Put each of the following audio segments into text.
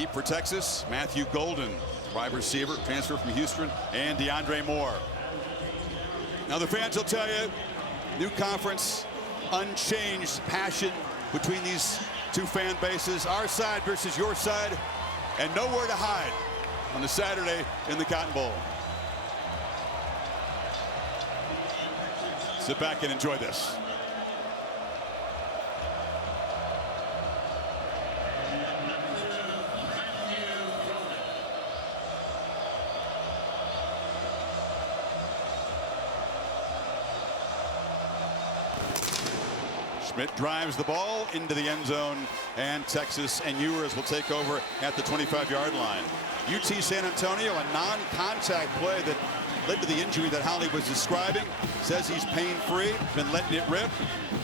Deep for Texas, Matthew Golden, wide receiver, transfer from Houston, and DeAndre Moore. Now the fans will tell you, new conference, unchanged passion between these two fan bases, our side versus your side, and nowhere to hide on the Saturday in the Cotton Bowl. Sit back and enjoy this. Schmidt drives the ball into the end zone, and Texas and Ewers will take over at the 25-yard line. UT San Antonio, a non-contact play that led to the injury that Holly was describing. Says he's pain-free, been letting it rip.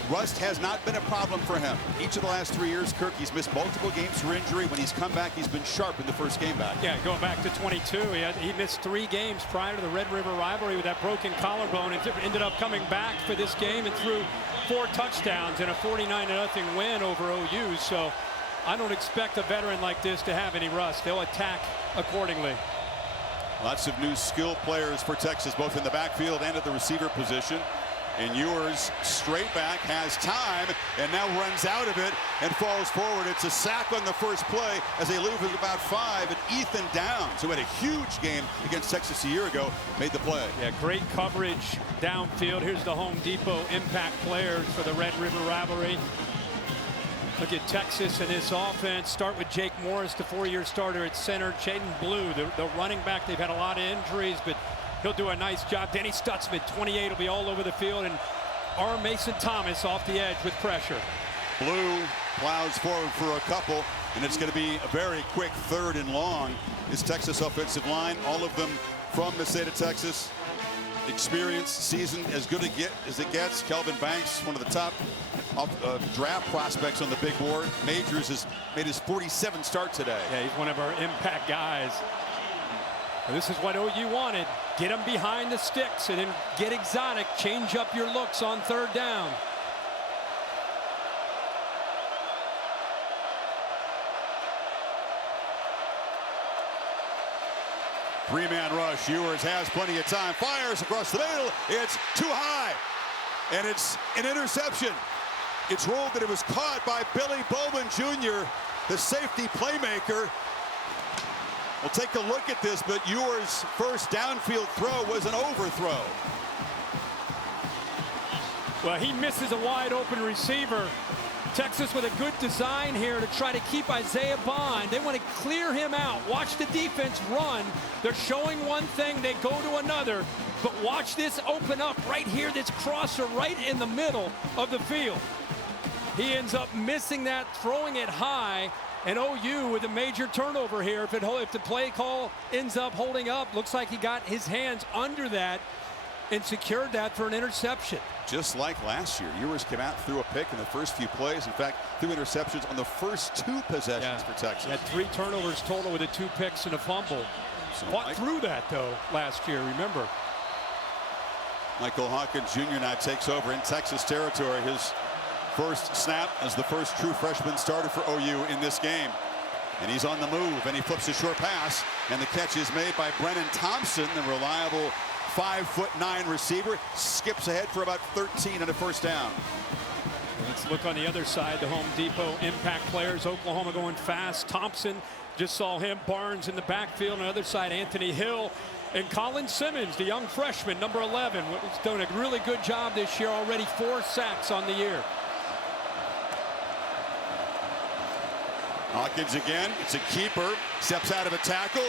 Rust has not been a problem for him. Each of the last 3 years, Kirk, he's missed multiple games for injury. When he's come back, he's been sharp in the first game back. Yeah, going back to 22, he missed 3 games prior to the Red River rivalry with that broken collarbone, and ended up coming back for this game and threw 4 touchdowns in a 49-0 win over OU. So I don't expect a veteran like this to have any rust. They'll attack accordingly. Lots of new skill players for Texas, both in the backfield and at the receiver position. And Ewers, straight back, has time and now runs out of it and falls forward. It's a sack on the first play as they lose about 5. And Ethan Downs, who had a huge game against Texas a year ago, made the play. Yeah, great coverage downfield. Here's the Home Depot impact players for the Red River rivalry. Look at Texas and this offense. Start with Jake Morris, the 4-year starter at center. Jaden Blue, the running back. They've had a lot of injuries, but he'll do a nice job. Denny Stutzman, 28, will be all over the field. And R. Mason Thomas off the edge with pressure. Blue plows forward for a couple, and it's going to be a very quick 3rd and long. This Texas offensive line, all of them from the state of Texas. Experience, seasoned, as good as it gets. Kelvin Banks, one of the top draft prospects on the big board. Majors has made his 47th start today. Yeah, he's one of our impact guys. This is what OU wanted. Get them behind the sticks and then get exotic. Change up your looks on 3rd down. Three-man rush. Ewers has plenty of time. Fires across the middle. It's too high. And it's an interception. It's ruled that it was caught by Billy Bowman Jr., the safety playmaker. We'll take a look at this, but Ewers' first downfield throw was an overthrow. Well, he misses a wide open receiver. Texas with a good design here to try to keep Isaiah Bond. They want to clear him out. Watch the defense run. They're showing one thing, they go to another. But watch this open up right here, this crosser right in the middle of the field. He ends up missing that, throwing it high. And OU with a major turnover here. If the play call ends up holding up, looks like he got his hands under that and secured that for an interception. Just like last year, Ewers came out, threw a pick in the first few plays. In fact, 3 interceptions on the first 2 possessions for Texas. He had 3 turnovers total with the 2 picks and a fumble. Fought through that, though, last year, remember. Michael Hawkins Jr. now takes over in Texas territory. His first snap as the first true freshman starter for OU in this game. And he's on the move, and he flips a short pass, and the catch is made by Brennan Thompson, the reliable 5'9" receiver. Skips ahead for about 13 on a first down. Let's look on the other side, the Home Depot impact players. Oklahoma going fast. Thompson, just saw him. Barnes in the backfield. On the other side, Anthony Hill. And Colin Simmons, the young freshman, number 11, has done a really good job this year already. 4 sacks on the year. Hawkins again. It's a keeper. Steps out of a tackle.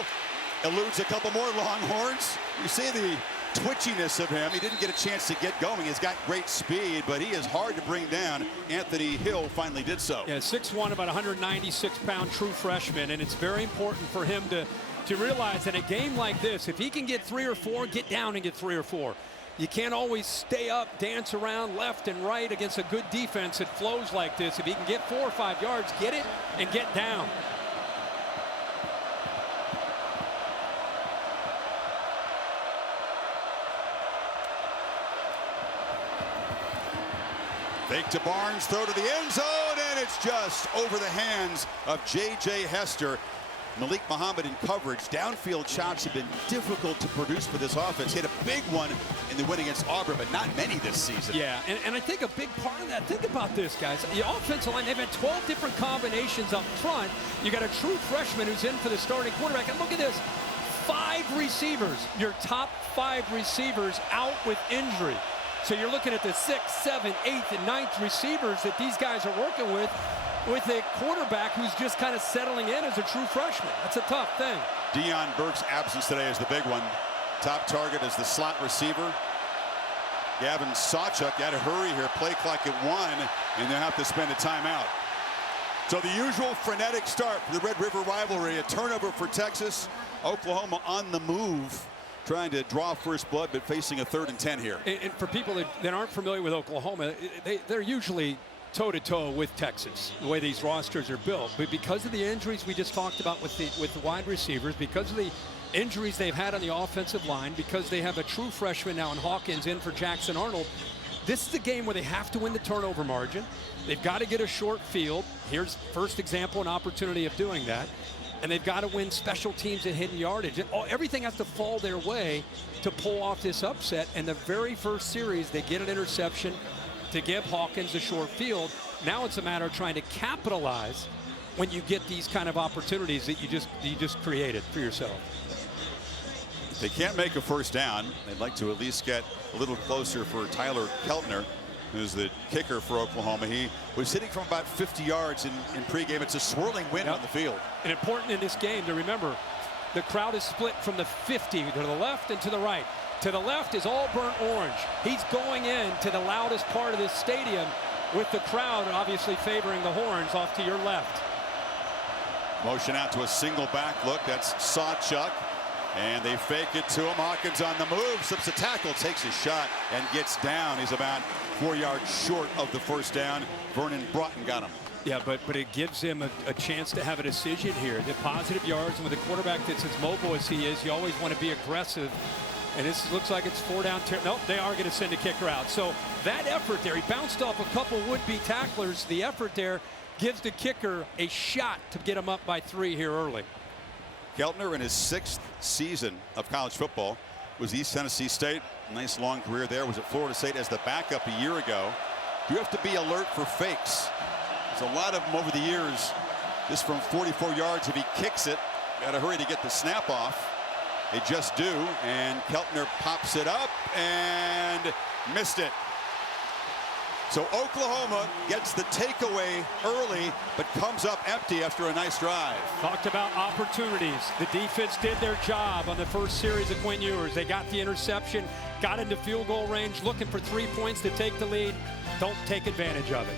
Eludes a couple more Longhorns. You see the twitchiness of him. He didn't get a chance to get going. He's got great speed, but he is hard to bring down. Anthony Hill finally did so. Yeah, 6'1", about 196-pound true freshman, and it's very important for him to realize that a game like this, if he can get 3 or 4, get down and get 3 or 4. You can't always stay up, dance around left and right against a good defense that flows like this. If he can get 4 or 5 yards, get it and get down. Fake to Barnes, throw to the end zone, and it's just over the hands of J.J. Hester. Malik Muhammad in coverage. Downfield shots have been difficult to produce for this offense. Hit a big one in the win against Auburn, but not many this season. Yeah, and I think a big part of that, think about this, guys. The offensive line, they've had 12 different combinations up front. You got a true freshman who's in for the starting quarterback. And look at this, 5 receivers, your top 5 receivers out with injury. So you're looking at the 6th, 7th, 8th, and 9th receivers that these guys are working with a quarterback who's just kind of settling in as a true freshman. That's a tough thing. Deion Burke's absence today is the big one. Top target is the slot receiver. Gavin Sawchuk got to hurry here. Play clock at 1, and they'll have to spend a timeout. So the usual frenetic start for the Red River rivalry. A turnover for Texas. Oklahoma on the move, trying to draw first blood, but facing a 3rd and 10 here. And for people that aren't familiar with Oklahoma, they're usually toe-to-toe with Texas, the way these rosters are built. But because of the injuries we just talked about with the wide receivers, because of the injuries they've had on the offensive line, because they have a true freshman now in Hawkins in for Jackson Arnold, this is a game where they have to win the turnover margin. They've got to get a short field. Here's first example, an opportunity of doing that. And they've got to win special teams and hidden yardage. Everything has to fall their way to pull off this upset. And the very first series, they get an interception to give Hawkins a short field. Now it's a matter of trying to capitalize when you get these kind of opportunities that you just created for yourself. If they can't make a first down, they'd like to at least get a little closer for Tyler Keltner, who's the kicker for Oklahoma. He was hitting from about 50 yards in pregame. It's a swirling wind on the field. And important in this game to remember, the crowd is split from the 50 to the left and to the right. To the left is all burnt orange. He's going in to the loudest part of this stadium with the crowd obviously favoring the horns off to your left. Motion out to a single back look. That's Sawchuk. And they fake it to him. Hawkins on the move, slips a tackle, takes a shot, and gets down. He's about 4 yards short of the first down. Vernon Broughton got him. Yeah, but it gives him a chance to have a decision here. The positive yards, and with a quarterback that's as mobile as he is, you always want to be aggressive. And this looks like it's 4 down. Nope, they are going to send a kicker out. So that effort there, he bounced off a couple would-be tacklers. The effort there gives the kicker a shot to get him up by 3 here early. Keltner in his 6th season of college football was East Tennessee State. Nice long career there. Was at Florida State as the backup a year ago. You have to be alert for fakes. There's a lot of them over the years. Just from 44 yards, if he kicks it, got to hurry to get the snap off. They just do, and Keltner pops it up and missed it. So Oklahoma gets the takeaway early, but comes up empty after a nice drive. Talked about opportunities. The defense did their job on the first series of Quinn Ewers. They got the interception, got into field goal range, looking for 3 points to take the lead. Don't take advantage of it.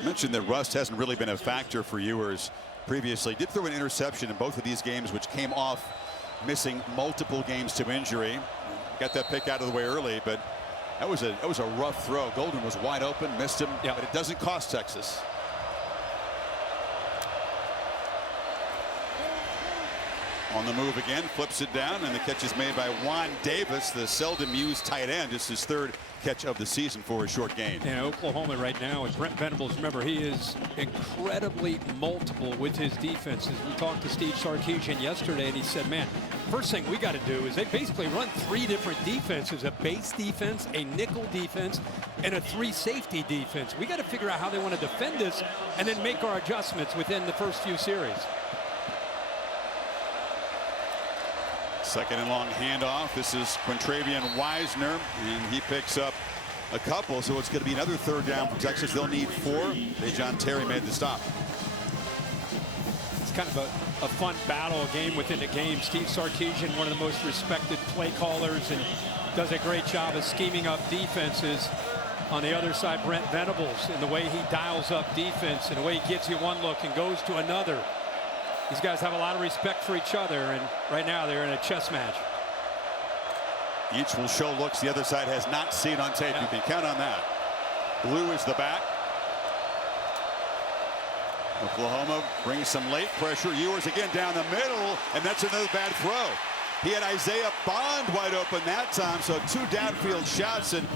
I mentioned that rust hasn't really been a factor for Ewers previously. Did throw an interception in both of these games, which came off missing multiple games to injury. Got that pick out of the way early, but that was a rough throw. Golden was wide open, missed him, but it doesn't cost Texas. On the move again, flips it down, and the catch is made by Juan Davis, the seldom used tight end. Just his 3rd catch of the season for a short gain. And Oklahoma right now with Brent Venables, remember, he is incredibly multiple with his defenses. We talked to Steve Sarkisian yesterday, and he said, man, first thing we got to do is they basically run 3 different defenses: a base defense, a nickel defense, and a 3 safety defense. We got to figure out how they want to defend this and then make our adjustments within the first few series. Second and long handoff. This is Quintravian Wisner, and he picks up a couple, so it's going to be another 3rd down for Texas. They'll need 4. Dejon Terry made the stop. It's kind of a fun battle, a game within a game. Steve Sarkisian, one of the most respected play callers, and does a great job of scheming up defenses. On the other side, Brent Venables, and the way he dials up defense and the way he gives you one look and goes to another. These guys have a lot of respect for each other, and right now they're in a chess match. Each will show looks the other side has not seen on tape. You can count on that. Blue is the back. Oklahoma brings some late pressure. Ewers again down the middle, and that's another bad throw. He had Isaiah Bond wide open that time, so 2 downfield shots, and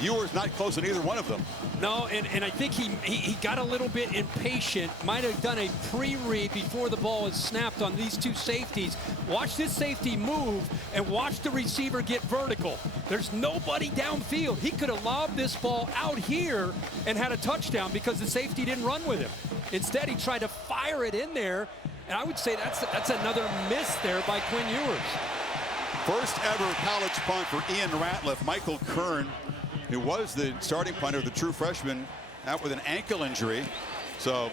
Ewers not close on either one of them. No, and I think he got a little bit impatient. Might have done a pre-read before the ball was snapped on these 2 safeties. Watch this safety move and watch the receiver get vertical. There's nobody downfield. He could have lobbed this ball out here and had a touchdown because the safety didn't run with him. Instead, he tried to fire it in there, and I would say that's another miss there by Quinn Ewers. First ever college punt for Ian Ratliff. Michael Kern, who was the starting punter, the true freshman, out with an ankle injury. So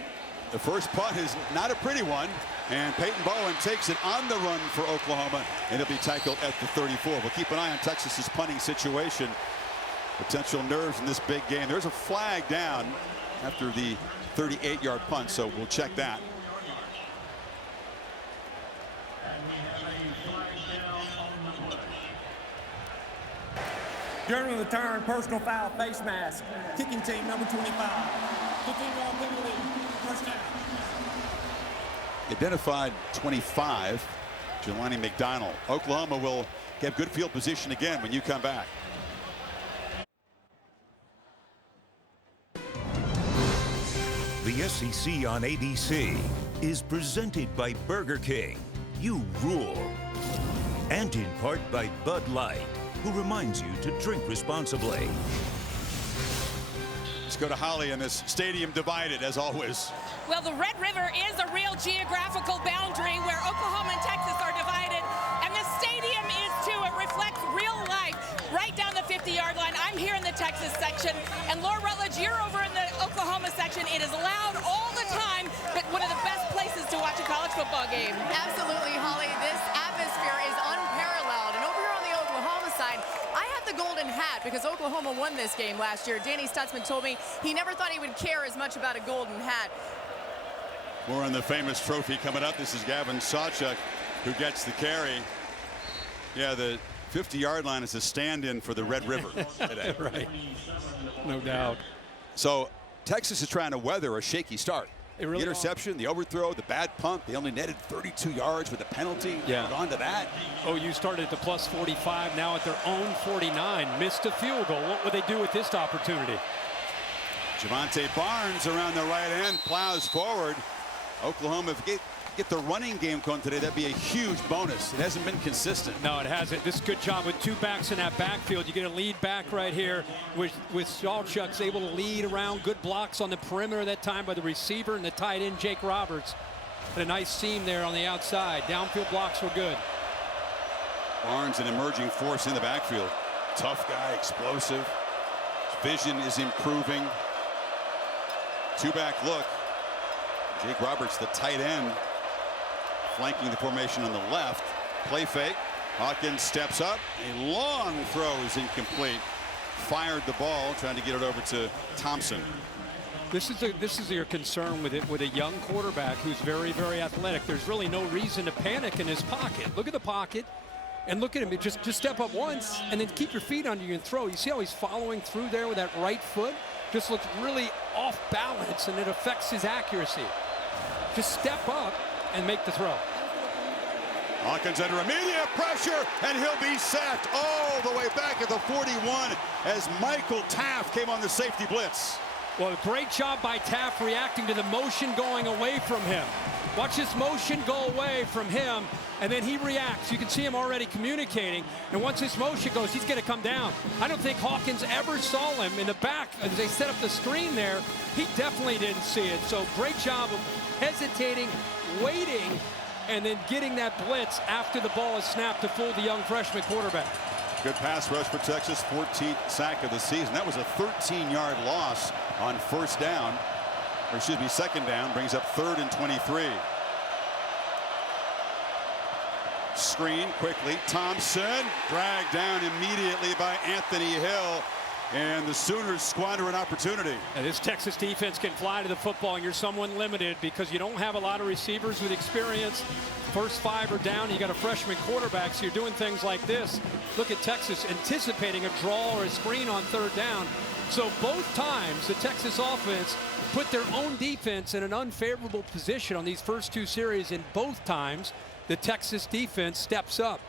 the first punt is not a pretty one, and Peyton Bowen takes it on the run for Oklahoma, and he'll be tackled at the 34. We'll keep an eye on Texas's punting situation. Potential nerves in this big game. There's a flag down after the 38-yard punt, so we'll check that. During the turn, personal foul, face mask. Kicking team, number 25. 15-yard penalty, first down. Identified 25, Jelani McDonald. Oklahoma will get good field position again when you come back. The SEC on ABC is presented by Burger King. You rule. And in part by Bud Light, who reminds you to drink responsibly. Let's go to Holly in this stadium divided, as always. Well, the Red River is a real geographical boundary where Oklahoma and Texas are divided, and the stadium is too. It reflects real life right down the 50-yard line. I'm here in the Texas section, and Laura Rutledge, you're over in the Oklahoma section. It is loud all the time, but one of the best places to watch a college football game. Absolutely, Holly. This atmosphere is unparalleled. And over here on the Oklahoma side, I have the golden hat because Oklahoma won this game last year. Danny Stutzman told me he never thought he would care as much about a golden hat. More on the famous trophy coming up. This is Gavin Sawchuk who gets the carry. Yeah, the 50-yard line is a stand-in for the Red River today. Right. No doubt. So Texas is trying to weather a shaky start. Really the interception, the overthrow, the bad punt. They only netted 32 yards with a penalty. Yeah. On to that. OU started at the plus 45, now at their own 49. Missed a field goal. What would they do with this opportunity? Javante Barnes around the right end, plows forward. Oklahoma, if you get the running game going today, that'd be a huge bonus. It hasn't been consistent. No, it hasn't. This is a good job with 2 backs in that backfield. You get a lead back right here with Sawchuk's able to lead around. Good blocks on the perimeter that time by the receiver and the tight end, Jake Roberts. And a nice seam there on the outside. Downfield blocks were good. Barnes, an emerging force in the backfield. Tough guy, explosive. His vision is improving. 2-back look. Jake Roberts, the tight end, flanking the formation on the left. Play fake. Hawkins steps up. A long throw is incomplete. Fired the ball, trying to get it over to Thompson. This is your concern with a young quarterback who's very, very athletic. There's really no reason to panic in his pocket. Look at the pocket and look at him. Just step up once and then keep your feet under you and throw. You see how he's following through there with that right foot? Just looks really off balance, and it affects his accuracy. Just step up and make the throw. Hawkins under immediate pressure, and he'll be sacked all the way back at the 41 as Michael Taft came on the safety blitz. Well, great job by Taft reacting to the motion going away from him. Watch this motion go away from him, and then he reacts. You can see him already communicating, and once this motion goes, he's going to come down. I don't think Hawkins ever saw him in the back as they set up the screen there. He definitely didn't see it. So great job of hesitating, waiting, and then getting that blitz after the ball is snapped to fool the young freshman quarterback. Good pass rush for Texas, 14th sack of the season. That was a 13-yard loss on first down, or excuse me, second down, brings up 3rd and 23. Screen quickly, Thompson dragged down immediately by Anthony Hill, and the Sooners squander an opportunity. And this Texas defense can fly to the football, and you're somewhat limited because you don't have a lot of receivers with experience. First 5 are down, you got a freshman quarterback, so you're doing things like this. Look at Texas anticipating a draw or a screen on 3rd down. So both times the Texas offense put their own defense in an unfavorable position on these first 2 series, and both times the Texas defense steps up.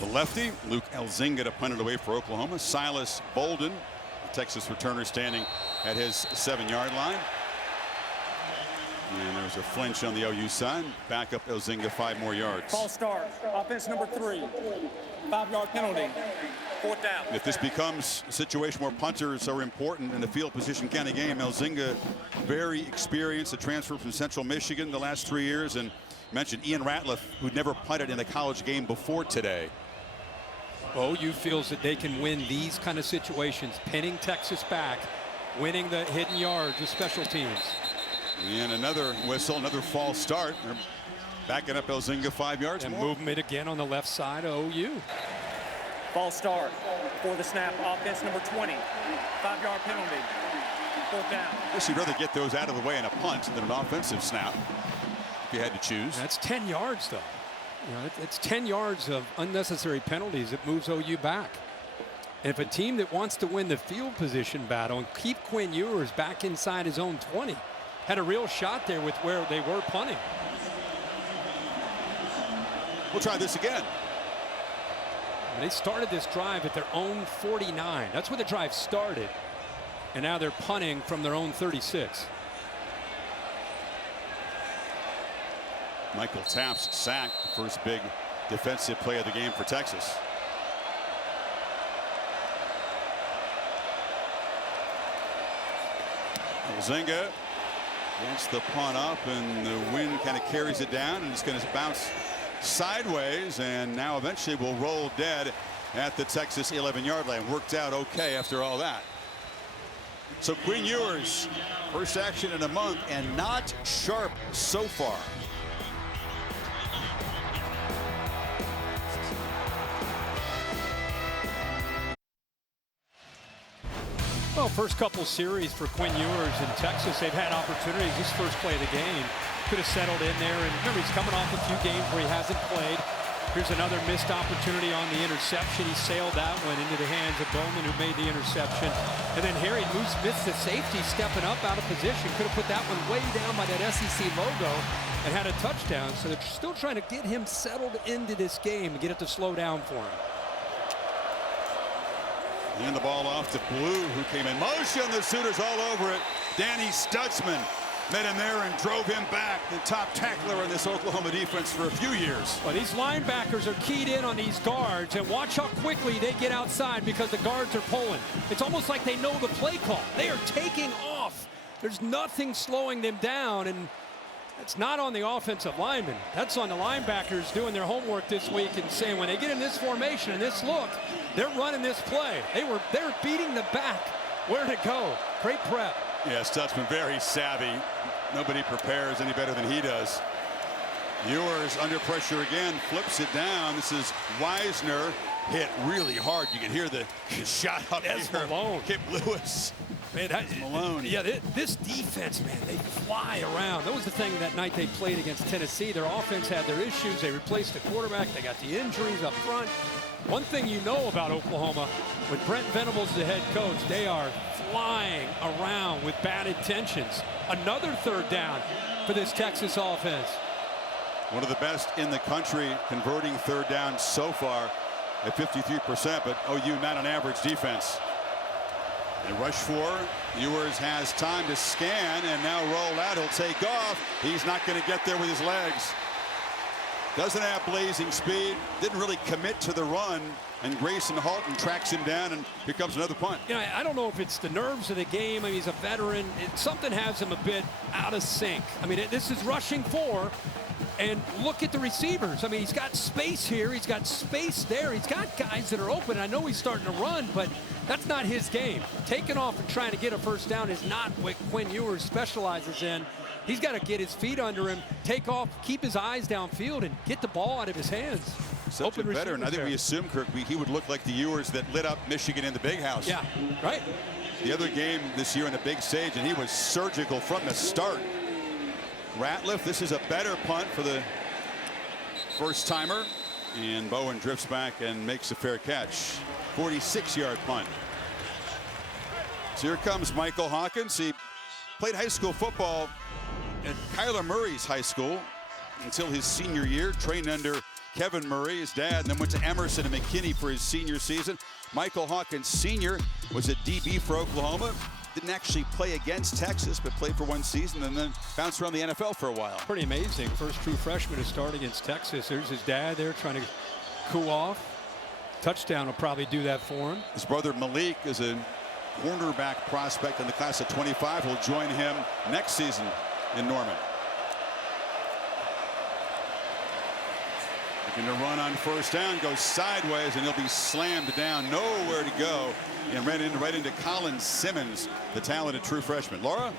The lefty, Luke Elzinga, to punt it away for Oklahoma. Silas Bolden, the Texas returner, standing at his 7-yard line. And there's a flinch on the OU side. Back up Elzinga 5 more yards. False start. Offense number 3. 5-yard penalty. 4th down. If this becomes a situation where punters are important in the field position kind of game, Elzinga, very experienced, a transfer from Central Michigan the last 3 years, and mentioned Ian Ratliff, who'd never punted in a college game before today. OU feels that they can win these kind of situations, pinning Texas back, winning the hidden yards with special teams. And another whistle, another false start. They're backing up Elzinga 5 yards And more. movement again on the left side of OU. False start. For the snap, offense number 20. 5-yard penalty. 4th down. I guess you'd rather get those out of the way in a punt than an offensive snap, if you had to choose. That's 10 yards, though. You know, it's 10 yards of unnecessary penalties that moves OU back. And if a team that wants to win the field position battle and keep Quinn Ewers back inside his own 20, had a real shot there with where they were punting. We'll try this again. And they started this drive at their own 49. That's where the drive started. And now they're punting from their own 36. Michael Tapp's sack, the first big defensive play of the game for Texas. Elzinga gets the punt up, and the wind kind of carries it down, and it's going to bounce sideways, and now eventually will roll dead at the Texas 11-yard line. Worked out okay after all that. So Quinn Ewers, first action in a month, and not sharp so far. Well, first couple series for Quinn Ewers in Texas, they've had opportunities. This first play of the game could have settled in there, and remember, he's coming off a few games where he hasn't played. Here's another missed opportunity on the interception. He sailed that one into the hands of Bowman, who made the interception. And then Harry missed the safety, stepping up out of position. Could have put that one way down by that SEC logo and had a touchdown. So they're still trying to get him settled into this game and get it to slow down for him. And the ball off to Blue, who came in motion. The Sooners all over it. Danny Stutzman met him there and drove him back. The top tackler in this Oklahoma defense for a few years. Well, these linebackers are keyed in on these guards, and watch how quickly they get outside because the guards are pulling. It's almost like they know the play call. They are taking off. There's nothing slowing them down, and it's not on the offensive linemen. That's on the linebackers doing their homework this week and saying when they get in this formation and this look, they're running this play. They're beating the back. Where to go? Great prep. Yeah, Stutzman very savvy. Nobody prepares any better than he does. Ewers under pressure again, flips it down. This is Wisner, hit really hard. You can hear the shot up That's here. Malone. Kip Lewis. Man, Malone. Yeah, this defense, man, they fly around. That was the thing that night they played against Tennessee. Their offense had their issues. They replaced the quarterback. They got the injuries up front. One thing you know about Oklahoma, with Brent Venables the head coach, they are flying around with bad intentions. Another third down for this Texas offense. One of the best in the country converting third down so far at 53%, but OU not an average defense. And rush for Ewers has time to scan and now roll out. He'll take off. He's not going to get there with his legs. Doesn't have blazing speed. Didn't really commit to the run. And Grayson Halton tracks him down, and here comes another punt. You know, I don't know if it's the nerves of the game. I mean, he's a veteran. Something has him a bit out of sync. I mean, this is rushing 4. And look at the receivers. I mean, he's got space here. He's got space there. He's got guys that are open. I know he's starting to run, but that's not his game. Taking off and trying to get a first down is not what Quinn Ewers specializes in. He's got to get his feet under him, take off, keep his eyes downfield, and get the ball out of his hands. Such Open a veteran. I think there. we assumed, Kirk, he would look like the Ewers that lit up Michigan in the Big House. Yeah, right. The other game this year in the big stage, and he was surgical from the start. Ratliff, this is a better punt for the first timer, and Bowen drifts back and makes a fair catch. 46-yard punt. So here comes Michael Hawkins. He played high school football at Kyler Murray's high school until his senior year, trained under Kevin Murray, his dad, and then went to Emerson and McKinney for his senior season. Michael Hawkins Sr. was a DB for Oklahoma. Didn't actually play against Texas, but played for one season and then bounced around the NFL for a while. Pretty amazing. First true freshman to start against Texas. There's his dad there trying to cool off. Touchdown will probably do that for him. His brother Malik is a cornerback prospect in the class of 25. Will join him next season in Norman. Looking to run on first down, goes sideways, and he'll be slammed down. Nowhere to go. And right into Colin Simmons, the talented true freshman. Laura?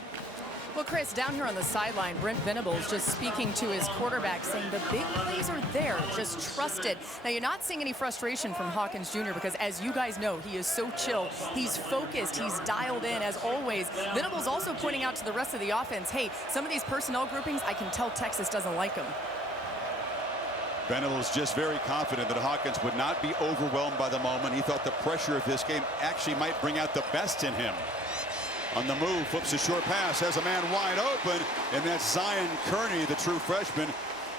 Well, Chris, down here on the sideline, Brent Venables just speaking to his quarterback, saying the big plays are there, just trust it. Now, you're not seeing any frustration from Hawkins Jr. because, as you guys know, he is so chill. He's focused. He's dialed in, as always. Venables also pointing out to the rest of the offense, hey, some of these personnel groupings, I can tell Texas doesn't like them. Venables just very confident that Hawkins would not be overwhelmed by the moment. He thought the pressure of this game actually might bring out the best in him. On the move, flips a short pass, has a man wide open, and that's Zion Kearney, the true freshman,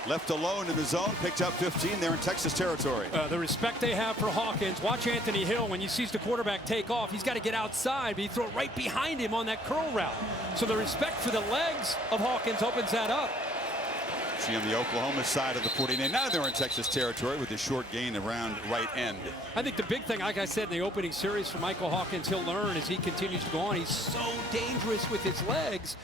left alone in the zone, picked up 15 there in Texas territory. The respect they have for Hawkins. Watch Anthony Hill when he sees the quarterback take off. He's got to get outside, but he throw it right behind him on that curl route. So the respect for the legs of Hawkins opens that up. See on the Oklahoma side of the 49. Now they're in Texas territory with a short gain around right end. I think the big thing, like I said in the opening series for Michael Hawkins, he'll learn as he continues to go on. He's so dangerous with his legs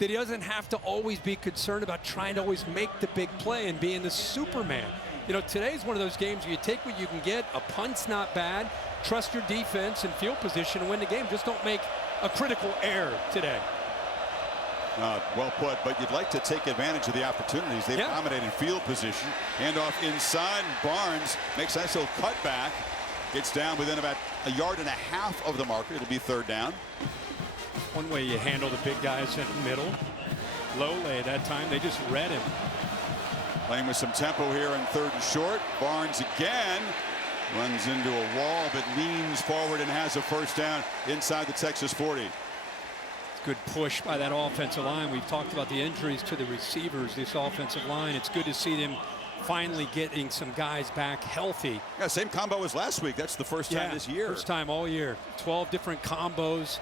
that he doesn't have to always be concerned about trying to always make the big play and being the Superman. You know, today's one of those games where you take what you can get. A punt's not bad. Trust your defense and field position and win the game. Just don't make a critical error today. Well put, but you'd like to take advantage of the opportunities. They've dominated field position. Handoff inside. Barnes makes a nice little cutback. Gets down within about 1.5 yards of the marker. It'll be third down. One way you handle the big guys in the middle. Low lay that time. They just read him. Playing with some tempo here in third and short. Barnes again runs into a wall, but leans forward and has a first down inside the Texas 40. Good push by that offensive line. We've talked about the injuries to the receivers, this offensive line. It's good to see them finally getting some guys back healthy. Yeah, same combo as last week. That's the first time this year. First time all year. 12 different combos.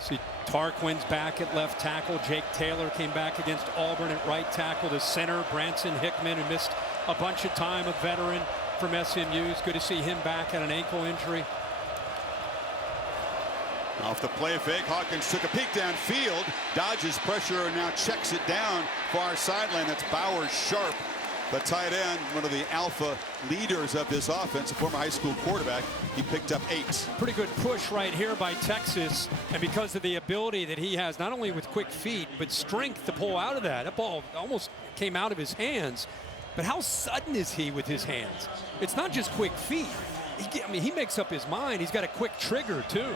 See Tarquin's back at left tackle. Jake Taylor came back against Auburn at right tackle. The center, Branson Hickman, who missed a bunch of time, a veteran from SMU. It's good to see him back at an ankle injury. Off the play fake, Hawkins took a peek downfield, dodges pressure, and now checks it down far sideline. That's Bowers Sharp, the tight end, one of the alpha leaders of this offense, a former high school quarterback. He picked up 8. Pretty good push right here by Texas, and because of the ability that he has, not only with quick feet, but strength to pull out of that. That ball almost came out of his hands, but how sudden is he with his hands? It's not just quick feet. He makes up his mind. He's got a quick trigger, too.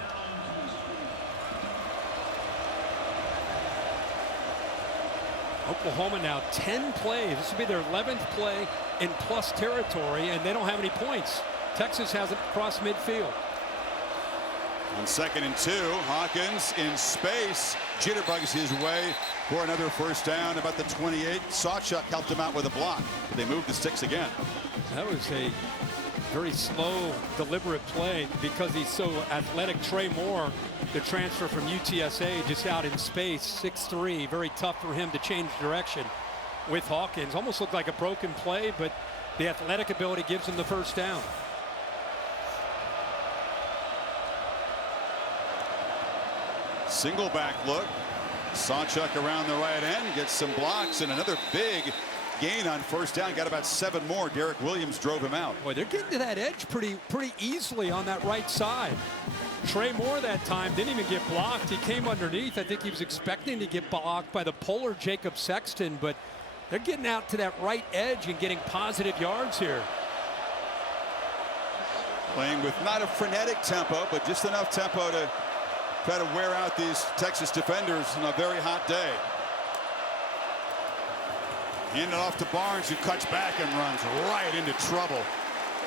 Oklahoma now 10 plays. This will be their 11th play in plus territory, and they don't have any points. Texas hasn't crossed midfield. On 2nd and 2, Hawkins in space, jitterbugs his way for another first down about the 28. Sawchuk helped him out with a block. They moved the sticks again. That was a very slow, deliberate play because he's so athletic. Trey Moore, the transfer from UTSA, just out in space, 6'3", very tough for him to change direction with Hawkins. Almost looked like a broken play, but the athletic ability gives him the first down. Single back look. Sawchuk around the right end, gets some blocks, and another big gain on first down. Got about 7 more. Derek Williams drove him out. Boy, they're getting to that edge pretty easily on that right side. Trey Moore that time didn't even get blocked. He came underneath. I think he was expecting to get blocked by the polar Jacob Sexton, but they're getting out to that right edge and getting positive yards here. Playing with not a frenetic tempo, but just enough tempo to try to wear out these Texas defenders on a very hot day. Hand it off to Barnes, who cuts back and runs right into trouble.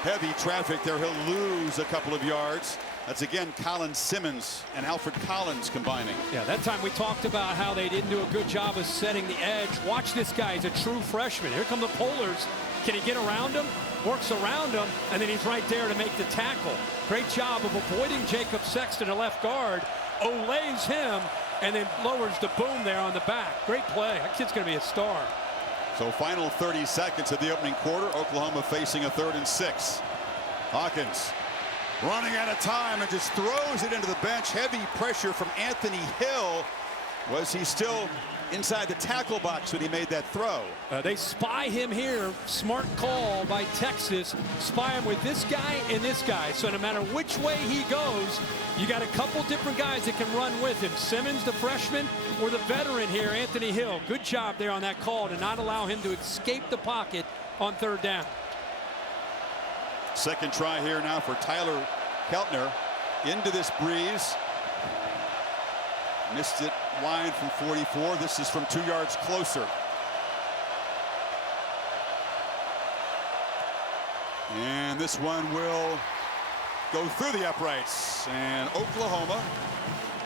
Heavy traffic there. He'll lose a couple of yards. That's again Colin Simmons and Alfred Collins combining. Yeah, that time we talked about how they didn't do a good job of setting the edge. Watch this guy. He's a true freshman. Here come the Polars Can he get around him? Works around him, and then he's right there to make the tackle. Great job of avoiding Jacob Sexton, a left guard. Olays him, and then lowers the boom there on the back. Great play. That kid's going to be a star. So final 30 seconds of the opening quarter. Oklahoma facing a 3rd and 6. Hawkins running out of time and just throws it into the bench. Heavy pressure from Anthony Hill. Was he still inside the tackle box when he made that throw? They spy him here. Smart call by Texas. Spy him with this guy and this guy. So no matter which way he goes, you got a couple different guys that can run with him. Simmons, the freshman, or the veteran here, Anthony Hill. Good job there on that call to not allow him to escape the pocket on 3rd down. Second try here now for Tyler Keltner. Into this breeze. Missed it wide from 44. This is from 2 yards closer. And this one will go through the uprights. And Oklahoma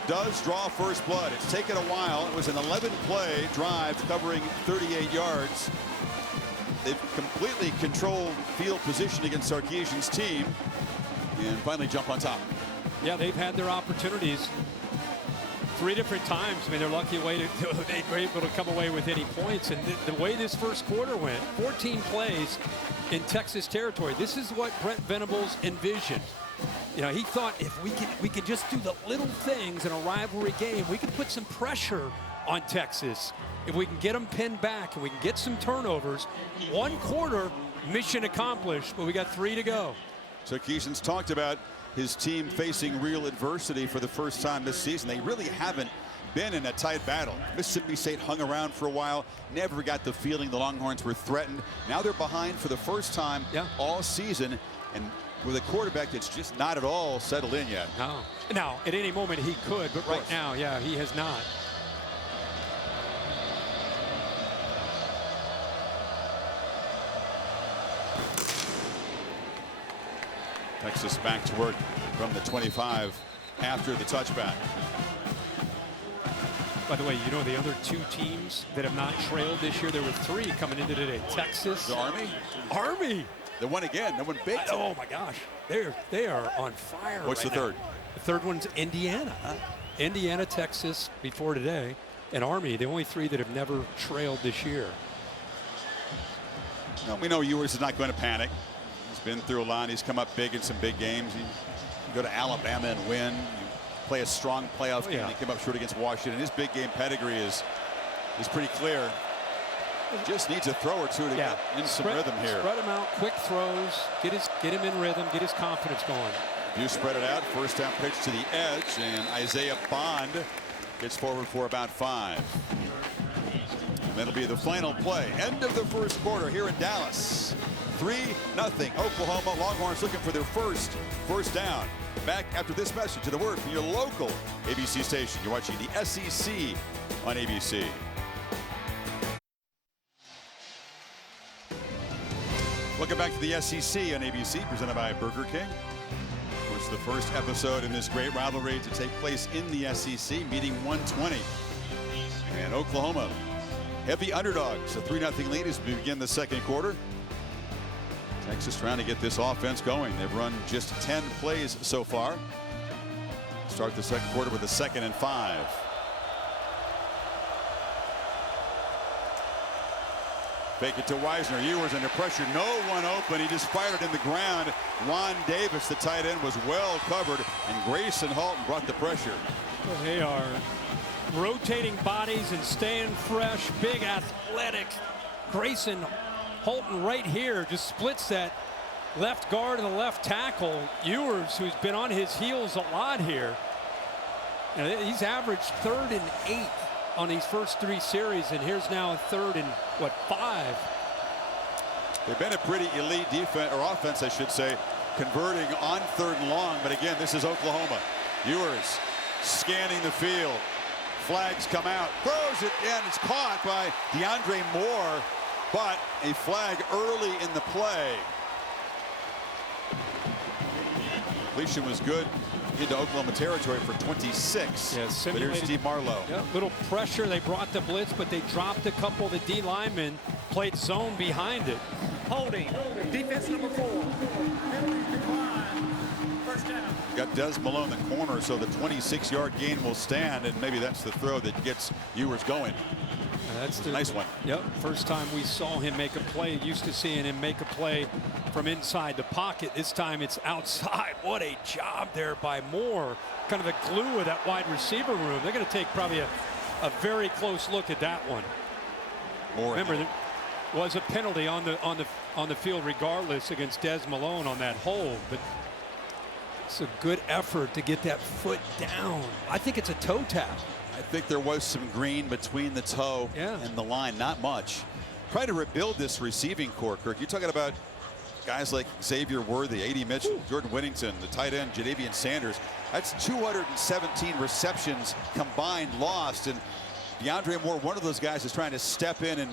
does draw first blood. It's taken a while. It was an 11-play drive covering 38 yards. They've completely controlled field position against Sarkisian's team and finally jump on top. Yeah, they've had their opportunities 3 different times. I mean, they're lucky they were able to come away with any points. And the way this first quarter went, 14 plays in Texas territory. This is what Brent Venables envisioned. You know, he thought if we could just do the little things in a rivalry game, we could put some pressure on Texas. If we can get them pinned back and we can get some turnovers, 1 quarter, mission accomplished, but we got 3 to go. Sarkisian's talked about his team facing real adversity for the first time this season. They really haven't been in a tight battle. Mississippi State hung around for a while, never got the feeling the Longhorns were threatened. Now they're behind for the first time all season, and with a quarterback that's just not at all settled in yet. No. Now, at any moment he could, but right now, yeah, he has not. Texas back to work from the 25 after the touchback. By the way, you know the other 2 teams that have not trailed this year, there were 3 coming into today. Texas. The Army? Army. They won again. They won big. Oh my gosh. They are on fire. What's right the now. 3rd? The 3rd one's Indiana. Indiana, Texas before today, and Army, the only 3 that have never trailed this year. No, we know Ewers is not going to panic. He's been through a lot. He's come up big in some big games. You go to Alabama and win. You play a strong playoff game. He came up short against Washington. His big game pedigree is pretty clear. Just needs a throw or 2 to get in some rhythm here. Spread him out, quick throws, get him in rhythm, get his confidence going. You spread it out. First down pitch to the edge, and Isaiah Bond gets forward for about 5. And that'll be the final play. End of the first quarter here in Dallas. 3-0 Oklahoma. Longhorns looking for their first down. Back after this message to the word from your local ABC station. You're watching the SEC on ABC. Welcome back to the SEC on ABC, presented by Burger King. Of course, the first episode in this great rivalry to take place in the SEC, meeting 120. And Oklahoma, heavy underdogs, a 3-0 lead as we begin the second quarter. Texas trying to get this offense going. They've run just 10 plays so far. Start the second quarter with a 2nd and 5. Fake it to Wisner. Ewers under pressure. No one open. He just fired it in the ground. Ron Davis, the tight end, was well covered, and Grayson Halton brought the pressure. Well, they are rotating bodies and staying fresh. Big athletic. Grayson Halton right here just splits that left guard and the left tackle. Ewers, who's been on his heels a lot here. He's averaged 3rd and 8 on these first 3 series, and here's now a 3rd and 5. They've been a pretty elite defense, or offense, I should say, converting on 3rd and long. But again, this is Oklahoma. Ewers scanning the field. Flags come out. Throws it, and it's caught by DeAndre Moore. But a flag early in the play. Completion was good into Oklahoma territory for 26. But here's Steve Marlowe. Little pressure. They brought the blitz, but they dropped a couple of the D linemen, played zone behind it. Holding. Defense number 4. Penalty decline. First down. Got Des Malone in the corner, so the 26-yard gain will stand, and maybe that's the throw that gets Ewers going. That's the Nice one. Yep. First time we saw him make a play. Used to seeing him make a play from inside the pocket. This time it's outside. What a job there by Moore. Kind of the glue of that wide receiver room. They're going to take probably a very close look at that one. Moore. Remember, there was a penalty on the field regardless against Des Malone on that hold, but it's a good effort to get that foot down. I think it's a toe tap. I think there was some green between the toe and the line, not much. Try to rebuild this receiving core, Kirk. You're talking about guys like Xavier Worthy, A.D. Mitchell, Jordan Whittington, the tight end Jadavian Sanders. That's 217 receptions combined lost, and DeAndre Moore, one of those guys, is trying to step in and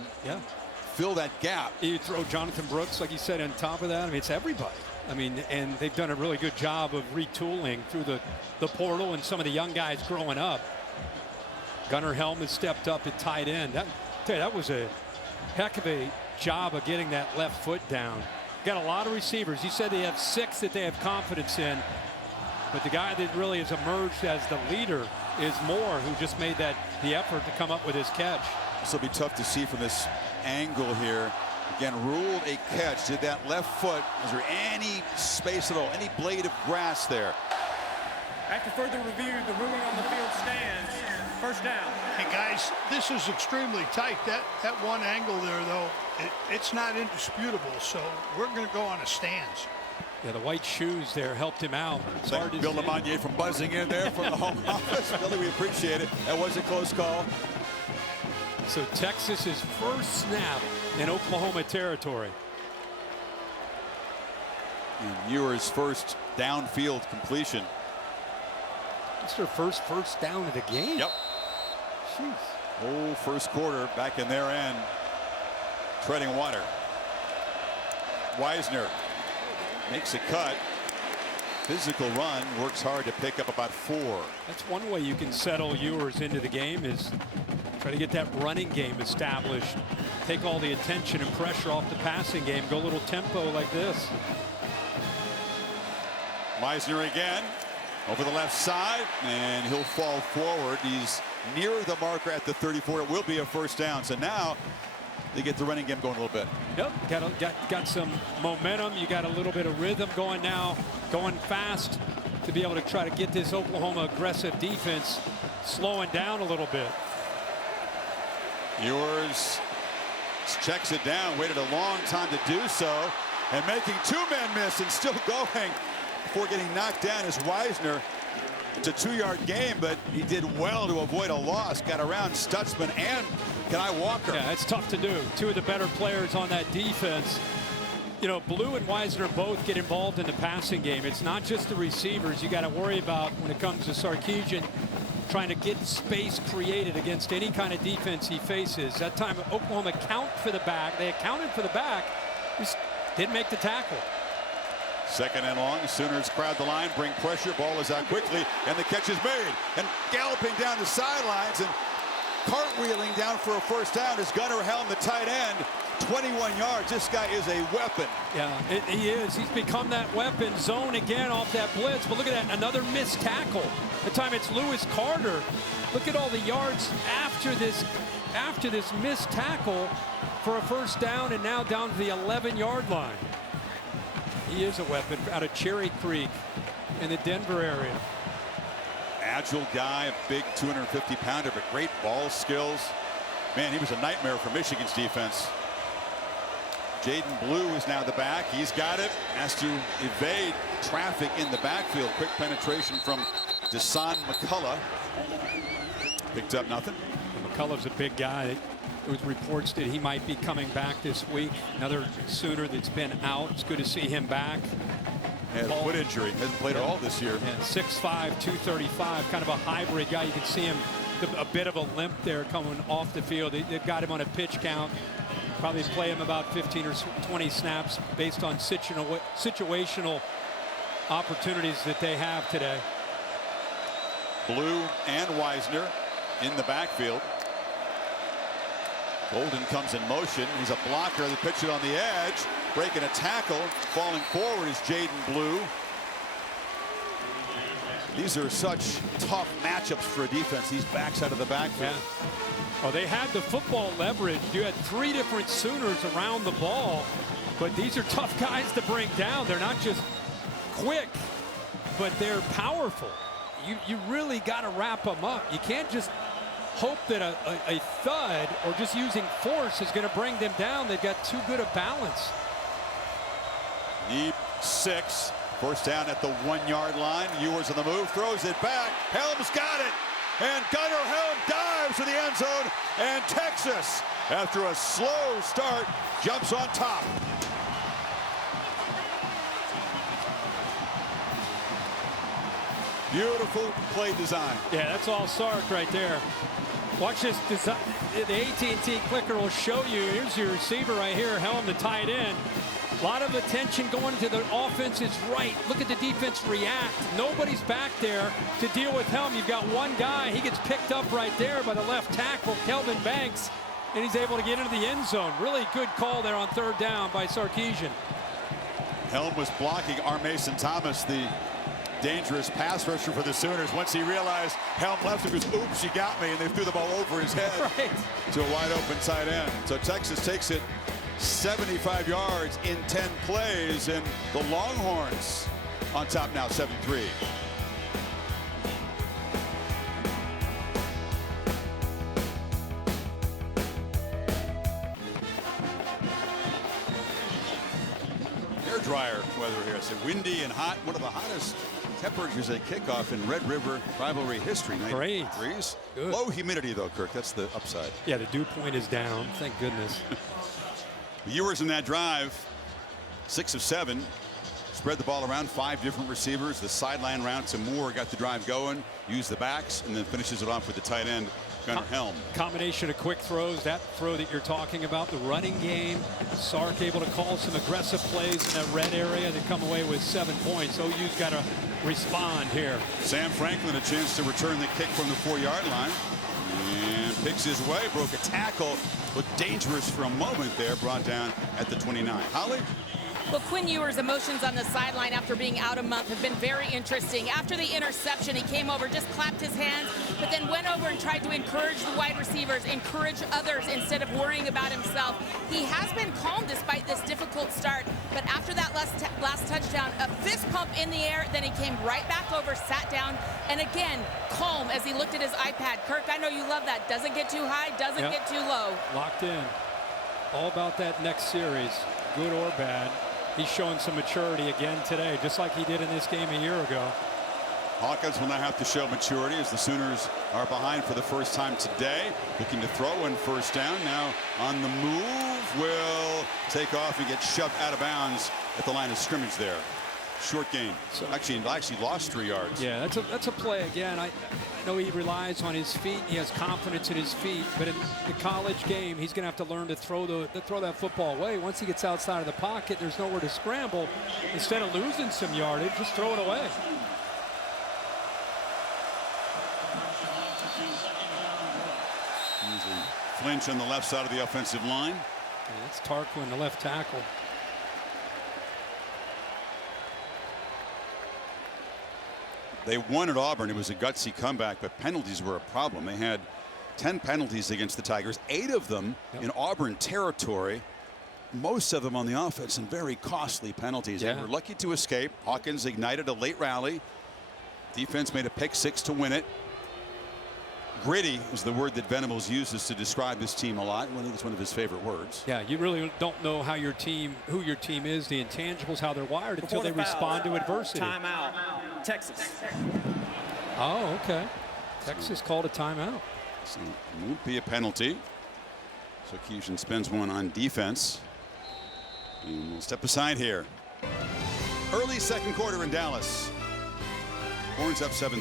fill that gap. You throw Jonathan Brooks, like you said, on top of that. I mean, it's everybody. I mean, and they've done a really good job of retooling through the portal and some of the young guys growing up. Gunnar Helm has stepped up at tight end. That was a heck of a job of getting that left foot down. Got a lot of receivers. You said they have 6 that they have confidence in, but the guy that really has emerged as the leader is Moore, who just made the effort to come up with his catch. This will be tough to see from this angle here. Again, ruled a catch. Did that left foot, was there any space at all, any blade of grass there? After further review, the ruling on the field stands. First down. Hey guys, this is extremely tight. That one angle there, though, it's not indisputable. So we're going to go on a stance. Yeah, the white shoes there helped him out. It's hard to Bill see. Lamonier from buzzing in there from the home office. Billy, we appreciate it. That was a close call. So Texas's first snap in Oklahoma territory. And Ewers' first downfield completion. It's their first down of the game. Yep. Jeez. Whole first quarter back in their end. Treading water. Wisner makes a cut. Physical run, works hard to pick up about 4. That's one way you can settle Ewers into the game, is try to get that running game established. Take all the attention and pressure off the passing game. Go a little tempo like this. Meisner again over the left side, and he'll fall forward. He's near the marker at the 34. It will be a first down. So now they get the running game going a little bit. Yep, got some momentum. You got a little bit of rhythm going now, going fast to be able to try to get this Oklahoma aggressive defense slowing down a little bit. Ewers checks it down, waited a long time to do so, and making 2 men miss and still going before getting knocked down is Wisner. It's a 2-yard game, but he did well to avoid a loss. Got around Stutzman and Kani Walker. Yeah, it's tough to do. 2 of the better players on that defense. You know, Blue and Wisner both get involved in the passing game. It's not just the receivers you got to worry about when it comes to Sarkisian trying to get space created against any kind of defense he faces. That time Oklahoma count for the back. They accounted for the back. Just didn't make the tackle. Second and long. Sooners crowd the line, bring pressure. Ball is out quickly, and the catch is made. And galloping down the sidelines and cartwheeling down for a first down is Gunnar Helm, the tight end. 21 yards. This guy is a weapon. Yeah, he is. He's become that weapon. Zone again off that blitz. But look at that, another missed tackle. The time it's Lewis Carter. Look at all the yards after this missed tackle for a first down, and now down to the 11-yard line. He is a weapon out of Cherry Creek in the Denver area. Agile guy, a big 250-pounder, but great ball skills. Man, he was a nightmare for Michigan's defense. Jaden Blue is now the back. He's got it. Has to evade traffic in the backfield. Quick penetration from Desan McCullough. Picked up nothing. McCullough's a big guy. There was reports that he might be coming back this week. Another Sooner that's been out. It's good to see him back. Had a foot injury. Hasn't played at all this year. Yeah, 6'5", 235, kind of a hybrid guy. You can see him, a bit of a limp there coming off the field. They've got him on a pitch count. Probably play him about 15 or 20 snaps based on situational opportunities that they have today. Blue and Wisner in the backfield. Golden comes in motion. He's a blocker. They pitch it on the edge. Breaking a tackle. Falling forward is Jaden Blue. These are such tough matchups for a defense. These backs out of the backfield. Yeah. Oh, they had the football leverage. You had 3 different Sooners around the ball, but these are tough guys to bring down. They're not just quick, but they're powerful. You really got to wrap them up. You can't just hope that a thud or just using force is going to bring them down. They've got too good a balance. Need 6. First down at the 1-yard line. Ewers on the move, throws it back. Helms got it. And Gunnar Helm dives to the end zone. And Texas, after a slow start, jumps on top. Beautiful play design. Yeah, that's all Sark right there. Watch this design. The AT&T clicker will show you. Here's your receiver right here, Helm, the tight end. A lot of attention going to the offense's right. Look at the defense react. Nobody's back there to deal with Helm. You've got one guy. He gets picked up right there by the left tackle, Kelvin Banks, and he's able to get into the end zone. Really good call there on 3rd down by Sarkisian. Helm was blocking Mason Thomas, the dangerous pass rusher for the Sooners. Once he realized Helm left him, he goes, oops, you got me, and they threw the ball over his head to a wide open tight end. So Texas takes it 75 yards in 10 plays, and the Longhorns on top now, 7-3. Air dryer weather here. It's windy and hot. One of the hottest temperatures at kickoff in Red River rivalry history. 90 degrees. Good. Low humidity, though, Kirk. That's the upside. Yeah, the dew point is down. Thank goodness. Ewers in that drive, 6 of 7. Spread the ball around, 5 different receivers. The sideline route to Moore got the drive going, used the backs, and then finishes it off with the tight end, Gunnar Helm. Combination of quick throws, that throw that you're talking about, the running game. Sark able to call some aggressive plays in that red area to come away with 7 points. OU's got to respond here. Sam Franklin a chance to return the kick from the 4-yard line. And picks his way, broke a tackle, looked dangerous for a moment there, brought down at the 29. Holly? Well, Quinn Ewers' emotions on the sideline after being out a month have been very interesting. After the interception, he came over, just clapped his hands, but then went over and tried to encourage the wide receivers, encourage others instead of worrying about himself. He has been calm despite this difficult start, but after that last touchdown, a fist pump in the air, then he came right back over, sat down, and again, calm as he looked at his iPad. Kirk, I know you love that. Doesn't get too high, doesn't get too low. Locked in. All about that next series, good or bad. He's showing some maturity again today, just like he did in this game a year ago. Hawkins will now have to show maturity as the Sooners are behind for the first time today. Looking to throw in first down. Now on the move, will take off and get shoved out of bounds at the line of scrimmage there. Short gain. So actually lost 3 yards. Yeah, that's a play again. I know he relies on his feet. He has confidence in his feet, but in the college game, he's going to have to learn to throw that football away. Once he gets outside of the pocket, there's nowhere to scramble. Instead of losing some yardage, just throw it away. Flinch on the left side of the offensive line. Yeah, it's Tarquin, the left tackle. They won at Auburn. It was a gutsy comeback, but penalties were a problem. They had 10 penalties against the Tigers, 8 of them in Auburn territory, most of them on the offense, and very costly penalties. They were lucky to escape. Hawkins ignited a late rally. Defense made a pick 6 to win it. Gritty is the word that Venables uses to describe this team a lot. I think it's one of his favorite words. Yeah, you really don't know how your team, who your team is, the intangibles, how they're wired until they respond to adversity. Timeout, Texas. Oh, okay. Texas called a timeout. So it won't be a penalty. So Sarkisian spends one on defense. And we'll step aside here. Early second quarter in Dallas. Horns up 7-3.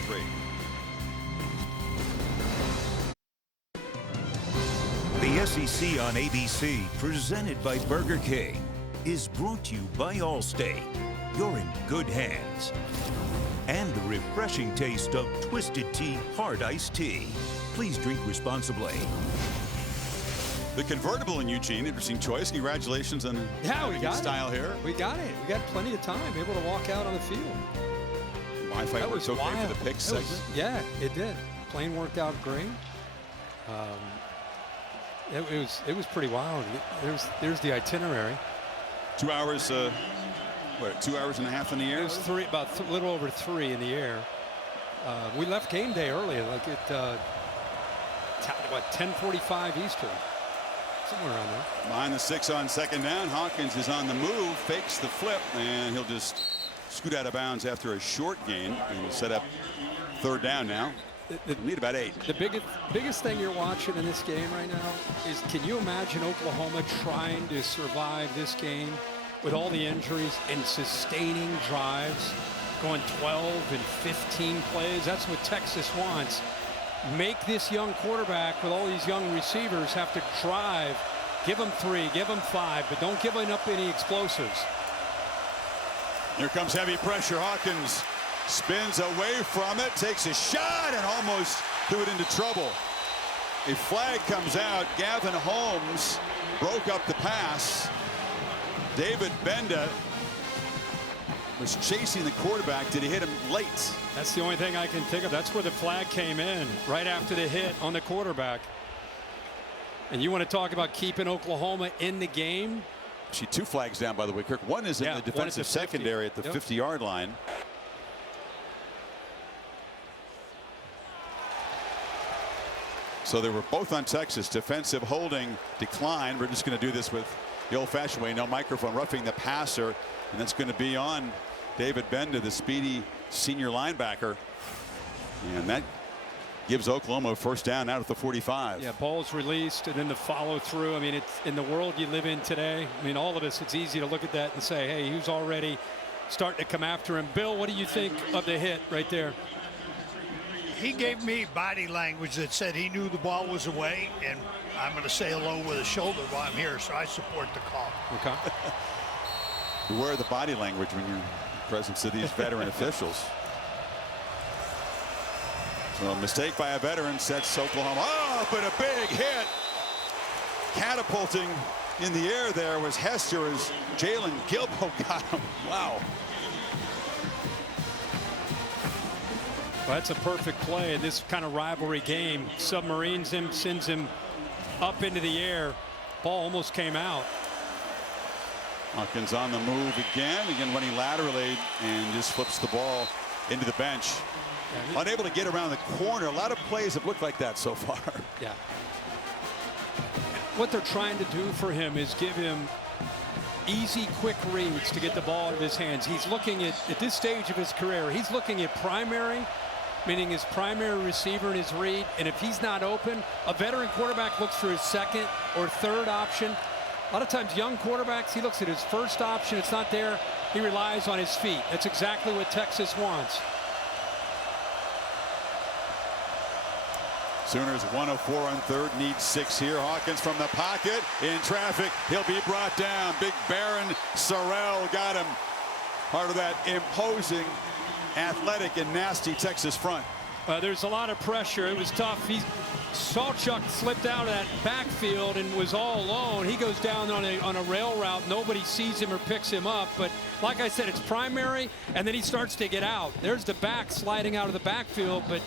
The SEC on ABC, presented by Burger King, is brought to you by Allstate. You're in good hands. And the refreshing taste of Twisted Tea Hard Iced Tea. Please drink responsibly. The convertible in Eugene, interesting choice. Congratulations on we got style it. here. We got it. We got plenty of time, able to walk out on the field. Wi-Fi That works was okay wild. for the pick segment. Yeah, it did. Plane worked out great. It was pretty wild. There's the itinerary. 2 hours, 2 hours and a half in the air? It was a little over 3 in the air. We left game day early, like at 10:45 Eastern, somewhere around there. Behind the 6 on second down. Hawkins is on the move, fakes the flip, and he'll just scoot out of bounds after a short gain. And we'll set up third down now. Need about 8. The biggest thing you're watching in this game right now is, can you imagine Oklahoma trying to survive this game with all the injuries and sustaining drives, going 12 and 15 plays? That's what Texas wants. Make this young quarterback with all these young receivers have to drive. Give them 3, give them 5, but don't give up any explosives. Here comes heavy pressure. Hawkins spins away from it, takes a shot, and almost threw it into trouble. A flag comes out. Gavin Holmes broke up the pass. David Benda was chasing the quarterback. Did he hit him late? That's the only thing I can think of. That's where the flag came in, right after the hit on the quarterback. And you want to talk about keeping Oklahoma in the game? Actually, 2 flags down, by the way, Kirk. One is in the defensive secondary at the 50-yard line. So they were both on Texas. Defensive holding decline. We're just going to do this with the old-fashioned way. No microphone, roughing the passer. And that's going to be on David Benda, the speedy senior linebacker. And that gives Oklahoma a first down out at the 45. Yeah, ball's released, and then the follow through. I mean, it's in the world you live in today. I mean, all of us, it's easy to look at that and say, hey, who's already starting to come after him? Bill, what do you think of the hit right there? He gave me body language that said he knew the ball was away, and I'm going to say hello with a shoulder while I'm here, so I support the call. Okay. Beware of the body language when you're in the presence of these veteran officials. So a mistake by a veteran sets Oklahoma up, and a big hit. Catapulting in the air there was Hester as Jalen Gilbo got him. Wow. Well, that's a perfect play in this kind of rivalry game. Submarines him, sends him up into the air. Ball almost came out. Hawkins on the move again running laterally, and just flips the ball into the bench. Unable to get around the corner. A lot of plays have looked like that so far. Yeah. What they're trying to do for him is give him easy, quick reads to get the ball out of his hands. He's looking at this stage of his career, he's looking at primary, meaning his primary receiver in his read. And if he's not open, a veteran quarterback looks for his second or third option. A lot of times young quarterbacks, he looks at his first option. It's not there. He relies on his feet. That's exactly what Texas wants. Sooners 1 of 4 on third, need 6 here. Hawkins from the pocket in traffic. He'll be brought down. Big Baron Sorrell got him. Part of that imposing, athletic, and nasty Texas front. There's a lot of pressure. It was tough. Sawchuk slipped out of that backfield and was all alone. He goes down on a rail route. Nobody sees him or picks him up. But like I said, it's primary, and then he starts to get out. There's the back sliding out of the backfield. But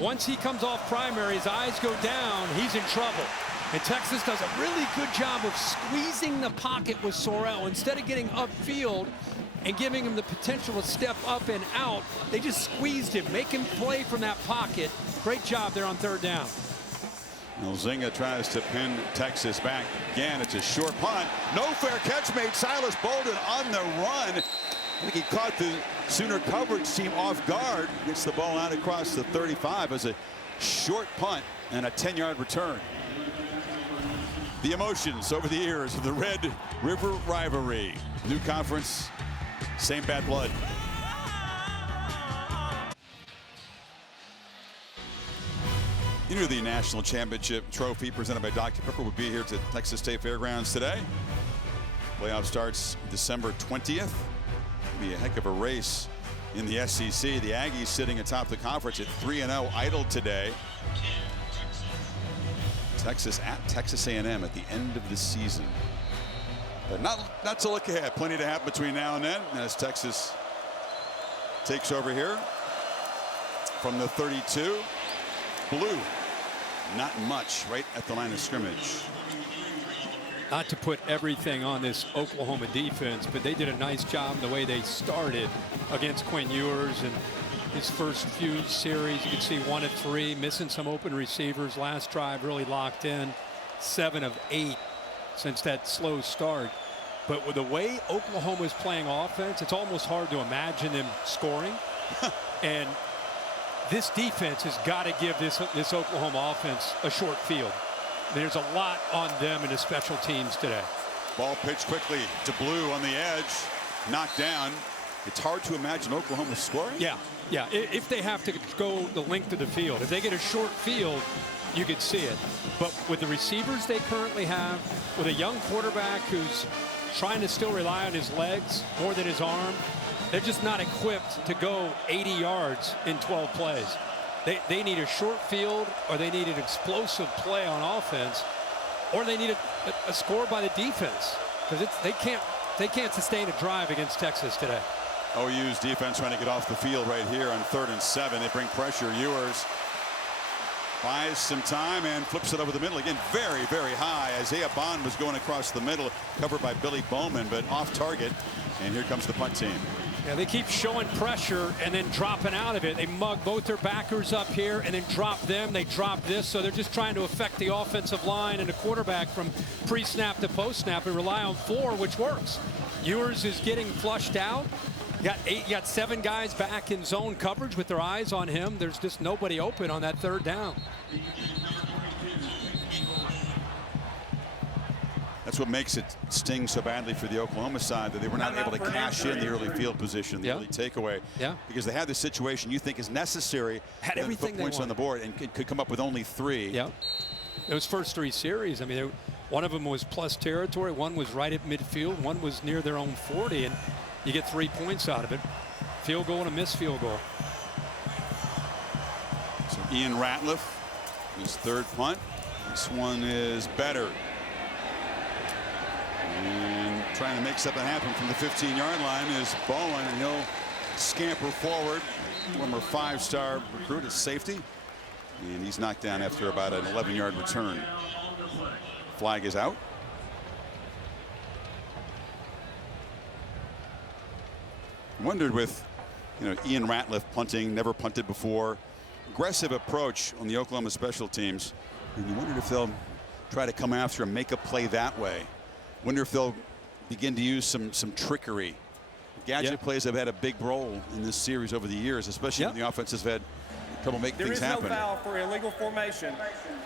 once he comes off primary, his eyes go down, he's in trouble. And Texas does a really good job of squeezing the pocket with Sorrell. Instead of getting upfield and giving him the potential to step up and out, they just squeezed him, make him play from that pocket. Great job there on third down. Elzinga tries to pin Texas back. Again, it's a short punt. No fair catch made. Silas Bolden on the run. I think he caught the Sooner coverage team off guard. Gets the ball out across the 35 as a short punt and a 10-yard return. The emotions over the years of the Red River rivalry. New conference, same bad blood. You know, the national championship trophy presented by Dr. Pepper will be here at Texas State Fairgrounds today. Playoff starts December 20th. Be a heck of a race in the SEC. The Aggies sitting atop the conference at 3-0, idle today. Texas at Texas A&M at the end of the season. But not to look ahead. Plenty to happen between now and then as Texas takes over here from the 32. Blue, not much right at the line of scrimmage. Not to put everything on this Oklahoma defense, but they did a nice job the way they started against Quinn Ewers and his first few series. You can see 1 of 3, missing some open receivers. Last drive really locked in, 7 of 8 since that slow start. But with the way Oklahoma is playing offense, it's almost hard to imagine them scoring. And this defense has got to give this Oklahoma offense a short field. There's a lot on them in the special teams today. Ball pitched quickly to Blue on the edge, knocked down. It's hard to imagine Oklahoma scoring. Yeah. If they have to go the length of the field, if they get a short field, you could see it. But with the receivers they currently have, with a young quarterback who's trying to still rely on his legs more than his arm, they're just not equipped to go 80 yards in 12 plays. They need a short field, or they need an explosive play on offense, or they need a score by the defense, because they can't sustain a drive against Texas today. OU's defense trying to get off the field right here on 3rd and 7. They bring pressure. Ewers buys some time and flips it over the middle again. Very, very high. Isaiah Bond was going across the middle, covered by Billy Bowman, but off target. And here comes the punt team. Yeah, they keep showing pressure and then dropping out of it. They mug both their backers up here and then drop them. They drop this, so they're just trying to affect the offensive line and the quarterback from pre-snap to post-snap and rely on 4, which works. Ewers is getting flushed out. You got 7 guys back in zone coverage with their eyes on him. There's just nobody open on that 3rd down. That's what makes it sting so badly for the Oklahoma side, that they were not able to cash in the early field position, the early takeaway. Yeah. Because they had the situation you think is necessary. Had everything put points on the board and could come up with only 3. Yeah. Those first 3 series, I mean, one of them was plus territory, one was right at midfield, one was near their own 40, and you get 3 points out of it. Field goal and a missed field goal. So Ian Ratliff, his 3rd punt. This one is better. And trying to make something happen from the 15-yard line is Bowen, and he'll scamper forward. Former 5-star recruit at safety. And he's knocked down after about an 11-yard return. Flag is out. Wondered with, Ian Ratliff punting, never punted before. Aggressive approach on the Oklahoma special teams. And you wondered if they'll try to come after and make a play that way. Wonder if they'll begin to use some trickery. Gadget plays have had a big role in this series over the years, especially when the offense has had trouble making things happen. There is no foul for illegal formation.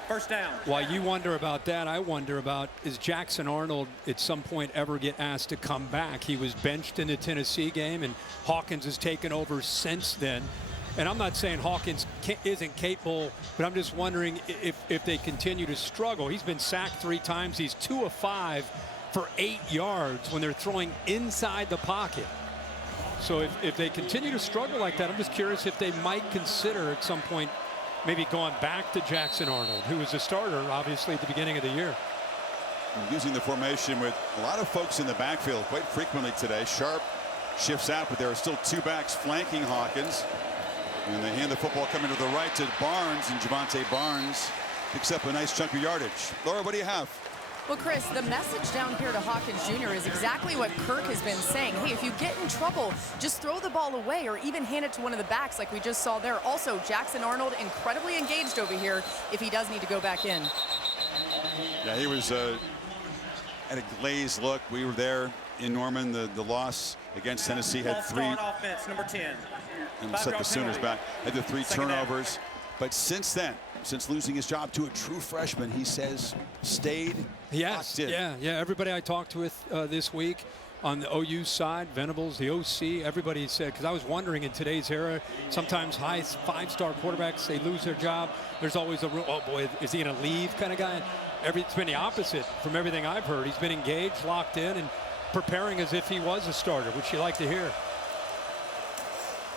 1st down. While you wonder about that, I wonder about, is Jackson Arnold at some point ever get asked to come back? He was benched in the Tennessee game, and Hawkins has taken over since then. And I'm not saying Hawkins isn't capable, but I'm just wondering if they continue to struggle. He's been sacked 3 times. He's 2 of 5 for 8 yards when they're throwing inside the pocket. So if they continue to struggle like that, I'm just curious if they might consider at some point maybe going back to Jackson Arnold, who was a starter, obviously, at the beginning of the year. Using the formation with a lot of folks in the backfield quite frequently today. Sharp shifts out, but there are still 2 backs flanking Hawkins. And they hand the football coming to the right to Barnes, and Javante Barnes picks up a nice chunk of yardage. Laura, what do you have? Well, Chris, the message down here to Hawkins Jr. is exactly what Kirk has been saying. Hey, if you get in trouble, just throw the ball away or even hand it to one of the backs like we just saw there. Also, Jackson Arnold incredibly engaged over here if he does need to go back in. Yeah, he was at a glazed look. We were there in Norman. The loss against Tennessee had 3. Offense, number 10. And set the Sooners back. Had the 3 turnovers. But since then, since losing his job to a true freshman, he says stayed. Yes, yeah. Everybody I talked with this week on the OU side, Venables, the OC, everybody said, because I was wondering in today's era, sometimes high 5-star quarterbacks, they lose their job. There's always a, oh boy, is he going to leave kind of guy? It's been the opposite from everything I've heard. He's been engaged, locked in, and preparing as if he was a starter, which you like to hear.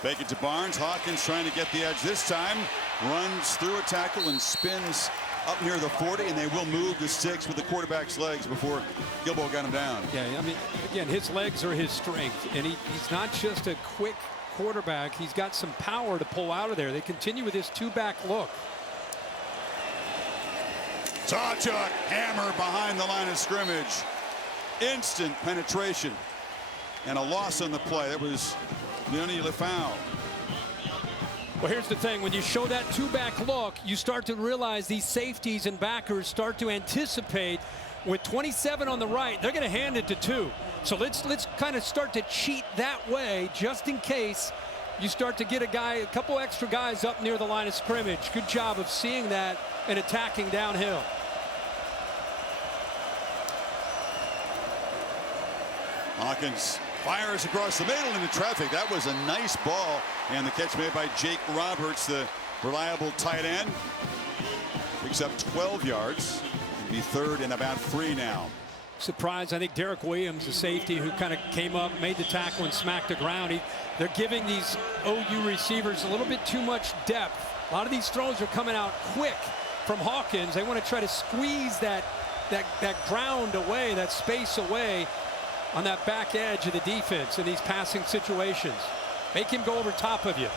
Fake it to Barnes. Hawkins trying to get the edge this time. Runs through a tackle and spins up near the 40, and they will move the sticks with the quarterback's legs before Gilbo got him down. Yeah, I mean, again, his legs are his strength, and he's not just a quick quarterback. He's got some power to pull out of there. They continue with this two-back look. Sawchuk, hammer behind the line of scrimmage. Instant penetration. And a loss on the play. That was Leone Lefau. Well, here's the thing. When you show that two-back look, you start to realize these safeties and backers start to anticipate with 27 on the right, they're going to hand it to 2. So let's kind of start to cheat that way just in case you start to get a couple extra guys up near the line of scrimmage. Good job of seeing that and attacking downhill. Hawkins fires across the middle into traffic. That was a nice ball. And the catch made by Jake Roberts, the reliable tight end. Picks up 12 yards. It'll be third and about 3 now. Surprised, I think Derek Williams, the safety who kind of came up, made the tackle and smacked the ground. They're giving these OU receivers a little bit too much depth. A lot of these throws are coming out quick from Hawkins. They want to try to squeeze that ground away, that space away on that back edge of the defense in these passing situations. Make him go over top of you.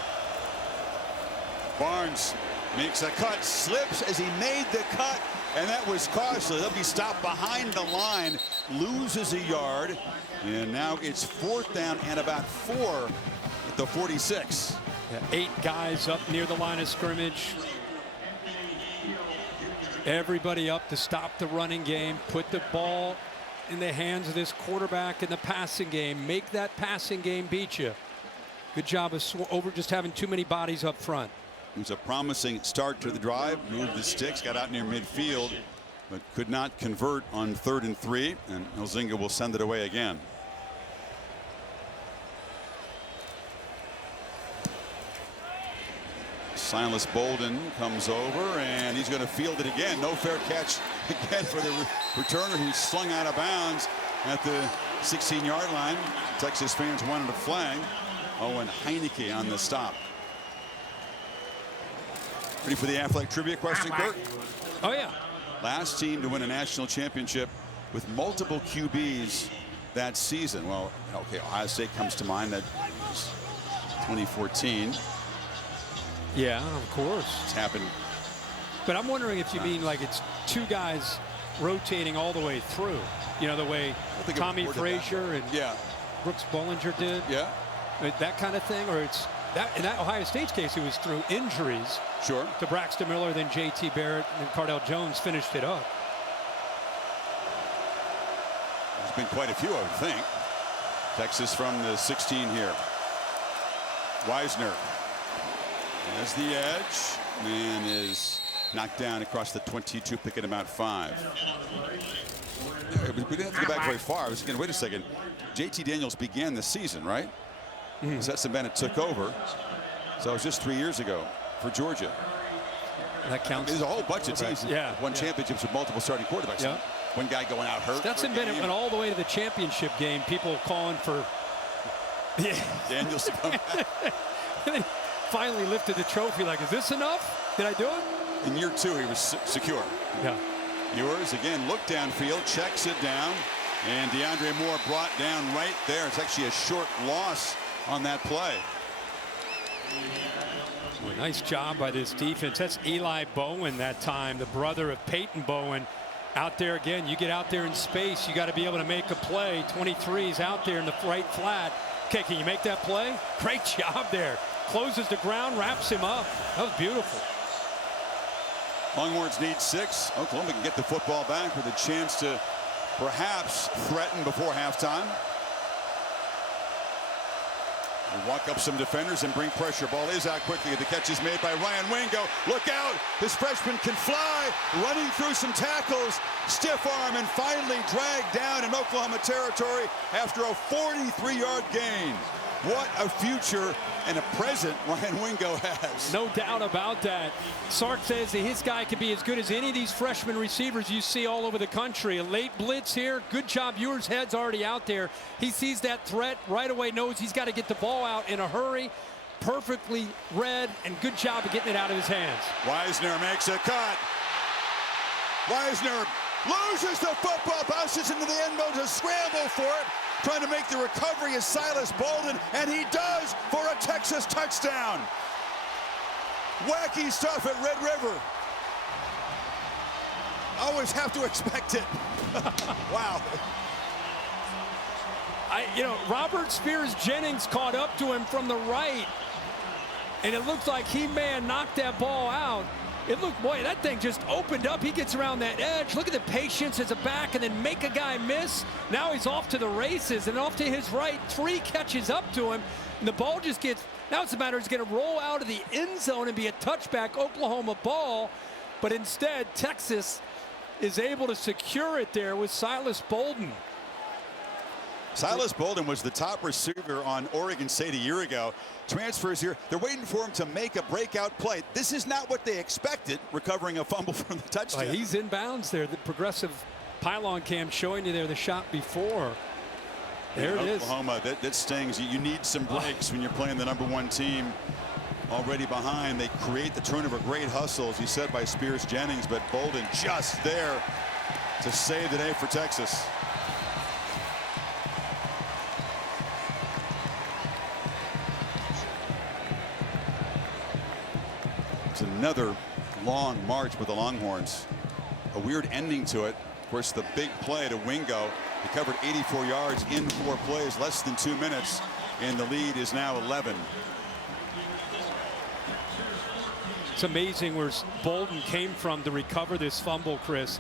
Barnes makes a cut, slips as he made the cut, and that was costly. He'll be stopped behind the line, loses a yard, and now it's 4th down and about 4 at the 46. Yeah, 8 guys up near the line of scrimmage. Everybody up to stop the running game, put the ball in the hands of this quarterback in the passing game. Make that passing game beat you. Good job of just having too many bodies up front. It was a promising start to the drive. Moved the sticks, got out near midfield, but could not convert on 3rd and 3. And Elzinga will send it away again. Silas Bolden comes over, and he's going to field it again. No fair catch again for the returner, who's slung out of bounds at the 16-yard line. Texas fans wanted a flag. Owen Heineke on the stop. Ready for the athletic trivia question, Kurt? Oh, yeah. Last team to win a national championship with multiple QBs that season. Well, okay, Ohio State comes to mind. That was 2014. Yeah, of course. It's happened. But I'm wondering if you mean like it's 2 guys rotating all the way through. You know, the way Tommy Frazier and Brooks Bollinger did. Yeah. That kind of thing, or it's that in that Ohio State's case, it was through injuries. Sure. To Braxton Miller, then J.T. Barrett, and Cardell Jones finished it up. There's been quite a few, I would think. Texas from the 16 here. Weisner has the edge and is knocked down across the 22, picking about 5. We didn't have to go back very far. I was thinking, wait a second. J.T. Daniels began the season, right? Stetson Bennett took over. So it was just 3 years ago for Georgia. That counts. There's a whole bunch of teams that won championships with multiple starting quarterbacks. Yeah. One guy going out hurt. Stetson Bennett went all the way to the championship game. People calling for Daniels to come back. And then finally lifted the trophy. Like, is this enough? Did I do it? In year 2, he was secure. Yeah. Ewers again, look downfield, checks it down, and DeAndre Moore brought down right there. It's actually a short loss on that play. Well, nice job by this defense. That's Eli Bowen that time, the brother of Peyton Bowen. Out there again, you get out there in space, you got to be able to make a play. 23 is out there in the right flat. Okay, can you make that play? Great job there. Closes the ground, wraps him up. That was beautiful. Longhorns need 6. Oklahoma can get the football back with a chance to perhaps threaten before halftime. They walk up some defenders and bring pressure. Ball is out quickly. The catch is made by Ryan Wingo. Look out. This freshman can fly. Running through some tackles. Stiff arm and finally dragged down in Oklahoma territory after a 43-yard gain. What a future and a present Ryan Wingo has. No doubt about that. Sark says that his guy could be as good as any of these freshman receivers you see all over the country. A late blitz here. Good job. Ewers' head's already out there. He sees that threat right away, knows he's got to get the ball out in a hurry. Perfectly read, and good job of getting it out of his hands. Weisner makes a cut. Weisner loses the football, bounces into the end zone to scramble for it. Trying to make the recovery is Silas Bolden, and he does for a Texas touchdown. Wacky stuff at Red River. Always have to expect it. Wow. Robert Spears Jennings caught up to him from the right, and it looked like he may have knocked that ball out. It looked, boy, that thing just opened up. He gets around that edge. Look at the patience as a back and then make a guy miss. Now he's off to the races, and off to his right, 3 catches up to him, and the ball just gets, now it's a matter, it's going to roll out of the end zone and be a touchback Oklahoma ball, but instead Texas is able to secure it there with Silas Bolden. Silas Bolden was the top receiver on Oregon State a year ago. Transfers here. They're waiting for him to make a breakout play. This is not what they expected, recovering a fumble from the touchdown. He's in bounds there. The progressive pylon cam showing you there the shot before. There it is. Oklahoma, that stings. You need some breaks when you're playing the #1 team. Already behind, they create the turnover. Great hustle, as you said, by Spears Jennings, but Bolden just there to save the day for Texas. It's another long march with the Longhorns. A weird ending to it. Of course, the big play to Wingo. He covered 84 yards in 4 plays, less than 2 minutes, and the lead is now 11. It's amazing where Bolden came from to recover this fumble, Chris.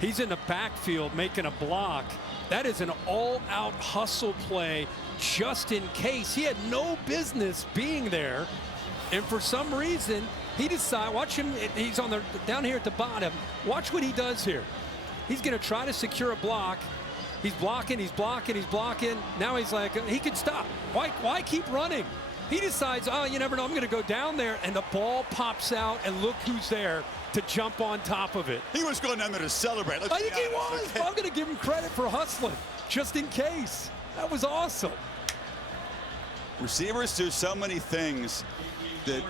He's in the backfield making a block. That is an all-out hustle play just in case. He had no business being there, and for some reason, he decided, watch him, he's on the down here at the bottom. Watch what he does here. He's going to try to secure a block. He's blocking, he's blocking, he's blocking. Now he's like, he could stop. Why keep running? He decides, oh, you never know, I'm going to go down there, and the ball pops out, and look who's there to jump on top of it. He was going down there to celebrate. I think he was. Okay. I'm going to give him credit for hustling, just in case. That was awesome. Receivers do so many things that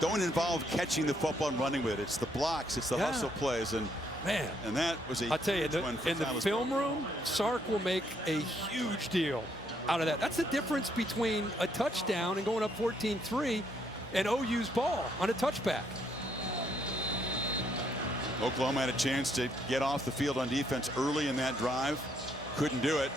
don't involve catching the football and running with it. It's the blocks, it's the hustle plays, and man, and that was a I'll tell you, one for in the film room, Sark will make a huge deal out of that. That's the difference between a touchdown and going up 14-3 and OU's ball on a touchback. Oklahoma had a chance to get off the field on defense early in that drive, couldn't do it,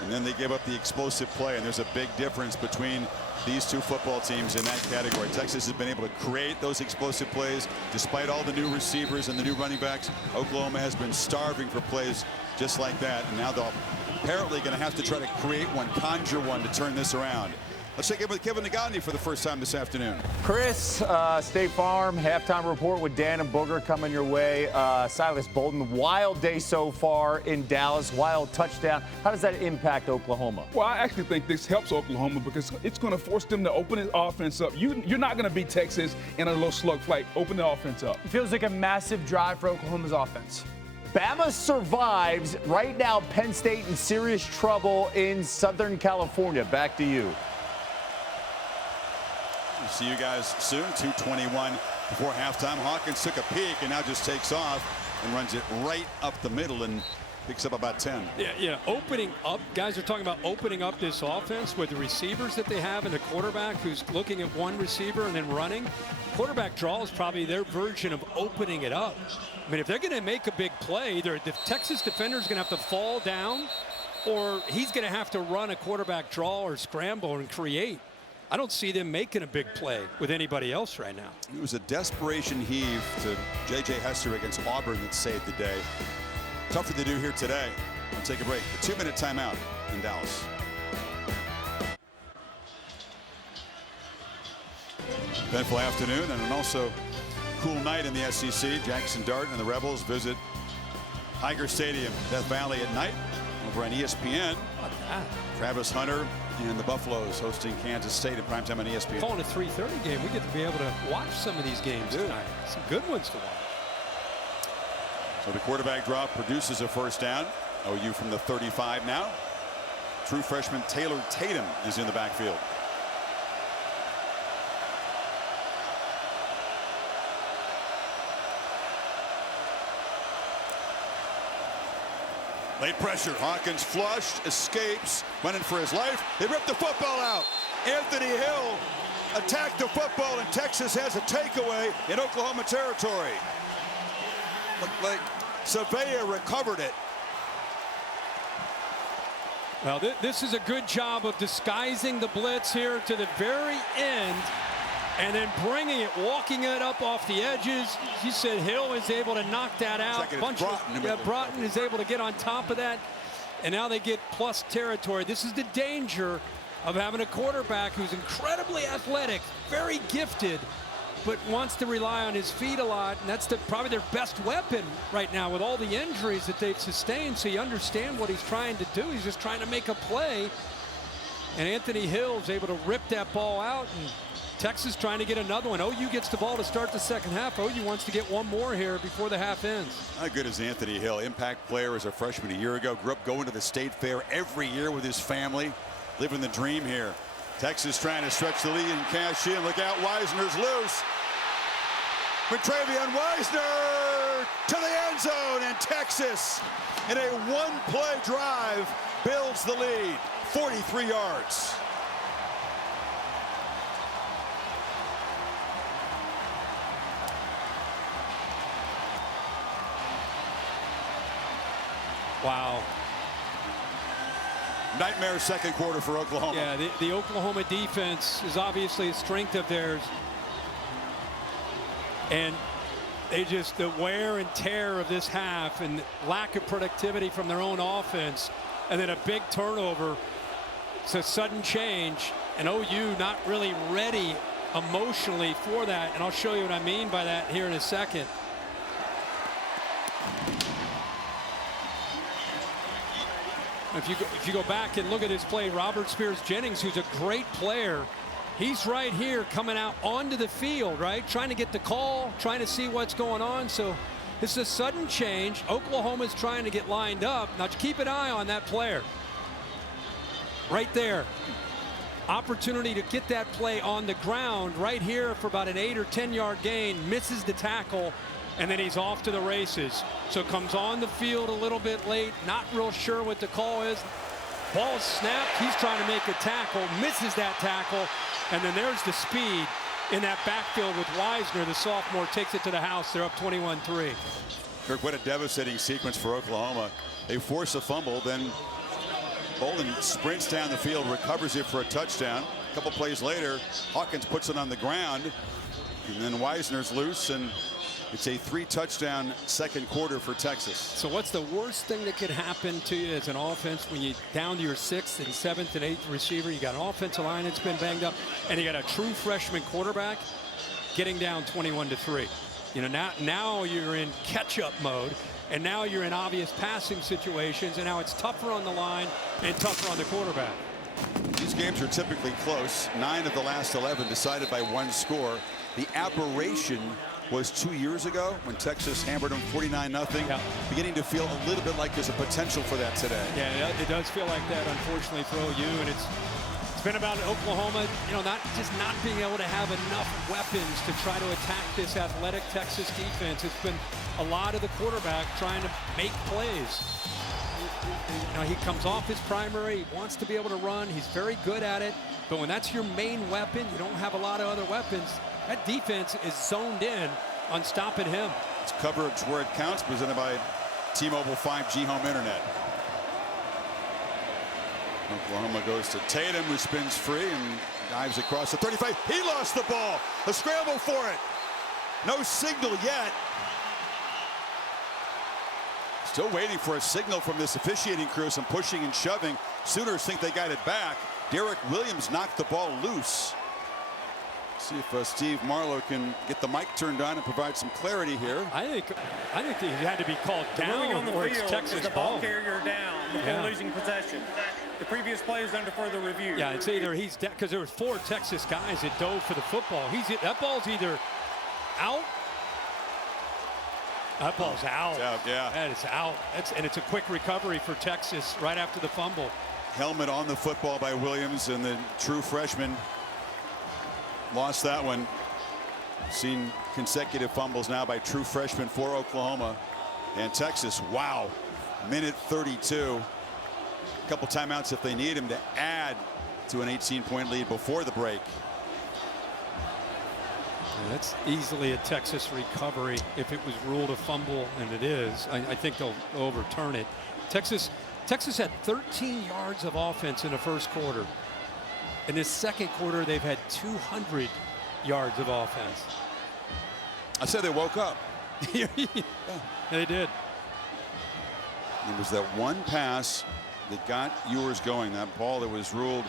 and then they gave up the explosive play, and there's a big difference between these two football teams in that category. Texas has been able to create those explosive plays despite all the new receivers and the new running backs. Oklahoma has been starving for plays just like that, and now they're apparently going to have to try to create one, conjure one to turn this around. Let's check in with Kevin Negandhi for the first time this afternoon. Chris, State Farm halftime report with Dan and Booger coming your way. Silas Bolden, wild day so far in Dallas, wild touchdown. How does that impact Oklahoma? Well, I actually think this helps Oklahoma because it's going to force them to open the offense up. You're not going to beat Texas in a little slug fight. Open the offense up. It feels like a massive drive for Oklahoma's offense. Bama survives. Right now, Penn State in serious trouble in Southern California. Back to you. See you guys soon. 2:21 before halftime. Hawkins took a peek and now just takes off and runs it right up the middle and picks up about 10. Yeah, opening up. Guys are talking about opening up this offense with the receivers that they have and the quarterback who's looking at one receiver and then running. Quarterback draw is probably their version of opening it up. I mean, if they're going to make a big play, either the Texas defender is going to have to fall down or he's going to have to run a quarterback draw or scramble and create. I don't see them making a big play with anybody else right now. It was a desperation heave to J.J. Hester against Auburn that saved the day. Tougher to do here today. We'll take a break. A 2-minute timeout in Dallas. Eventful afternoon and an also cool night in the SEC. Jackson Dart and the Rebels visit Tiger Stadium, Death Valley at night over on ESPN. Travis Hunter and the Buffaloes hosting Kansas State in primetime on ESPN. Calling a 3:30 game. We get to be able to watch some of these games tonight. Some good ones to watch. So the quarterback draw produces a first down. OU from the 35 now. True freshman Taylor Tatum is in the backfield. Late pressure. Hawkins flushed, escapes, went in for his life. They ripped the football out. Anthony Hill attacked the football, and Texas has a takeaway in Oklahoma territory. Looked like Savea recovered it. Well, this is a good job of disguising the blitz here to the very end and then bringing it, walking it up off the edges. You said Hill is able to knock that out. Broughton is able to get on top of that, and now they get plus territory. This is the danger of having a quarterback who's incredibly athletic, very gifted, but wants to rely on his feet a lot, and that's probably their best weapon right now with all the injuries that they've sustained. So you understand what he's trying to do. He's just trying to make a play, and Anthony Hill is able to rip that ball out, and Texas trying to get another one. OU gets the ball to start the second half. OU wants to get one more here before the half ends. How good is Anthony Hill? Impact player as a freshman a year ago. Grew up going to the state fair every year with his family. Living the dream here. Texas trying to stretch the lead and cash in. Look out, Wisner's loose. Travion Wisner to the end zone, and Texas in a one-play drive builds the lead. 43 yards. Wow. Nightmare second quarter for Oklahoma. Yeah, the Oklahoma defense is obviously a strength of theirs. And the wear and tear of this half and lack of productivity from their own offense, and then a big turnover. It's a sudden change, and OU not really ready emotionally for that. And I'll show you what I mean by that here in a second. If you go back and look at his play, Robert Spears-Jennings, who's a great player, he's right here coming out onto the field, right? Trying to get the call, trying to see what's going on. So this is a sudden change. Oklahoma's trying to get lined up. Now keep an eye on that player. Right there. Opportunity to get that play on the ground right here for about an 8 or 10 yard gain. Misses the tackle, and then he's off to the races. So comes on the field a little bit late, not real sure what the call is. Ball snapped, he's trying to make a tackle, misses that tackle, and then there's the speed in that backfield with Wisner. The sophomore takes it to the house. They're up 21-3. Kirk, what a devastating sequence for Oklahoma. They force a fumble, then Bolden sprints down the field, recovers it for a touchdown. A couple plays later, Hawkins puts it on the ground, and then Wisner's loose, and it's a 3-touchdown second quarter for Texas. So what's the worst thing that could happen to you as an offense when you down to your 6th and 7th and 8th receiver? You got an offensive line that's been banged up, and you got a true freshman quarterback getting down 21-3. You know, now you're in catch-up mode, and now you're in obvious passing situations, and now it's tougher on the line and tougher on the quarterback. These games are typically close. 9 of the last 11 decided by 1 score. The aberration was 2 years ago when Texas hammered them 49-0. Yeah. Beginning to feel a little bit like there's a potential for that today. Yeah, it does feel like that, unfortunately, for OU, and it's been about Oklahoma, you know, not being able to have enough weapons to try to attack this athletic Texas defense. It's been a lot of the quarterback trying to make plays. You know, he comes off his primary, he wants to be able to run, he's very good at it, but when that's your main weapon, you don't have a lot of other weapons. That defense is zoned in on stopping him. It's coverage where it counts, presented by T-Mobile 5G home internet. Oklahoma goes to Tatum, who spins free and dives across the 35. He lost the ball. A scramble for it. No signal yet. Still waiting for a signal from this officiating crew. Some pushing and shoving. Sooners think they got it back. Derek Williams knocked the ball loose. See if Steve Marlowe can get the mic turned on and provide some clarity here. I think he had to be called down on the or field it's Texas the ball carrier down before losing possession. The previous play is under further review. Yeah, it's either he's down, because there were 4 Texas guys that dove for the football. That ball's either out. That ball's out. It's out, yeah. That is out. And it's a quick recovery for Texas right after the fumble. Helmet on the football by Williams, and the true freshman lost that one. Seen consecutive fumbles now by true freshmen for Oklahoma and Texas. Wow. minute 32. A couple timeouts if they need him to add to an 18-point lead before the break. That's easily a Texas recovery if it was ruled a fumble, and it is. I think they'll overturn it. Texas had 13 yards of offense in the first quarter. In this second quarter, they've had 200 yards of offense. I said they woke up. Yeah. They did. It was that one pass that got Ewers going. That ball that was ruled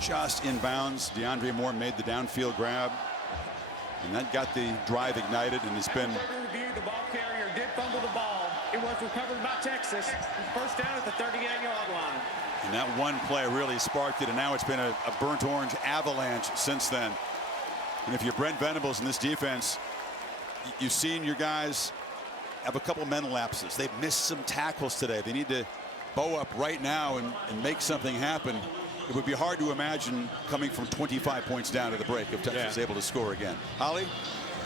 just in bounds. DeAndre Moore made the downfield grab. And that got the drive ignited, and it's been. Review, the ball carrier did fumble the ball. It was recovered by Texas. First down at the 38-yard line. And that one play really sparked it, and now it's been a burnt orange avalanche since then. And if you're Brent Venables in this defense, you've seen your guys have a couple mental lapses. They've missed some tackles today. They need to bow up right now and make something happen. It would be hard to imagine coming from 25 points down to the break if Texas is able to score again. Holly?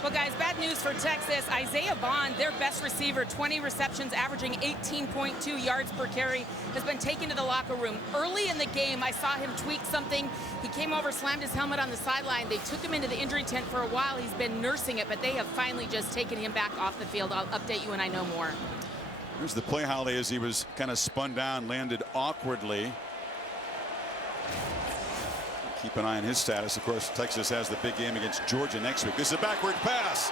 Well, guys, bad news for Texas. Isaiah Bond, their best receiver, 20 receptions, averaging 18.2 yards per carry, has been taken to the locker room. Early in the game, I saw him tweak something. He came over, slammed his helmet on the sideline. They took him into the injury tent for a while. He's been nursing it, but they have finally just taken him back off the field. I'll update you when I know more. Here's the play, Holly, as he was kind of spun down, landed awkwardly. Keep an eye on his status. Of course, Texas has the big game against Georgia next week. This is a backward pass.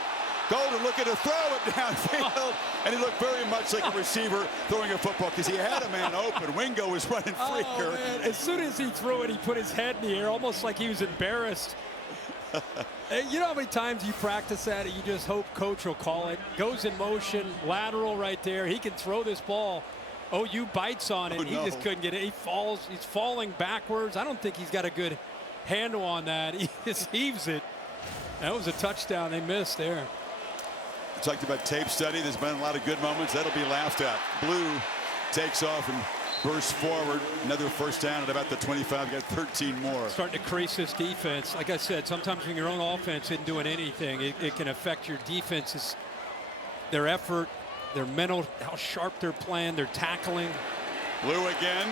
Golden looking to throw it downfield, and he looked very much like a receiver throwing a football because he had a man open. Wingo was running free. Man. As soon as he threw it, he put his head in the air, almost like he was embarrassed. You know how many times you practice that? You just hope coach will call it. Goes in motion, lateral right there. He can throw this ball. OU bites on it. He just couldn't get it. He falls. He's falling backwards. I don't think he's got a good handle on that. He just heaves it. That was a touchdown. They missed there. We talked about tape study. There's been a lot of good moments. That'll be laughed at. Blue takes off and bursts forward. Another first down at about the 25. Got 13 more. Starting to crease this defense. Like I said, sometimes when your own offense isn't doing anything, it can affect your defenses, their effort, their mental, how sharp they're playing, their tackling. Blue again.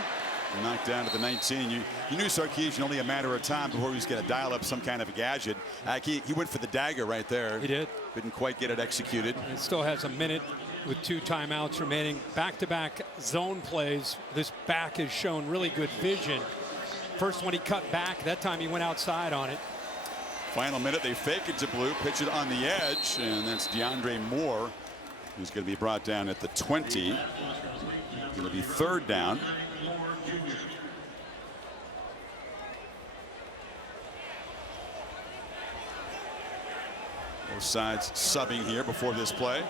Knocked down to the 19. You knew Sarkisian only a matter of time before he was going to dial up some kind of a gadget. He went for the dagger right there. He did. Couldn't quite get it executed. It still has a minute with 2 timeouts remaining. Back-to-back zone plays. This back has shown really good vision. First one he cut back. That time he went outside on it. Final minute, they fake it to Blue, pitch it on the edge, and that's DeAndre Moore, who's going to be brought down at the 20. Going to be third down. Both sides subbing here before this play.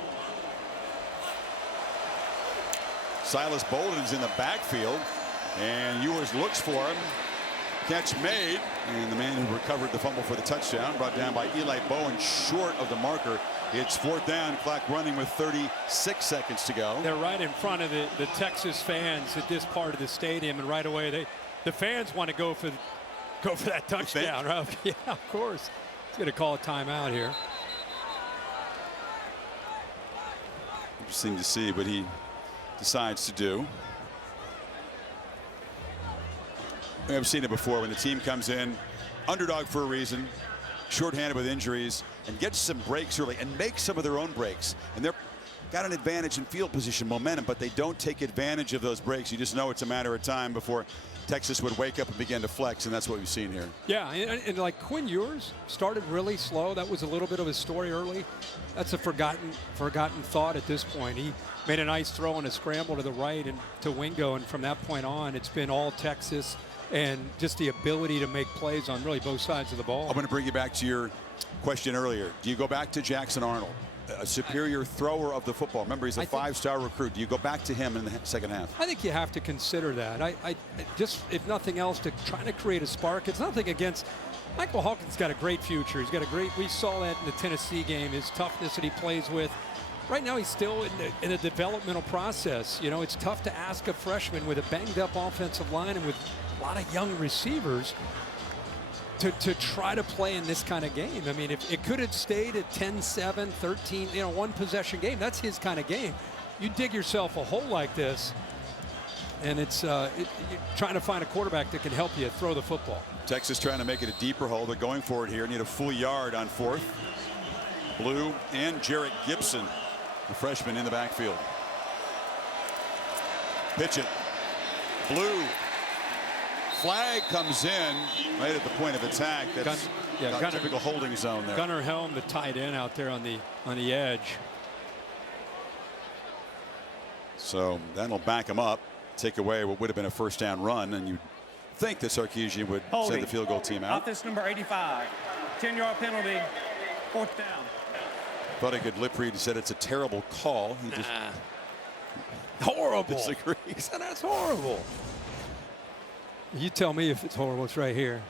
Silas Bolden's in the backfield, and Ewers looks for him. Catch made, and the man who recovered the fumble for the touchdown, brought down by Eli Bowen, short of the marker. It's fourth down, clock running with 36 seconds to go. They're right in front of the Texas fans at this part of the stadium, and right away the fans want to go for that touchdown. Right? Yeah, of course. He's going to call a timeout here. Interesting to see what he decides to do. I've seen it before when the team comes in, underdog for a reason, shorthanded with injuries, and gets some breaks early and makes some of their own breaks. And they're got an advantage in field position momentum, but they don't take advantage of those breaks. You just know it's a matter of time before Texas would wake up and begin to flex, and that's what we've seen here. Yeah, and like Quinn Ewers started really slow. That was a little bit of his story early. That's a forgotten thought at this point. He made a nice throw and a scramble to the right and to Wingo, and from that point on, it's been all Texas and just the ability to make plays on really both sides of the ball. I'm going to bring you back to your question earlier. Do you go back to Jackson Arnold, a superior thrower of the football? Remember, he's a 5-star recruit. Do you go back to him in the second half? I think you have to consider that. I just, if nothing else, to try to create a spark. It's nothing against Michael Hawkins. Got a great future. He's got a great. We saw that in the Tennessee game. His toughness that he plays with. Right now, he's still in the developmental process. You know, it's tough to ask a freshman with a banged-up offensive line and with a lot of young receivers to try to play in this kind of game. I mean, if it could have stayed at 10-7, 13, one possession game, that's his kind of game. you dig yourself a hole like this, and it's you're trying to find a quarterback that can help you throw the football. Texas trying to make it a deeper hole. They're going for it here. Need a full yard on 4th. Blue and Jarrett Gibson, the freshman, in the backfield. Pitch it. Blue. Flag comes in right at the point of attack. That's Gunner, typical holding zone there. Gunnar Helm, the tight end out there on the edge. So that'll back him up, take away what would have been a first down run, and you'd think that Sarkisian would send the field goal team out. Offense number 85. 10-yard penalty. 4th down. Thought I could lip read and said it's a terrible call. He just horrible. disagrees. He said that's horrible. You tell me if it's horrible. It's right here.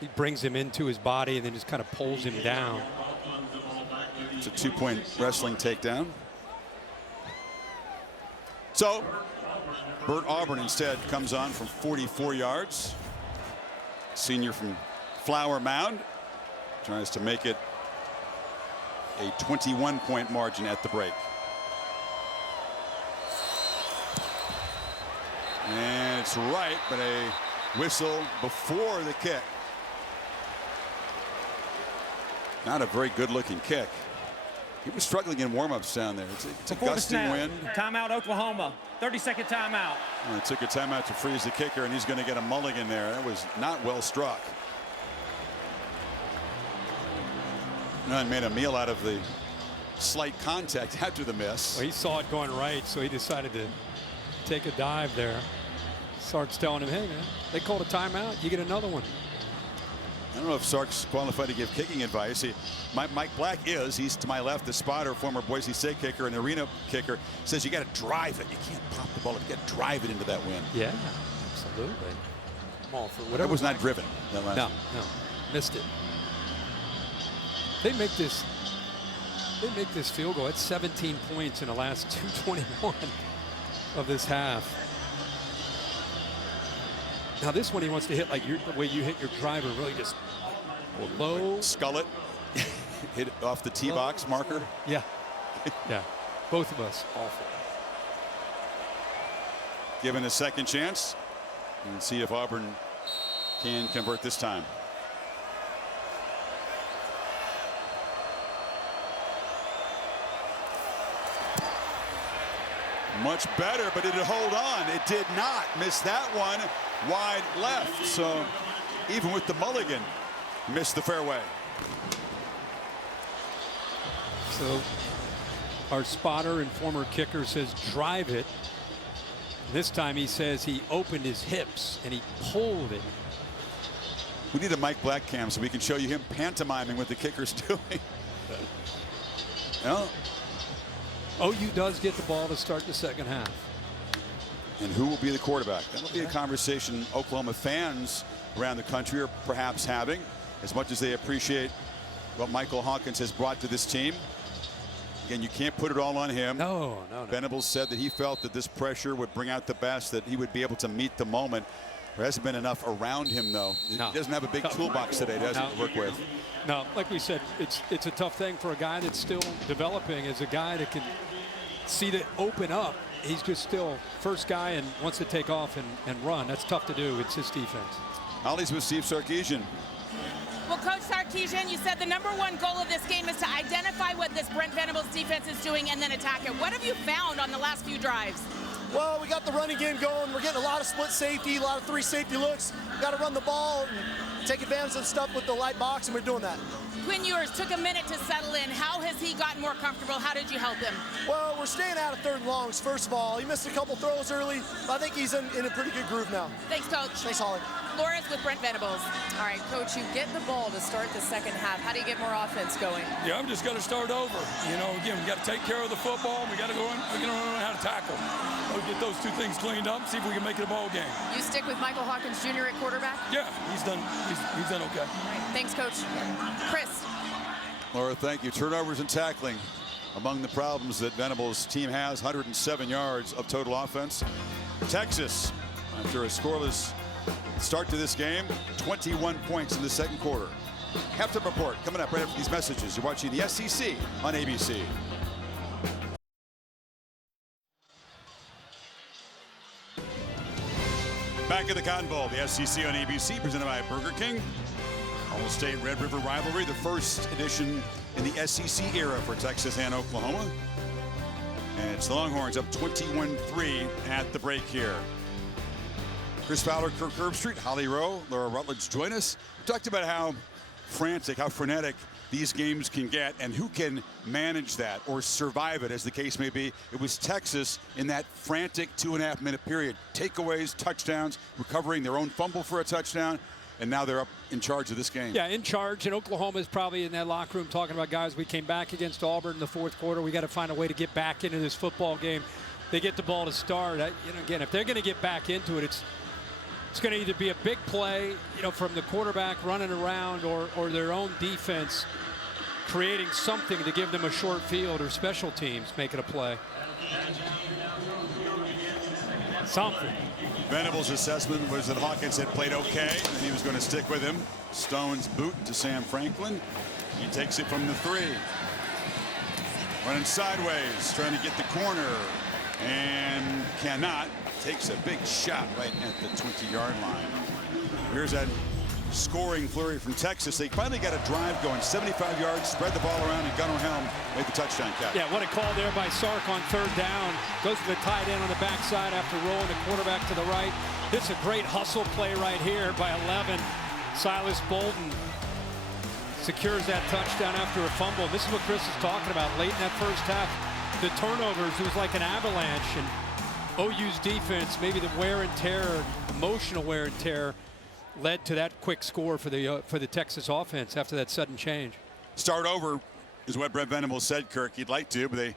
He brings him into his body and then just kind of pulls him down. It's a 2-point wrestling takedown. So Bert Auburn instead comes on from 44 yards. Senior from Flower Mound tries to make it a 21-point margin at the break. And it's right, but a whistle before the kick. Not a very good-looking kick. He was struggling in warm-ups down there. It's a gusting wind. Timeout, Oklahoma. 30-second timeout. And it took a timeout to freeze the kicker, and he's going to get a mulligan there. That was not well struck. Nunn made a meal out of the slight contact after the miss. Well, he saw it going right, so he decided to take a dive there. Sark's telling him, hey, man, they called a timeout. You get another one. I don't know if Sark's qualified to give kicking advice. Mike Black is. He's to my left, the spotter, former Boise State kicker and arena kicker. Says you got to drive it. You can't pop the ball. You got to drive it into that wind. Yeah, absolutely. I'm all for whatever. That was not driven. That last no, missed it. They make this field goal. It's 17 points in the last 2:21 of this half. Now this one he wants to hit like the way you hit your driver, really just low. Scull it. Hit it off the tee box marker. Yeah. Yeah. Both of us awful. Given a second chance and see if Auburn can convert this time. Much better, but did it hold on? It did not. Missed that one wide left. So even with the mulligan, missed the fairway. So our spotter and former kicker says drive it. This time he says he opened his hips and he pulled it. We need a Mike Black cam so we can show you him pantomiming what the kicker's doing. Well, OU does get the ball to start the second half. And who will be the quarterback? That'll be a conversation Oklahoma fans around the country are perhaps having, as much as they appreciate what Michael Hawkins has brought to this team. Again, you can't put it all on him. No. Venables said that he felt that this pressure would bring out the best, that he would be able to meet the moment. There hasn't been enough around him, though. No. He doesn't have a big toolbox today, does he, to work with? No, like we said, it's a tough thing for a guy that's still developing, as a guy that can see to open up. He's just still first guy and wants to take off and run. That's tough to do. It's his defense. Ollie's with Steve Sarkisian. Well, Coach Sarkisian, you said the #1 goal of this game is to identify what this Brent Venables defense is doing and then attack it. What have you found on the last few drives? Well, we got the running game going. We're getting a lot of split safety, a lot of 3 safety looks. Got to run the ball and take advantage of stuff with the light box, and we're doing that. Quinn Ewers took a minute to settle in. How has he gotten more comfortable? How did you help him? Well, we're staying out of 3rd and longs, first of all. He missed a couple throws early, but I think he's in a pretty good groove now. Thanks, Coach. Thanks, Holly. Laura's with Brent Venables. All right, Coach, you get the ball to start the second half. How do you get more offense going? Yeah, I'm just going to start over. You know, again, we got to take care of the football. We got to learn how to tackle. We'll get those 2 things cleaned up, see if we can make it a ball game. You stick with Michael Hawkins Jr. at quarterback? Yeah, he's done okay. All right, thanks, Coach. Chris. Laura, thank you. Turnovers and tackling among the problems that Venables' team has. 107 yards of total offense. Texas, after a scoreless start to this game, 21 points in the second quarter. Halftime report coming up right after these messages. You're watching the SEC on ABC. back at the Cotton Bowl, the SEC on ABC, presented by Burger King. All-State Red River rivalry, the first edition in the SEC era for Texas and Oklahoma. And it's the Longhorns up 21-3 at the break here. Chris Fowler, Kirk Herbstreit, Holly Rowe, Laura Rutledge join us. We talked about how frantic, how frenetic these games can get and who can manage that or survive it, as the case may be. It was Texas in that frantic 2.5-minute period. Takeaways, touchdowns, recovering their own fumble for a touchdown, and now they're up in charge of this game. Yeah, in charge, and Oklahoma is probably in that locker room talking about, guys, we came back against Auburn in the fourth quarter. We got to find a way to get back into this football game. They get the ball to start. Again, if they're going to get back into it, it's going to either be a big play, from the quarterback running around or their own defense creating something to give them a short field, or special teams making a play. Something. Venables' assessment was that Hawkins had played okay, and he was going to stick with him. Stone's boot to Sam Franklin. He takes it from the 3. Running sideways, trying to get the corner, and cannot. Takes a big shot right at the 20-yard line. Here's that scoring flurry from Texas. They finally got a drive going, 75 yards, spread the ball around, and Gunnar Helm made the touchdown catch. Yeah, what a call there by Sark on third down. Goes to the tight end on the backside after rolling the quarterback to the right. This is a great hustle play right here by 11. Silas Bolden secures that touchdown after a fumble. This is what Chris is talking about late in that first half. The turnovers, it was like an avalanche, and OU's defense, maybe the wear and tear, emotional wear and tear, led to that quick score for the Texas offense after that sudden change. Start over is what Brent Venables said, Kirk. He'd like to, but they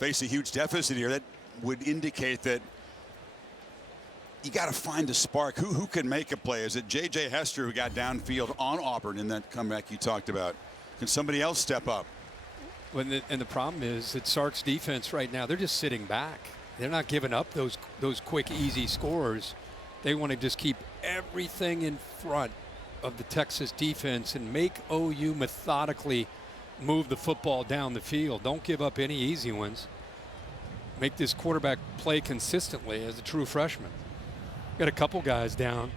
face a huge deficit here. That would indicate that you got to find a spark. Who can make a play? Is it J.J. Hester who got downfield on Auburn in that comeback you talked about? Can somebody else step up? And the problem is that Sark's defense right now, they're just sitting back. They're not giving up those quick, easy scores. They want to just keep everything in front of the Texas defense and make OU methodically move the football down the field. Don't give up any easy ones. Make this quarterback play consistently as a true freshman. Got a couple guys down.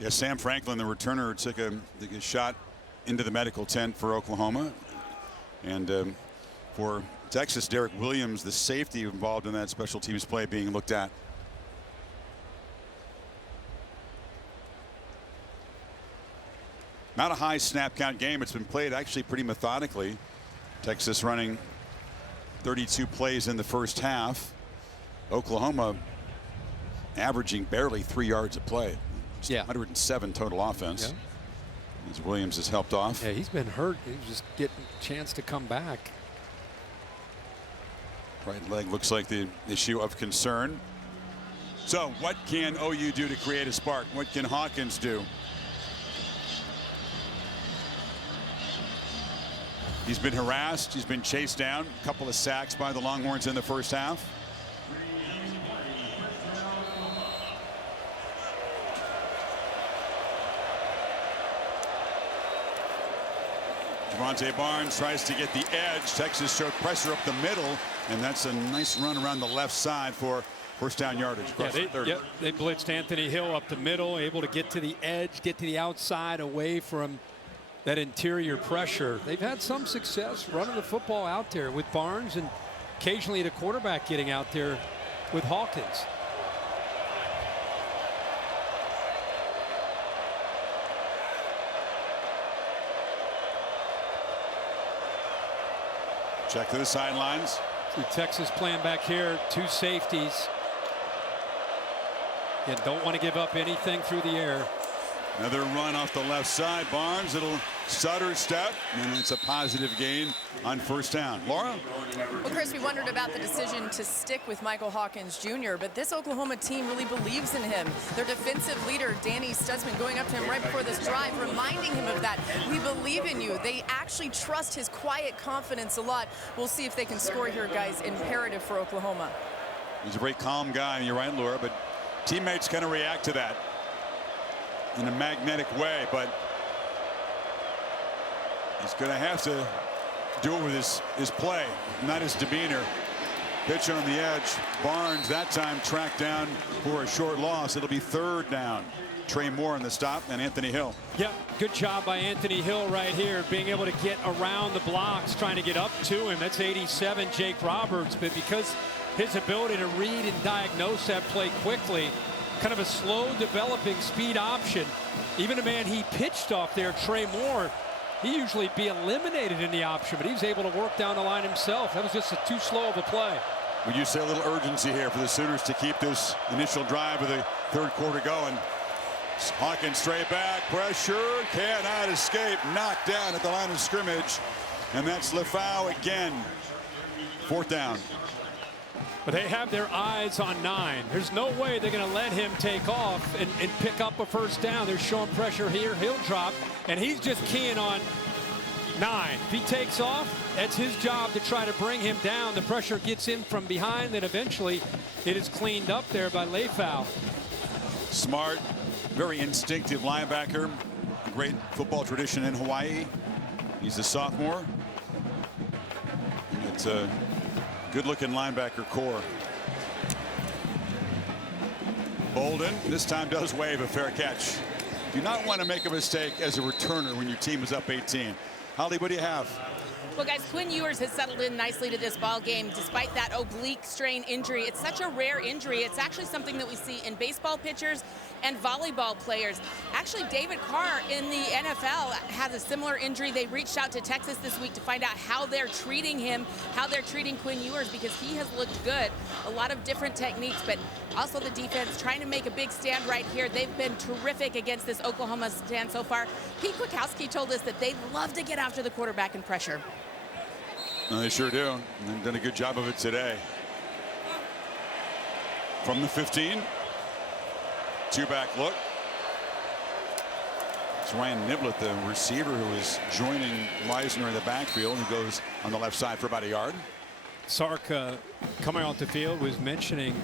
Yeah, Sam Franklin, the returner, took a shot into the medical tent for Oklahoma. And for Texas, Derek Williams, the safety involved in that special teams play, being looked at. Not a high snap count game. It's been played actually pretty methodically. Texas running 32 plays in the first half. Oklahoma averaging barely 3 yards a play. Just 107 total offense. Yeah. As Williams has helped off. Yeah, he's been hurt. He's just getting a chance to come back. Right leg looks like the issue of concern. So what can OU do to create a spark? What can Hawkins do? He's been harassed. He's been chased down. A couple of sacks by the Longhorns in the first half. Javonte Barnes tries to get the edge. Texas showed pressure up the middle, and that's a nice run around the left side for first down yardage. They blitzed Anthony Hill up the middle, able to get to the edge, get to the outside, away from that interior pressure. They've had some success running the football out there with Barnes, and occasionally the quarterback getting out there with Hawkins. Check to the sidelines. See Texas playing back here, 2 safeties. And don't want to give up anything through the air. Another run off the left side. Barnes, it'll stutter step, and it's a positive gain on first down. Laura? Well, Chris, we wondered about the decision to stick with Michael Hawkins Jr., but this Oklahoma team really believes in him. Their defensive leader, Danny Stutzman, going up to him right before this drive, reminding him of that. We believe in you. They actually trust his quiet confidence a lot. We'll see if they can score here, guys. Imperative for Oklahoma. He's a very calm guy, and you're right, Laura, but teammates kind of react to that in a magnetic way, but he's going to have to do it with his play, not his demeanor. Pitch on the edge. Barnes that time tracked down for a short loss. It'll be 3rd down. Trey Moore on the stop and Anthony Hill. Yeah, good job by Anthony Hill right here, being able to get around the blocks, trying to get up to him. That's 87, Jake Roberts, but because his ability to read and diagnose that play quickly, kind of a slow developing speed option. Even a man he pitched off there, Trey Moore, he usually be eliminated in the option, but he was able to work down the line himself. That was just too slow of a play. Would you say a little urgency here for the Sooners to keep this initial drive of the 3rd quarter going? Hawkins straight back, pressure, cannot escape, knocked down at the line of scrimmage, and that's Lefau again. 4th down. But they have their eyes on 9. There's no way they're going to let him take off and pick up a 1st down. They're showing pressure here. He'll drop, and he's just keying on 9. If he takes off, that's his job to try to bring him down. The pressure gets in from behind, then eventually it is cleaned up there by Lefau. Smart, very instinctive linebacker. Great football tradition in Hawaii. He's a sophomore. It's a good-looking linebacker core. Bolden this time does wave a fair catch. Do not want to make a mistake as a returner when your team is up 18. Holly, what do you have? Well, guys, Quinn Ewers has settled in nicely to this ball game despite that oblique strain injury. It's such a rare injury. It's actually something that we see in baseball pitchers and volleyball players. Actually, David Carr in the NFL has a similar injury. They reached out to Texas this week to find out how they're treating him, how they're treating Quinn Ewers, because he has looked good. A lot of different techniques, but also the defense trying to make a big stand right here. They've been terrific against this Oklahoma stand so far. Pete Kwiatkowski told us that they love to get after the quarterback and pressure. No, they sure do. They've done a good job of it today. From the 15. 2-back look. It's Ryan Niblett, the receiver, who is joining Wisner in the backfield. He goes on the left side for about a yard. Sark coming off the field was mentioning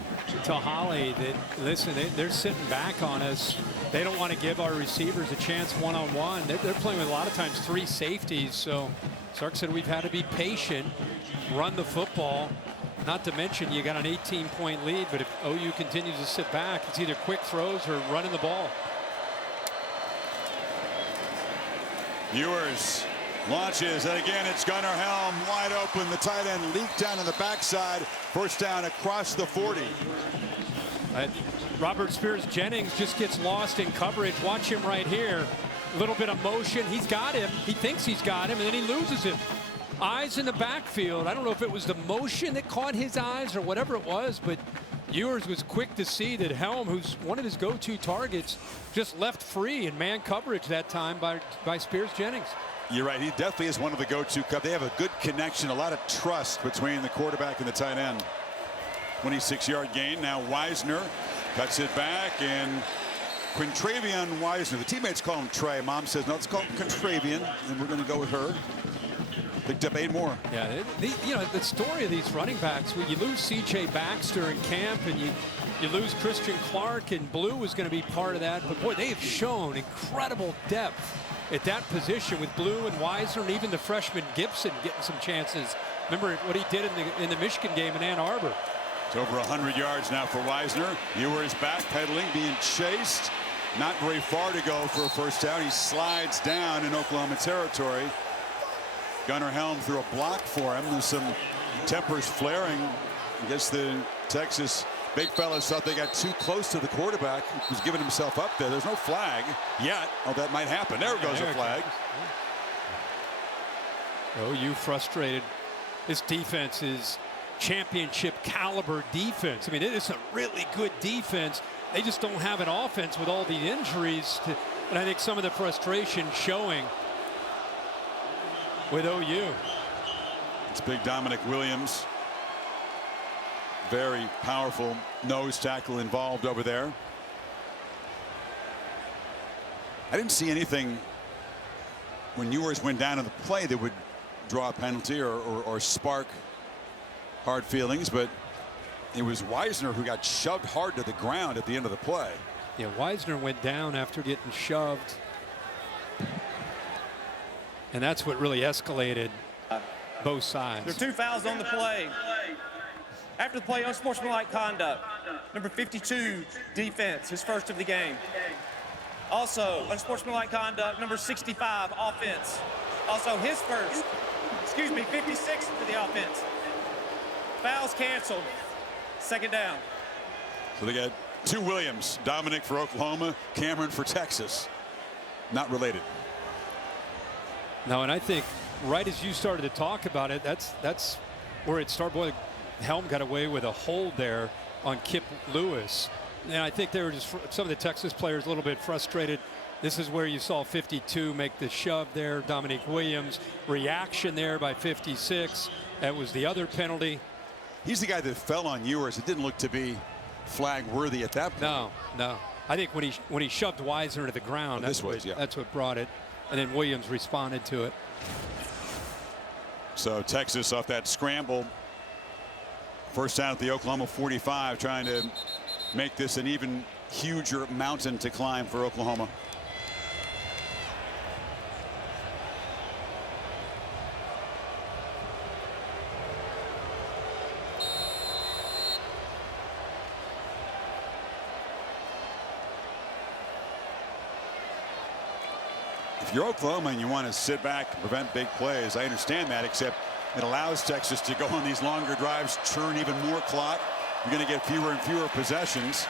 to Holly that, listen, they're sitting back on us. They don't want to give our receivers a chance one-on-one. They're playing with a lot of times 3 safeties. So Sark said we've had to be patient, run the football. Not to mention you got an 18-point lead, but if OU continues to sit back, it's either quick throws or running the ball. Ewers launches, and again it's Gunnar Helm wide open. The tight end leaked down on the backside. 1st down across the 40. Robert Spears Jennings just gets lost in coverage. Watch him right here. A little bit of motion. He's got him. He thinks he's got him, and then he loses him. Eyes in the backfield. I don't know if it was the motion that caught his eyes or whatever it was, but Ewers was quick to see that Helm, who's one of his go-to targets, just left free in man coverage that time by Spears Jennings. You're right. He definitely is one of the go-to. They have a good connection, a lot of trust between the quarterback and the tight end. 26-yard gain. Now Wisner cuts it back, and Quintravion Wisner. The teammates call him Trey. Mom says, no, let's call him Quintravion, and we're going to go with her. Picked up 8 more. Yeah, you know, the story of these running backs, when you lose C.J. Baxter in camp and you lose Christian Clark, and Blue is going to be part of that. But, boy, they have shown incredible depth at that position with Blue and Wisner, and even the freshman Gibson getting some chances. Remember what he did in the Michigan game in Ann Arbor. It's over 100 yards now for Wisner. Ewers backpedaling, being chased. Not very far to go for a 1st down. He slides down in Oklahoma territory. Gunnar Helm threw a block for him. There's some tempers flaring. I guess the Texas big fellas thought they got too close to the quarterback. He was giving himself up there. There's no flag yet. Oh, that might happen. There goes a flag. OU frustrated. This defense is championship caliber defense. I mean, it is a really good defense. They just don't have an offense with all the injuries. And I think some of the frustration showing with OU. It's big Dominic Williams. Very powerful nose tackle involved over there. I didn't see anything when Ewers went down in the play that would draw a penalty or spark hard feelings, but it was Wisner who got shoved hard to the ground at the end of the play. Yeah, Wisner went down after getting shoved. And that's what really escalated both sides. There are 2 fouls on the play. After the play, unsportsmanlike conduct. Number 52, defense, his first of the game. Also, unsportsmanlike conduct, number 65, offense. Also, his first, 56 for the offense. Fouls canceled. Second down. So they got 2 Williams. Dominic for Oklahoma, Cameron for Texas. Not related. No, and I think right as you started to talk about it, that's where it started. Boy, Helm got away with a hold there on Kip Lewis. And I think they were just, some of the Texas players, a little bit frustrated. This is where you saw 52 make the shove there. Dominic Williams, reaction there by 56. That was the other penalty. He's the guy that fell on Ewers. It didn't look to be flag worthy at that point. No. I think when he shoved Wisner to the ground, that's what brought it. And then Williams responded to it. So Texas off that scramble. First down at the Oklahoma 45, trying to make this an even huger mountain to climb for Oklahoma. If you're Oklahoma and you want to sit back and prevent big plays, I understand that, except it allows Texas to go on these longer drives, churn even more clock. You're going to get fewer and fewer possessions.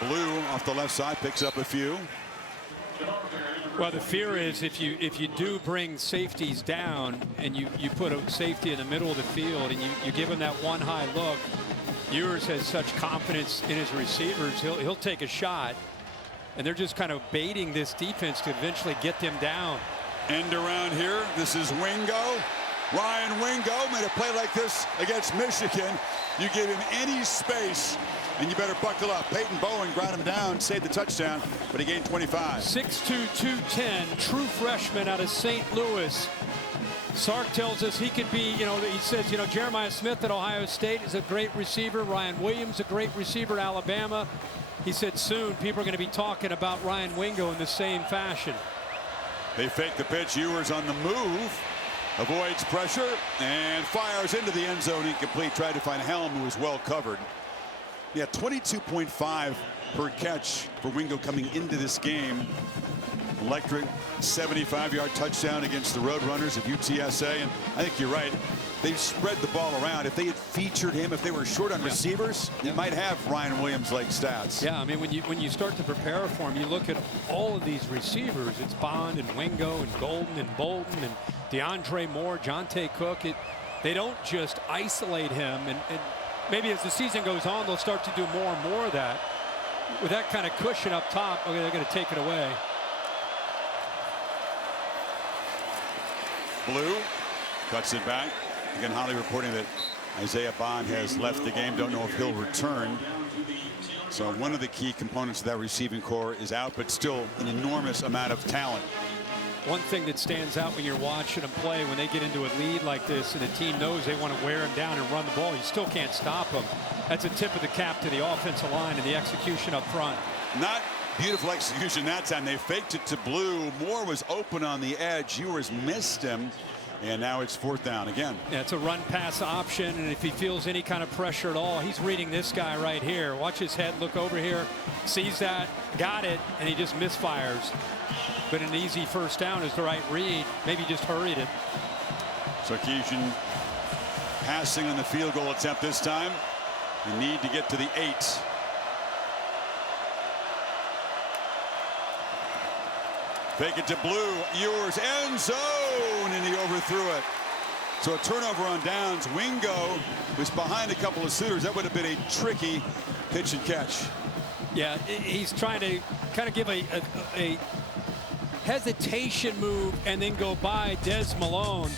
Blue off the left side picks up a few. Well, the fear is if you do bring safeties down and you put a safety in the middle of the field and you give him that one high look, Ewers has such confidence in his receivers, he'll take a shot. And they're just kind of baiting this defense to eventually get them down. End around here. This is Wingo. Ryan Wingo made a play like this against Michigan. You give him any space, and you better buckle up. Peyton Bowen ground him down, saved the touchdown, but he gained 25. 6'2", 210, true freshman out of St. Louis. Sark tells us he could be, he says, Jeremiah Smith at Ohio State is a great receiver. Ryan Williams, a great receiver at Alabama. He said soon people are going to be talking about Ryan Wingo in the same fashion. They fake the pitch. Ewers on the move. Avoids pressure and fires into the end zone. Incomplete. Tried to find Helm, who was well covered. Yeah, 22.5 per catch for Wingo coming into this game. Electric 75-yard touchdown against the Roadrunners of UTSA. And I think you're right. They've spread the ball around. If they had featured him, if they were short on receivers, you might have Ryan Williams-like stats. Yeah, I mean, when you start to prepare for him, you look at all of these receivers. It's Bond and Wingo and Golden and Bolton and DeAndre Moore, Jonte Cook. They don't just isolate him. And maybe as the season goes on, they'll start to do more and more of that. With that kind of cushion up top, okay, they're going to take it away. Blue cuts it back. Again, Holly reporting that Isaiah Bond has left the game. Don't know if he'll return. So one of the key components of that receiving core is out, but still an enormous amount of talent. One thing that stands out when you're watching them play, when they get into a lead like this and the team knows they want to wear them down and run the ball, you still can't stop them. That's a tip of the cap to the offensive line and the execution up front. Not beautiful execution that time. They faked it to Blue. Moore was open on the edge. Ewers missed him. And now it's fourth down again. Yeah, it's a run pass option, and if he feels any kind of pressure at all, he's reading this guy right here. Watch his head look over here, sees that, got it, and he just misfires. But an easy first down is the right read. Maybe just hurried it. Sarkisian passing on the field goal attempt this time. You need to get to the 8. Fake it to Blue. Ewers end zone, and he overthrew it. So a turnover on downs. Wingo was behind a couple of suitors. That would have been a tricky pitch and catch. Yeah, he's trying to kind of give a hesitation move and then go by Des Malone.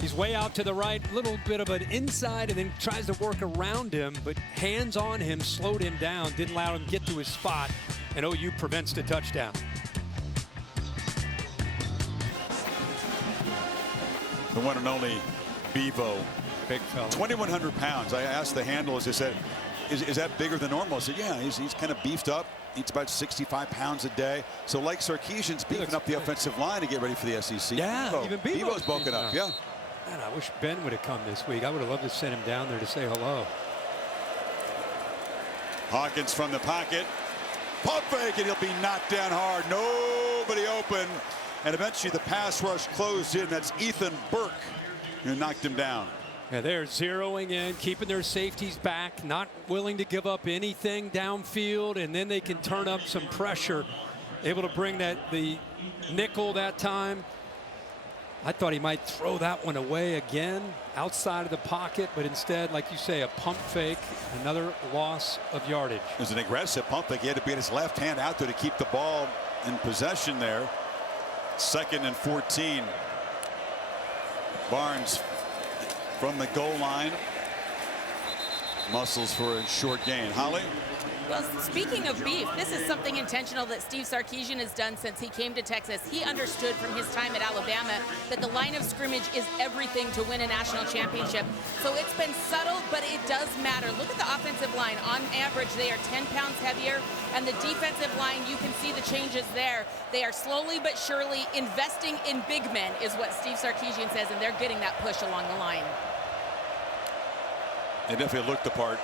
He's way out to the right, little bit of an inside, and then tries to work around him, but hands on him, slowed him down, didn't allow him to get to his spot, and OU prevents the touchdown. The one and only Bevo. Big fella. 2,100 pounds. I asked the handlers, they said, is that bigger than normal? I said, yeah, he's kind of beefed up. Eats about 65 pounds a day. So like Sarkisian's beefing up the offensive line to get ready for the SEC. Yeah, Bevo. even Bevo's bulking up, yeah. Man, I wish Ben would have come this week. I would have loved to send him down there to say hello. Hawkins from the pocket. Pump fake, and he'll be knocked down hard. Nobody open. And eventually the pass rush closed in. That's Ethan Burke who knocked him down. Yeah, they're zeroing in, keeping their safeties back, not willing to give up anything downfield, and then they can turn up some pressure. Able to bring the nickel that time. I thought he might throw that one away again outside of the pocket, but instead, like you say, a pump fake, another loss of yardage. It was an aggressive pump fake. He had to beat his left hand out there to keep the ball in possession there. 2nd and 14. Barnes from the goal line. Muscles for a short gain. Holly? Well, speaking of beef, this is something intentional that Steve Sarkisian has done since he came to Texas. He understood from his time at Alabama that the line of scrimmage is everything to win a national championship. So it's been subtle, but it does matter. Look at the offensive line. On average, they are 10 pounds heavier, and the defensive line, you can see the changes there. They are slowly but surely investing in big men, is what Steve Sarkisian says, and they're getting that push along the line. They definitely looked the part.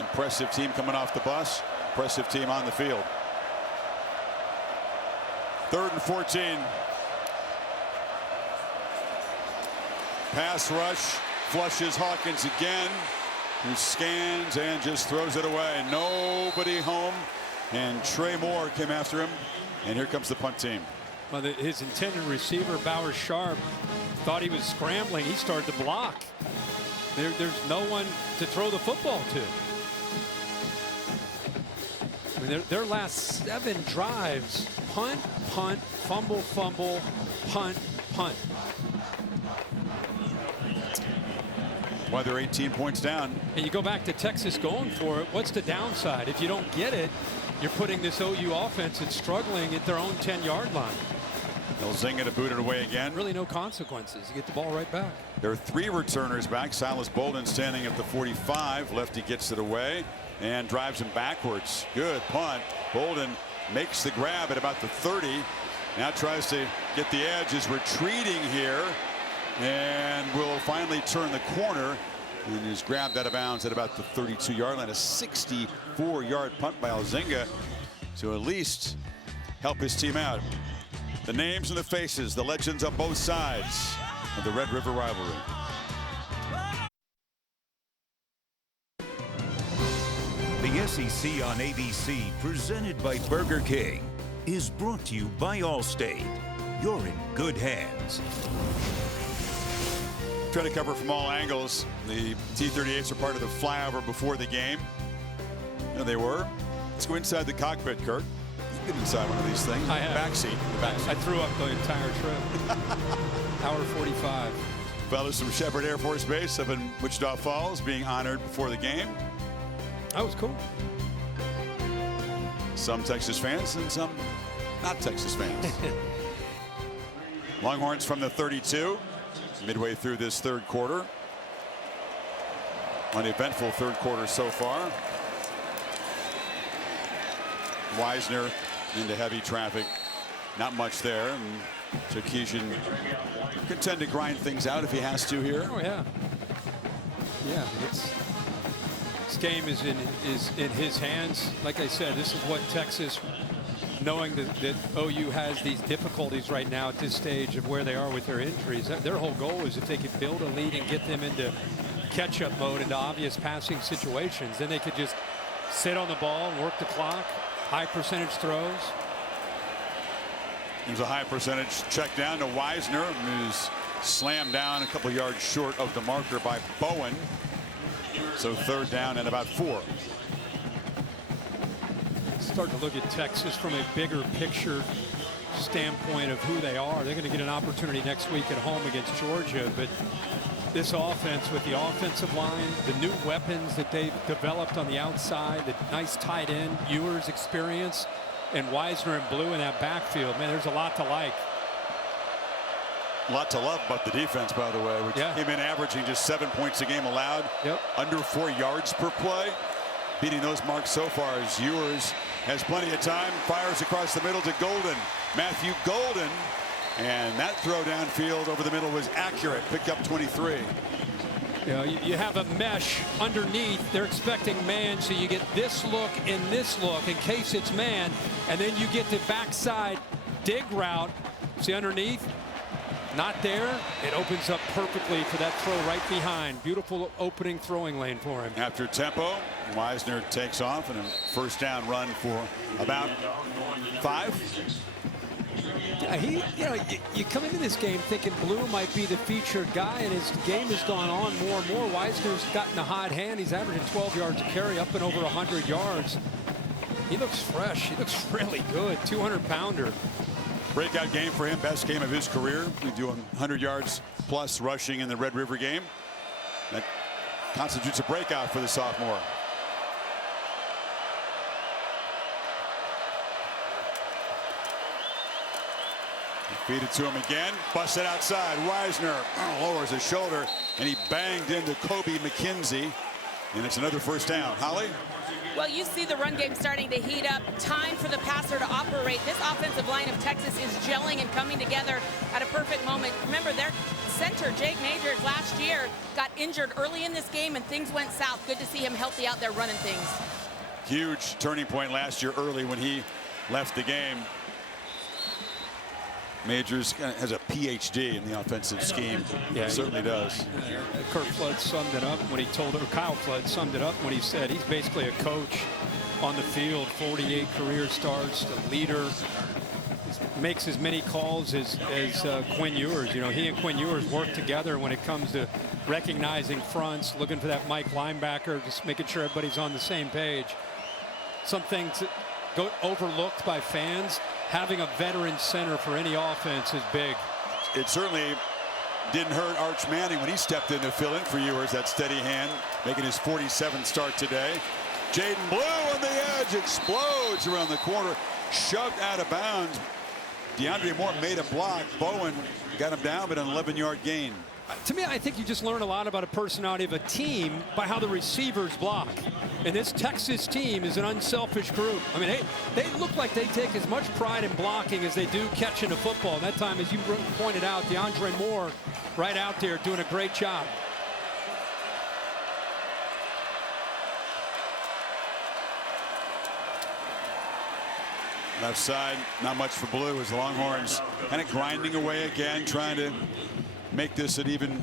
Impressive team coming off the bus. Impressive team on the field. 3rd and 14. Pass rush. Flushes Hawkins again. Who scans and just throws it away. Nobody home. And Trey Moore came after him. And here comes the punt team. Well, his intended receiver, Bauer Sharp, thought he was scrambling. He started to block. There's no one to throw the football to. I mean, their last 7 drives, punt, punt, fumble, fumble, punt, punt. Why they're 18 points down. And you go back to Texas going for it. What's the downside? If you don't get it, you're putting this OU offense that's struggling at their own 10-yard line. Elzinga to boot it away again. Really no consequences. You get the ball right back. There are 3 returners back. Silas Bolden standing at the 45. Lefty gets it away and drives him backwards. Good punt. Bolden makes the grab at about the 30. Now tries to get the edge. Is retreating here and will finally turn the corner and is grabbed out of bounds at about the 32-yard line. A 64-yard punt by Elzinga to at least help his team out. The names and the faces, the legends on both sides of the Red River rivalry. The SEC on ABC, presented by Burger King, is brought to you by Allstate. You're in good hands. Try to cover from all angles. The T-38s are part of the flyover before the game. No, they were. Let's go inside the cockpit, Kirk. Get inside one of these things. I have. Backseat. I threw up the entire trip. Hour 45. Fellows from Shepherd Air Force Base up in Wichita Falls being honored before the game. That was cool. Some Texas fans and some not Texas fans. Longhorns from the 32. Midway through this 3rd quarter. Uneventful 3rd quarter so far. Wisner into heavy traffic. Not much there. And Sarkisian can tend to grind things out if he has to here. Oh, yeah. Yeah, this game is in his hands. Like I said, this is what Texas, knowing that OU has these difficulties right now at this stage of where they are with their injuries. Their whole goal is if they could build a lead and get them into catch-up mode, into obvious passing situations, then they could just sit on the ball and work the clock. High percentage throws. There's a high percentage check down to Wisner, who's slammed down a couple yards short of the marker by Bowen. So 3rd down and about 4. Starting to look at Texas from a bigger picture standpoint of who they are. They're going to get an opportunity next week at home against Georgia, but this offense with the offensive line, the new weapons that they've developed on the outside, the nice tight end, Ewers experience, and Wisner and Blue in that backfield. Man, there's a lot to like. A lot to love about the defense, by the way, which came in averaging just 7 points a game allowed. Under 4 yards per play. Beating those marks so far as Ewers has plenty of time. Fires across the middle to Golden. Matthew Golden And that throw downfield over the middle was accurate. Picked up 23. You know, you have a mesh underneath. They're expecting man, so you get this look and this look in case it's man, and then you get the backside dig route. See underneath, not there. It opens up perfectly for that throw right behind. Beautiful opening throwing lane for him. After tempo, Wisner takes off and a first down run for about 5. Yeah, you come into this game thinking Blue might be the featured guy, and his game has gone on more and more. Wisner's gotten a hot hand. He's averaging 12 yards a carry, up and over 100 yards. He looks fresh. He looks really good. 200-pounder. Breakout game for him. Best game of his career. He's doing 100 yards plus rushing in the Red River game. That constitutes a breakout for the sophomore. Feed it to him again. Busted outside. Wisner lowers his shoulder, and he banged into Kobe McKenzie. And it's another first down. Holly? Well, you see the run game starting to heat up. Time for the passer to operate. This offensive line of Texas is gelling and coming together at a perfect moment. Remember, their center, Jake Majors, last year got injured early in this game, and things went south. Good to see him healthy out there running things. Huge turning point last year early when he left the game. Majors has a PhD in the offensive scheme. Yeah, he certainly does. Kirk Flood summed it up when he told her. Kyle Flood summed it up when he said he's basically a coach on the field. 48 career starts, the leader. Makes as many calls as Quinn Ewers. You know, he and Quinn Ewers work together when it comes to recognizing fronts, looking for that Mike linebacker, just making sure everybody's on the same page. Some things go overlooked by fans. Having a veteran center for any offense is big. It certainly didn't hurt Arch Manning when he stepped in to fill in for Ewers. That steady hand, making his 47th start today. Jaden Blue on the edge, explodes around the corner, shoved out of bounds. DeAndre Moore made a block. Bowen got him down, but an 11-yard gain. To me, I think you just learn a lot about a personality of a team by how the receivers block. And this Texas team is an unselfish group. I mean, they look like they take as much pride in blocking as they do catching the football. And that time, as you pointed out, DeAndre Moore right out there doing a great job. Left side, not much for Blue as the Longhorns kind of grinding away again, trying to make this an even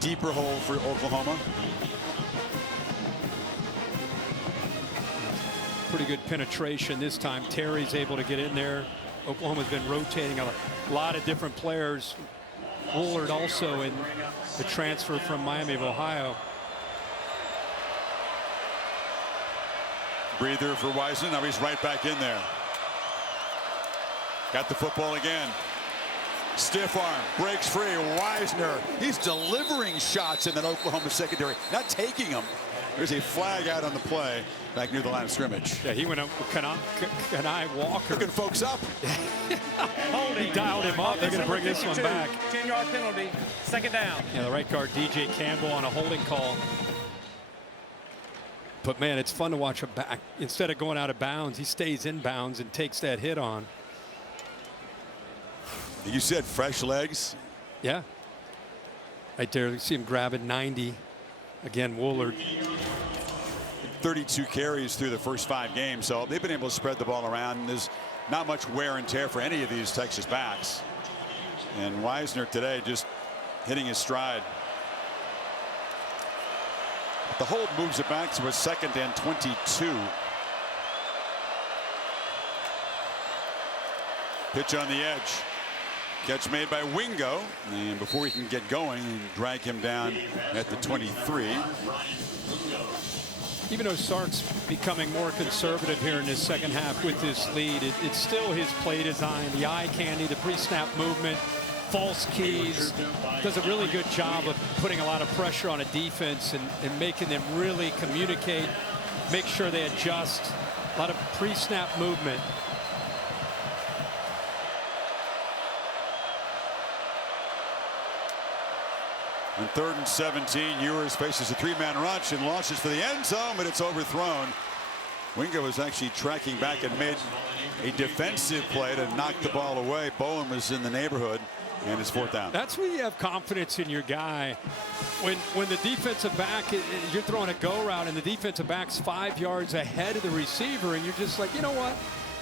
deeper hole for Oklahoma. Pretty good penetration this time. Terry's able to get in there. Oklahoma's been rotating a lot of different players. Woolard also in the transfer from Miami of Ohio. Breather for Wisner. Now he's right back in there. Got the football again. Stiff arm, breaks free. Wisner, he's delivering shots in that Oklahoma secondary, not taking them. There's a flag out on the play back near the line of scrimmage. Yeah, he went up with Kenai Walker. Looking folks up. He dialed him up. They're going to bring this one back. 10-yard penalty, second down. Yeah, the right guard, DJ Campbell, on a holding call. But, man, it's fun to watch a back. Instead of going out of bounds, he stays in bounds and takes that hit on. You said fresh legs. Yeah. Right there, you see him grab it, 90. Again, Woolard. 32 carries through the first 5 games, so they've been able to spread the ball around. There's not much wear and tear for any of these Texas backs. And Wisner today just hitting his stride. The hold moves it back to a 2nd and 22. Pitch on the edge. Catch made by Wingo, and before he can get going, drag him down at the 23. Even though Sark's becoming more conservative here in this second half with this lead, it's still his play design, the eye candy, the pre-snap movement, false keys. Does a really good job of putting a lot of pressure on a defense and making them really communicate, make sure they adjust. A lot of pre-snap movement. On 3rd and 17, Ewers faces a 3-man rush and launches for the end zone, but it's overthrown. Wingo was actually tracking back and made a defensive play to knock the ball away. Bowen was in the neighborhood, and it's 4th down. That's when you have confidence in your guy. When the defensive back, you're throwing a go route and the defensive back's 5 yards ahead of the receiver, and you're just like, you know what?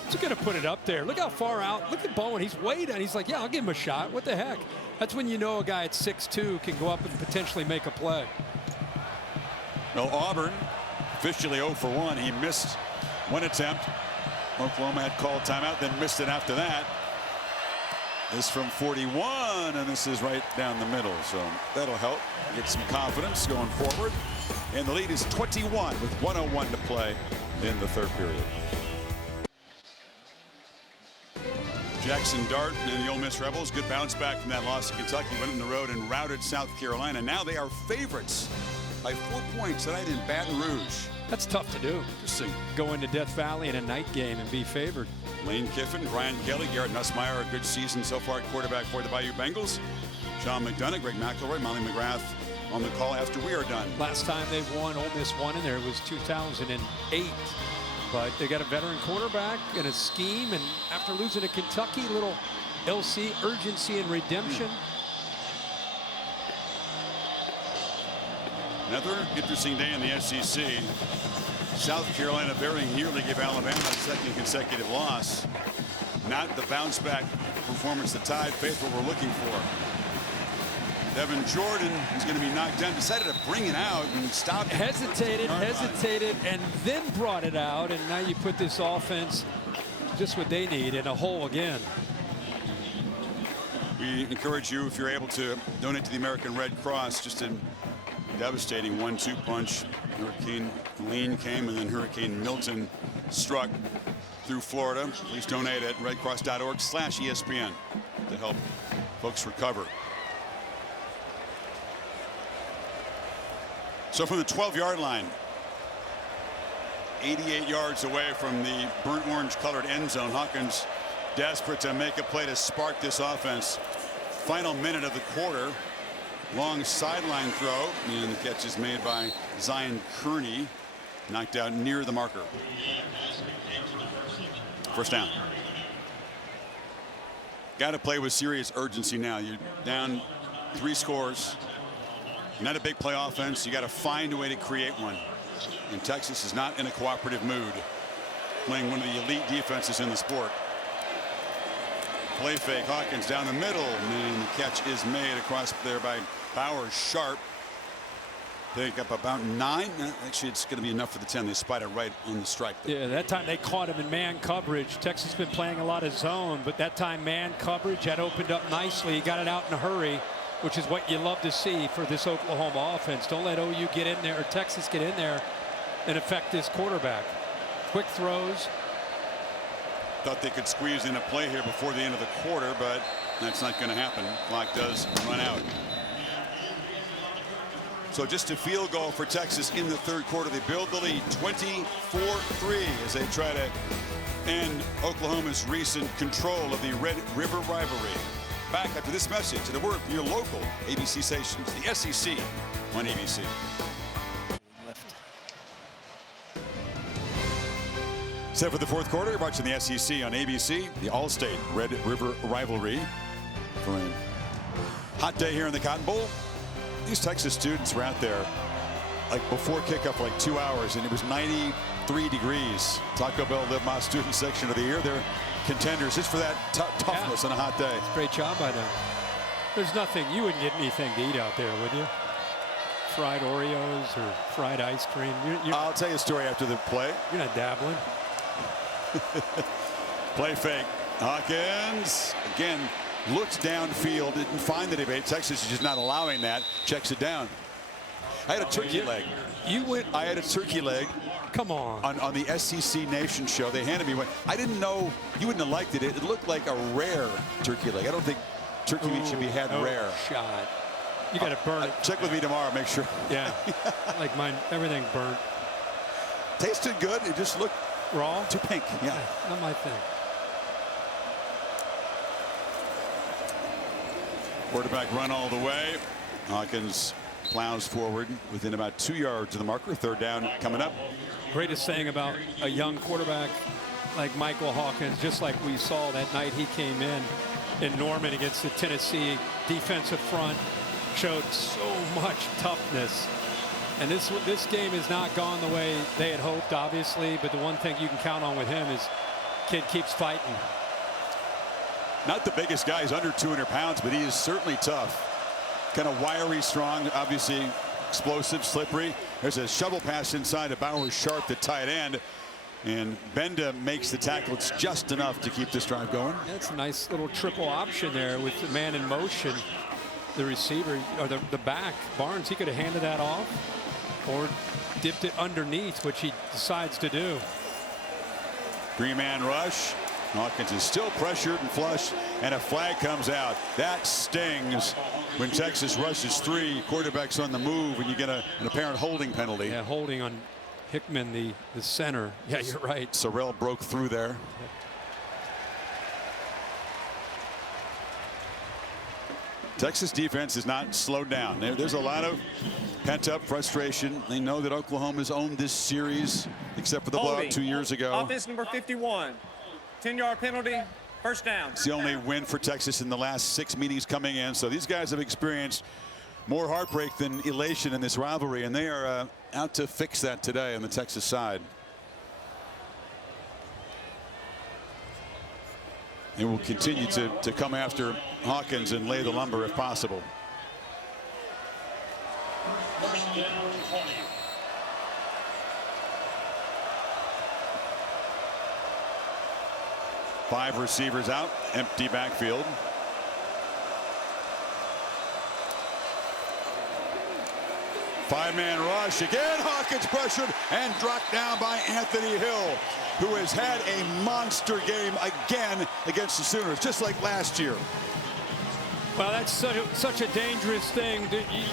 He's going to put it up there. Look how far out. Look at Bowen. He's way down. He's like, yeah, I'll give him a shot. What the heck? That's when you know a guy at 6'2" can go up and potentially make a play. Well, Auburn officially 0 for 1. He missed one attempt. Oklahoma had called timeout, then missed it after that. This from 41, and this is right down the middle. So that'll help get some confidence going forward. And the lead is 21 with 1:01 to play in the 3rd period. Jackson Dart and the Ole Miss Rebels, good bounce back from that loss to Kentucky. Went on the road and routed South Carolina. Now they are favorites by 4 points tonight in Baton Rouge. That's tough to do. Interesting. Go into Death Valley in a night game and be favored. Lane Kiffin, Brian Kelly, Garrett Nussmeier, a good season so far at quarterback for the Bayou Bengals. Sean McDonough, Greg McElroy, Molly McGrath on the call after we are done. Last time they won, Ole Miss won in there was 2008. But they got a veteran quarterback and a scheme, and after losing to Kentucky, a little LC urgency and redemption. Another interesting day in the SEC. South Carolina very nearly gave Alabama a 2nd consecutive loss. Not the bounce back performance the Tide faithful were looking for. Devin Jordan is going to be knocked down. Decided to bring it out and stop. Hesitated, and then brought it out. And now you put this offense, just what they need, in a hole again. We encourage you, if you're able to, donate to the American Red Cross. Just a devastating 1-2 punch. Hurricane Helene came, and then Hurricane Milton struck through Florida. Please donate at redcross.org/ESPN to help folks recover. So from the 12-yard line, 88 yards away from the burnt orange colored end zone, Hawkins desperate to make a play to spark this offense. Final minute of the quarter. Long sideline throw, and the catch is made by Zion Kearney, knocked out near the marker. 1st down. Got to play with serious urgency now. You're down 3 scores. Not a big play offense. You got to find a way to create one. And Texas is not in a cooperative mood, playing one of the elite defenses in the sport. Play fake, Hawkins down the middle, and the catch is made across there by Bowers Sharp. Pick up about 9. Actually, it's going to be enough for the 10. They spied it right on the stripe there. Yeah, that time they caught him in man coverage. Texas has been playing a lot of zone, but that time man coverage had opened up nicely. He got it out in a hurry, which is what you love to see for this Oklahoma offense. Don't let OU get in there, or Texas get in there, and affect this quarterback. Quick throws. Thought they could squeeze in a play here before the end of the quarter, but that's not going to happen. Clock does run out. So just a field goal for Texas in the 3rd quarter. They build the lead 24-3 as they try to end Oklahoma's recent control of the Red River rivalry. Back after this message to the word from your local ABC stations, the SEC on ABC. Set for the 4th quarter, you're watching the SEC on ABC, the All-State Red River rivalry. For a hot day here in the Cotton Bowl. These Texas students were out there like before kickoff for like 2 hours, and it was 93 degrees. Taco Bell Live Más Student Section of the Year. They're contenders just for that toughness on a hot day. Great job by them. There's nothing, you wouldn't get anything to eat out there, would you? Fried Oreos or fried ice cream. I'll tell you a story after the play. You're not dabbling. Play fake. Hawkins again looks downfield, didn't find the debate. Texas is just not allowing that. Checks it down. I had a turkey leg. I had a turkey leg. Come on. On the SEC Nation show, they handed me one. I didn't know you wouldn't have liked it. It looked like a rare turkey leg. I don't think turkey meat should be had rare. Shot. You got to burn it. Check with me tomorrow. Make sure. Yeah. Like mine, everything burnt. Tasted good. It just looked raw. Too pink. Yeah. Not my thing. Quarterback run all the way. Hawkins plows forward within about 2 yards of the marker. 3rd down coming up. Greatest thing about a young quarterback like Michael Hawkins, just like we saw that night he came in Norman against the Tennessee defensive front, showed so much toughness. And this game has not gone the way they had hoped, obviously, but the one thing you can count on with him is kid keeps fighting. Not the biggest guy, he's under 200 pounds, but he is certainly tough. Kind of wiry, strong, obviously explosive, slippery. There's a shovel pass inside to Bowers Sharp, the tight end. And Benda makes the tackle. It's just enough to keep this drive going. That's a nice little triple option there with the man in motion. The receiver, or the back, Barnes, he could have handed that off or dipped it underneath, which he decides to do. Three-man rush. Hawkins is still pressured and flush, and a flag comes out. That stings when Texas rushes three quarterbacks on the move, and you get an apparent holding penalty. Yeah, holding on Hickman, the center. Yeah, you're right. Sorrell broke through there. Texas defense is not slowed down. There's a lot of pent-up frustration. They know that Oklahoma's owned this series, except for the blowout 2 years ago. Offense number 51. 10-yard penalty, first down. It's the only win for Texas in the last 6 meetings coming in. So these guys have experienced more heartbreak than elation in this rivalry, and they are out to fix that today on the Texas side. They will continue to come after Hawkins and lay the lumber if possible. Five receivers out, empty backfield. Five-man rush again. Hawkins pressured and dropped down by Anthony Hill, who has had a monster game again against the Sooners, just like last year. Well, that's such a dangerous thing.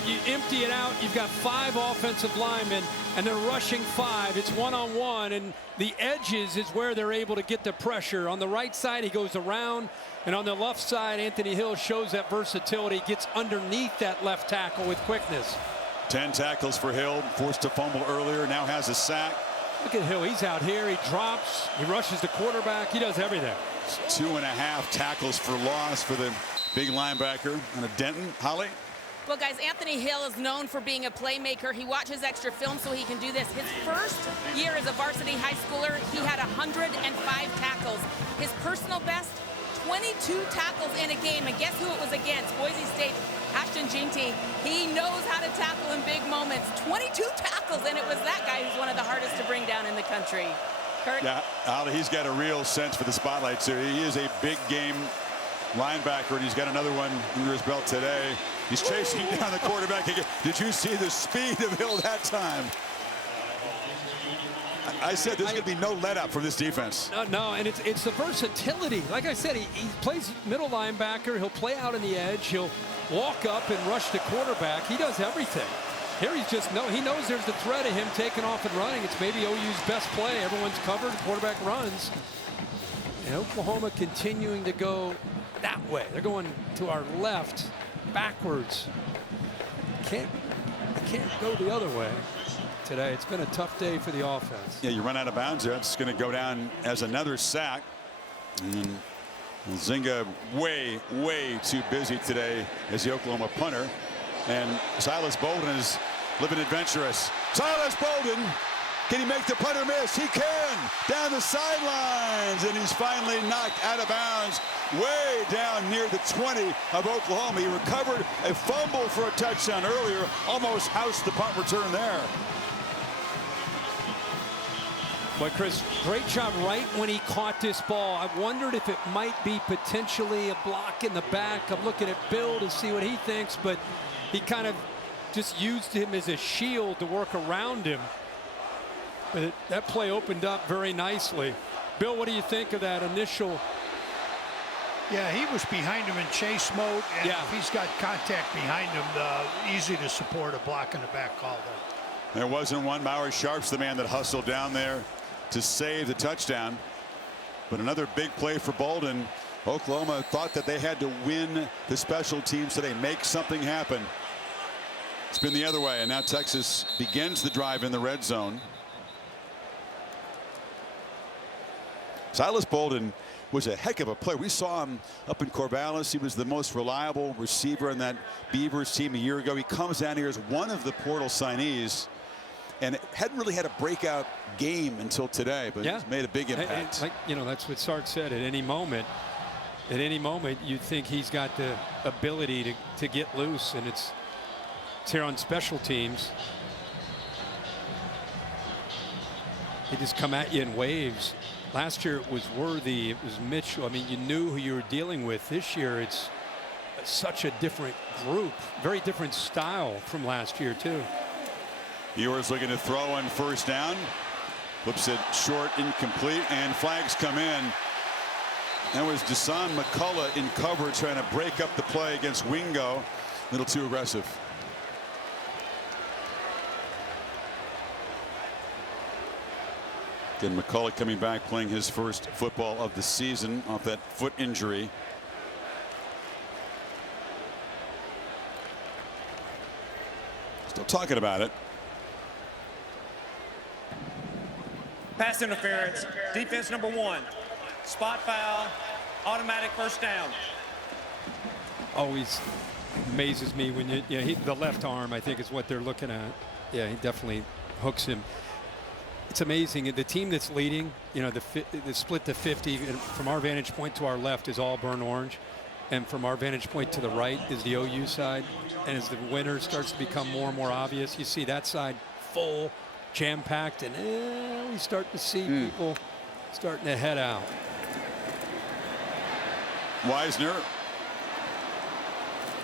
You empty it out. You've got five offensive linemen, and they're rushing five. It's one-on-one, and the edges is where they're able to get the pressure. On the right side, he goes around, and on the left side, Anthony Hill shows that versatility, gets underneath that left tackle with quickness. 10 tackles for Hill, forced to fumble earlier, now has a sack. Look at Hill, he's out here, he drops, he rushes the quarterback, he does everything. 2.5 tackles for loss for the big linebacker. And a Denton. Holly? Well, guys, Anthony Hill is known for being a playmaker. He watches extra film so he can do this. His first year as a varsity high schooler, he had 105 tackles. His personal best, 22 tackles in a game. And guess who it was against? Boise State. Ashton Jeanty, he knows how to tackle in big moments. 22 tackles, and it was that guy who's one of the hardest to bring down in the country. Kurt? Yeah, Holly, he's got a real sense for the spotlights here. He is a big game linebacker, and he's got another one under his belt today. He's chasing down the quarterback again. Did you see the speed of Hill that time? I said there's going to be no let-up from this defense. No, and it's the versatility. Like I said, he plays middle linebacker. He'll play out on the edge. He'll walk up and rush the quarterback. He does everything. Here he's just, he knows there's the threat of him taking off and running. It's maybe OU's best play. Everyone's covered. The quarterback runs. And Oklahoma continuing to go that way. They're going to our left, backwards. I can't go the other way today. It's been a tough day for the offense. Yeah, you run out of bounds there. It's going to go down as another sack. And Zinga way too busy today as the Oklahoma punter. And Silas Bolden is living adventurous. Silas Bolden, can he make the punter miss? He can! Down the sidelines, and he's finally knocked out of bounds way down near the 20 of Oklahoma. He recovered a fumble for a touchdown earlier, almost housed the punt return there. Boy, Chris, great job right when he caught this ball. I wondered if it might be potentially a block in the back. I'm looking at Bill to see what he thinks, but he kind of just used him as a shield to work around him. But that play opened up very nicely. Bill, what do you think of that initial? Yeah, he was behind him in chase mode, and if he's got contact behind him, easy to support a block in the back call there. There wasn't one. Bowers Sharp's the man that hustled down there to save the touchdown. But another big play for Bolden. Oklahoma thought that they had to win the special teams today, make something happen. It's been the other way, and now Texas begins the drive in the red zone. Silas Bolden was a heck of a player. We saw him up in Corvallis. He was the most reliable receiver in that Beavers team a year ago. He comes down here as one of the portal signees and hadn't really had a breakout game until today, but he's made a big impact. Like, you know, that's what Sark said. At any moment, you'd think he's got the ability to get loose, and it's here on special teams. They just come at you in waves. Last year it was Worthy, it was Mitchell. I mean, you knew who you were dealing with. This year it's such a different group, very different style from last year too. Ewers looking to throw on first down. Flips it short, incomplete, and flags come in. That was Dasan McCullough in cover trying to break up the play against Wingo. A little too aggressive. Again, McCullough coming back, playing his first football of the season off that foot injury. Still talking about it. Pass interference, defense number 1. Spot foul, automatic first down. Always amazes me when the left arm, I think, is what they're looking at. Yeah, he definitely hooks him. It's amazing. The team that's leading, you know, the split to 50 from our vantage point to our left is all burnt orange, and from our vantage point to the right is the OU side. And as the winner starts to become more and more obvious, you see that side full, jam-packed, and we start to see people starting to head out. Wisner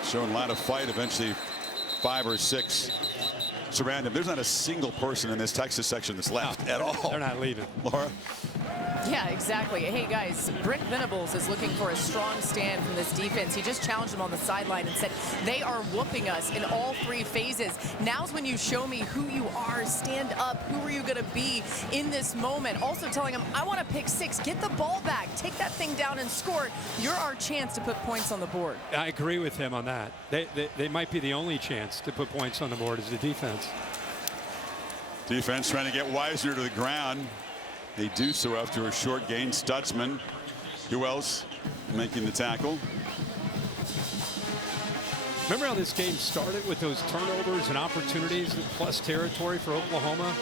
showing a lot of fight. Eventually 5 or 6 surround him. There's not a single person in this Texas section that's left at all. They're not leaving. Laura? Yeah, exactly. Hey, guys, Brent Venables is looking for a strong stand from this defense. He just challenged him on the sideline and said, they are whooping us in all 3 phases. Now's when you show me who you are. Stand up. Who are you going to be in this moment? Also telling him, I want to pick 6. Get the ball back. Take that thing down and score. You're our chance to put points on the board. I agree with him on that. They might be the only chance to put points on the board is the defense. Defense trying to get Wisner to the ground. They do so after a short gain. Stutzman, who else making the tackle? Remember how this game started with those turnovers and opportunities, plus territory for Oklahoma?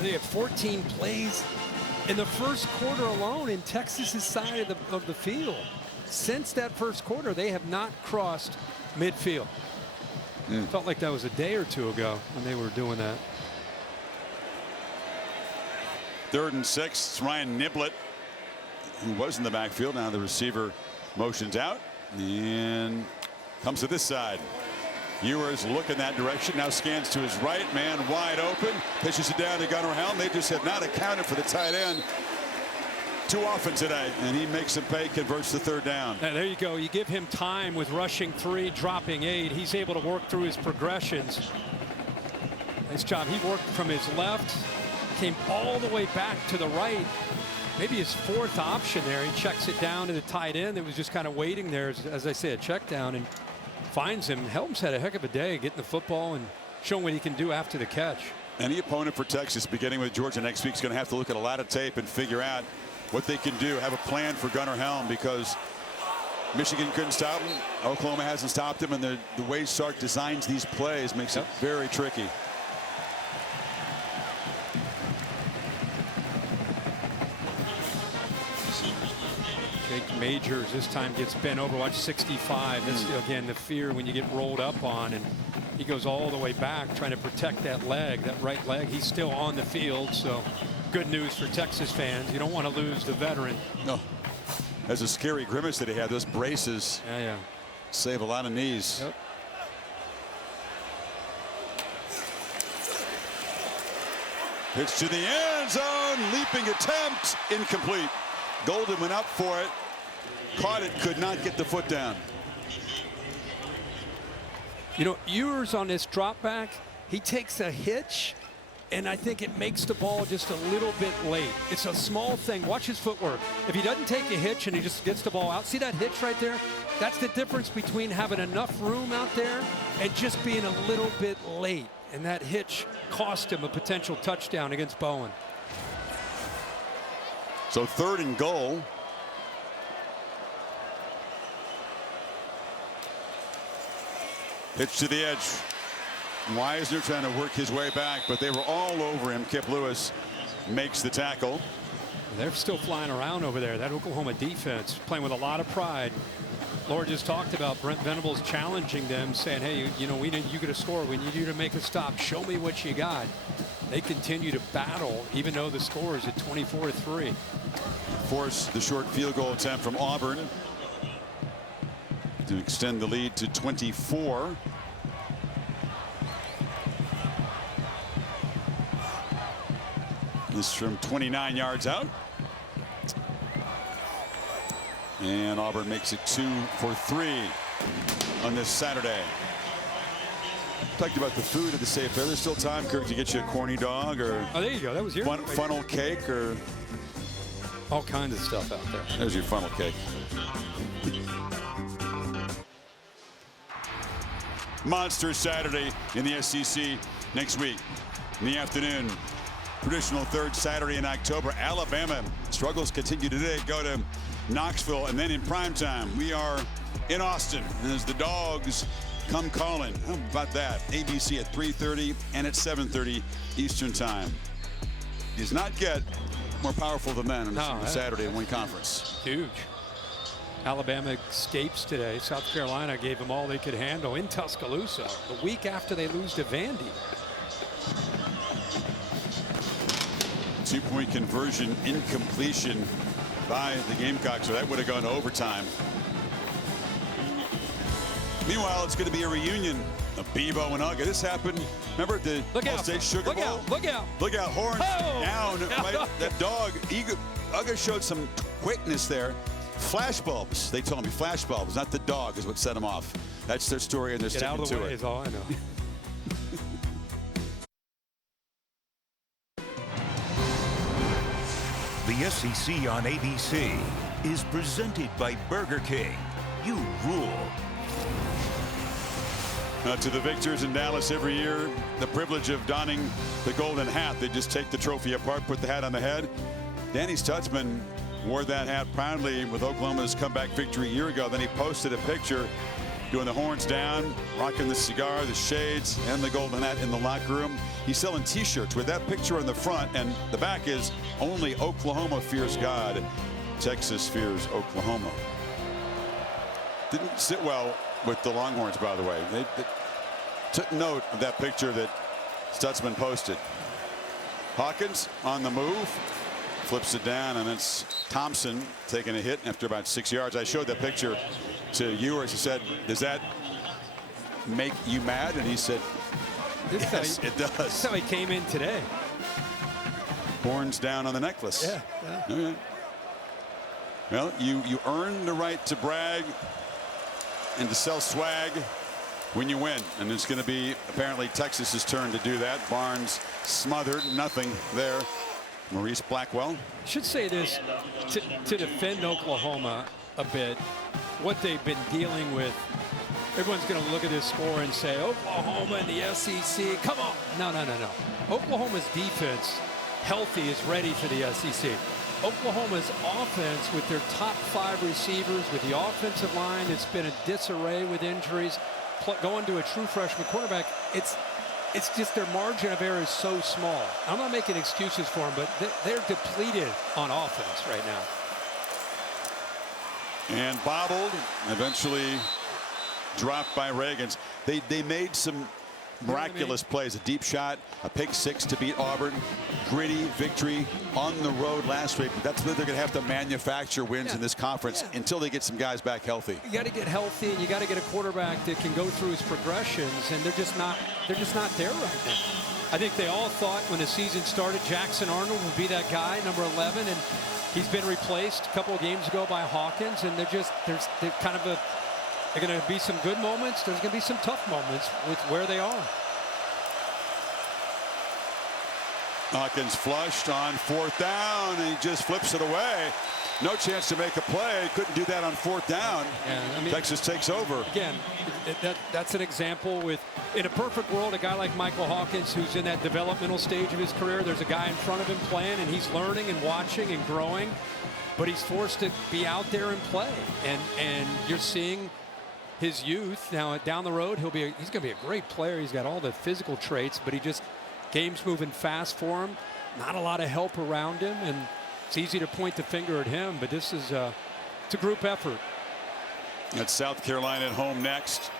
They had 14 plays in the first quarter alone in Texas's side of the field. Since that first quarter, they have not crossed midfield. Felt like that was a day or 2 ago when they were doing that. 3rd and 6. It's Ryan Niblett, who was in the backfield. Now the receiver motions out and comes to this side. Ewers looking that direction. Now scans to his right. Man wide open. Pitches it down to Gunnar Helm. They just have not accounted for the tight end too often today. And he makes him pay, converts the 3rd down. There you go. You give him time with rushing 3, dropping 8. He's able to work through his progressions. Nice job. He worked from his left, came all the way back to the right. Maybe his 4th option there. He checks it down to the tight end that was just kind of waiting there, as I say, a check down, and finds him. Helms had a heck of a day getting the football and showing what he can do after the catch. Any opponent for Texas, beginning with Georgia next week, is going to have to look at a lot of tape and figure out what they can do, have a plan for Gunnar Helm, because Michigan couldn't stop him. Oklahoma hasn't stopped him, and the way Sark designs these plays makes it very tricky. Jake Majors this time gets bent over. Watch 65. That's again the fear when you get rolled up on, and he goes all the way back trying to protect that leg, that right leg. He's still on the field, so good news for Texas fans. You don't want to lose the veteran. No. There's a scary grimace that he had. Those braces save a lot of knees. Yep. Pitch to the end zone. Leaping attempt. Incomplete. Golden went up for it. Caught it. Could not get the foot down. You know, Ewers on this drop back, he takes a hitch, and I think it makes the ball just a little bit late. It's a small thing. Watch his footwork. If he doesn't take a hitch and he just gets the ball out, see that hitch right there? That's the difference between having enough room out there and just being a little bit late. And that hitch cost him a potential touchdown against Bowen. So 3rd and goal. Pitch to the edge. Wisner trying to work his way back, but they were all over him. Kip Lewis makes the tackle. They're still flying around over there. That Oklahoma defense playing with a lot of pride. Laura just talked about Brent Venables challenging them, saying, hey, you know, we need you to score. We need you to make a stop. Show me what you got. They continue to battle, even though the score is at 24-3. Force the short field goal attempt from Auburn to extend the lead to 24. This from 29 yards out. And Auburn makes it 2 for 3 on this Saturday. Talked about the food at the State Fair. There's still time, Kirk, to get you a corny dog or oh, there you go. That was your funnel cake or all kinds of stuff out there. There's your funnel cake. Monster Saturday in the SEC next week in the afternoon. Traditional 3rd Saturday in October. Alabama struggles continue today. Go to Knoxville, and then in primetime we are in Austin as the Dogs come calling. How about that? ABC at 3:30 and at 7:30 Eastern time. Does not get more powerful than that on Saturday in one conference. Huge. Alabama escapes today. South Carolina gave them all they could handle in Tuscaloosa the week after they lose to Vandy. 2-point conversion incompletion by the Gamecocks, so that would have gone to overtime. Meanwhile, it's going to be a reunion of Bevo and Uga. This happened, remember at the Ball State Sugar Bowl? Look out. Look out, horns down. Right? That dog, Uga showed some quickness there. Flash bulbs, they told me, flash bulbs, not the dog is what set him off. That's their story, and they're Get sticking out of the to way it. is all I know. The SEC on ABC is presented by Burger King. You rule. To the victors in Dallas every year, the privilege of donning the golden hat. They just take the trophy apart, put the hat on the head. Danny Stutzman wore that hat proudly with Oklahoma's comeback victory a year ago. Then he posted a picture doing the horns down, rocking the cigar, the shades, and the golden hat in the locker room. He's selling T-shirts with that picture on the front, and the back is only Oklahoma fears God, Texas fears Oklahoma. Didn't sit well with the Longhorns, by the way. They took note of that picture that Stutzman posted. Hawkins on the move, flips it down, and it's Thompson taking a hit after about 6 yards. I showed that picture to Ewers. He said, does that make you mad? And he said, yes, it does. That's how he came in today. Horns down on the necklace. Yeah. All right. Well, you earn the right to brag and to sell swag when you win, and it's going to be apparently Texas's turn to do that. Barnes smothered, nothing there. Maurice Blackwell. Should say this to defend Oklahoma a bit. What they've been dealing with. Everyone's going to look at this score and say Oklahoma in the SEC. Come on. No. Oklahoma's defense, healthy, is ready for the SEC. Oklahoma's offense, with their top 5 receivers, with the offensive line that's been a disarray with injuries, going to a true freshman quarterback, it's just their margin of error is so small. I'm not making excuses for them, but they're depleted on offense right now. And bobbled, eventually dropped by Reagans. They made some miraculous plays, a deep shot, a pick 6 to beat Auburn, gritty victory on the road last week. That's where they're going to have to manufacture wins in this conference until they get some guys back healthy. You got to get healthy, and you got to get a quarterback that can go through his progressions, and they're just not there right now. I think they all thought when the season started Jackson Arnold would be that guy, number 11, and he's been replaced a couple of games ago by Hawkins, and they're going to be some good moments. There's going to be some tough moments with where they are. Hawkins flushed on 4th down, and he just flips it away. No chance to make a play. Couldn't do that on 4th down. Yeah, I mean, Texas takes over. Again, that's an example with, in a perfect world, a guy like Michael Hawkins, who's in that developmental stage of his career. There's a guy in front of him playing, and he's learning and watching and growing. But he's forced to be out there and play. And you're seeing his youth. Now, down the road, he's going to be a great player. He's got all the physical traits, but game's moving fast for him. Not a lot of help around him, and it's easy to point the finger at him, but this is it's a group effort. That's South Carolina at home next.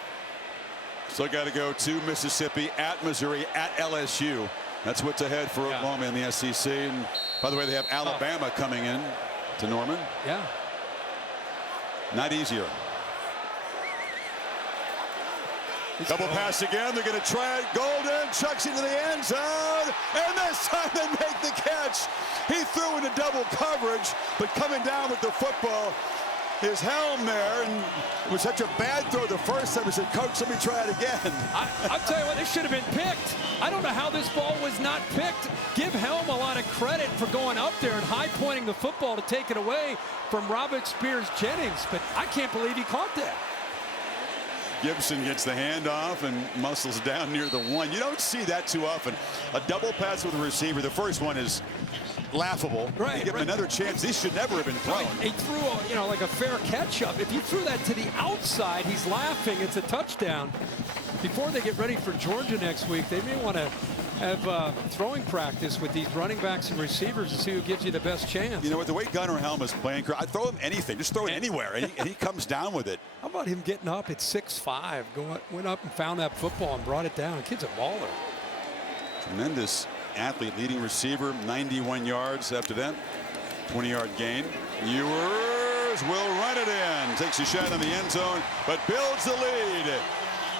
Still got to go to Mississippi, at Missouri, at LSU. That's what's ahead for Oklahoma in the SEC. And by the way, they have Alabama coming in to Norman. Yeah. Not easier. Double pass again. They're going to try it. Golden chucks into the end zone. And this time they make the catch. He threw into double coverage, but coming down with the football, his helm there, and it was such a bad throw the first time. He said, Coach, let me try it again. I'll tell you what, this should have been picked. I don't know how this ball was not picked. Give Helm a lot of credit for going up there and high-pointing the football to take it away from Robert Spears-Jennings, but I can't believe he caught that. Gibson gets the handoff and muscles down near the 1. You don't see that too often. A double pass with a receiver. The first one is laughable. Right. You give him another chance. This should never have been thrown. He threw like a fair catch up. If you threw that to the outside, he's laughing. It's a touchdown. Before they get ready for Georgia next week, they may want to have throwing practice with these running backs and receivers to see who gives you the best chance. You know, with the way Gunnar Helm is playing, I'd throw him anything. Just throw it anywhere, and he comes down with it. How about him getting up at 6'5", went up and found that football and brought it down. The kid's a baller. Tremendous athlete, leading receiver, 91 yards after that. 20-yard gain. Ewers will run it in. Takes a shot in the end zone, but builds the lead.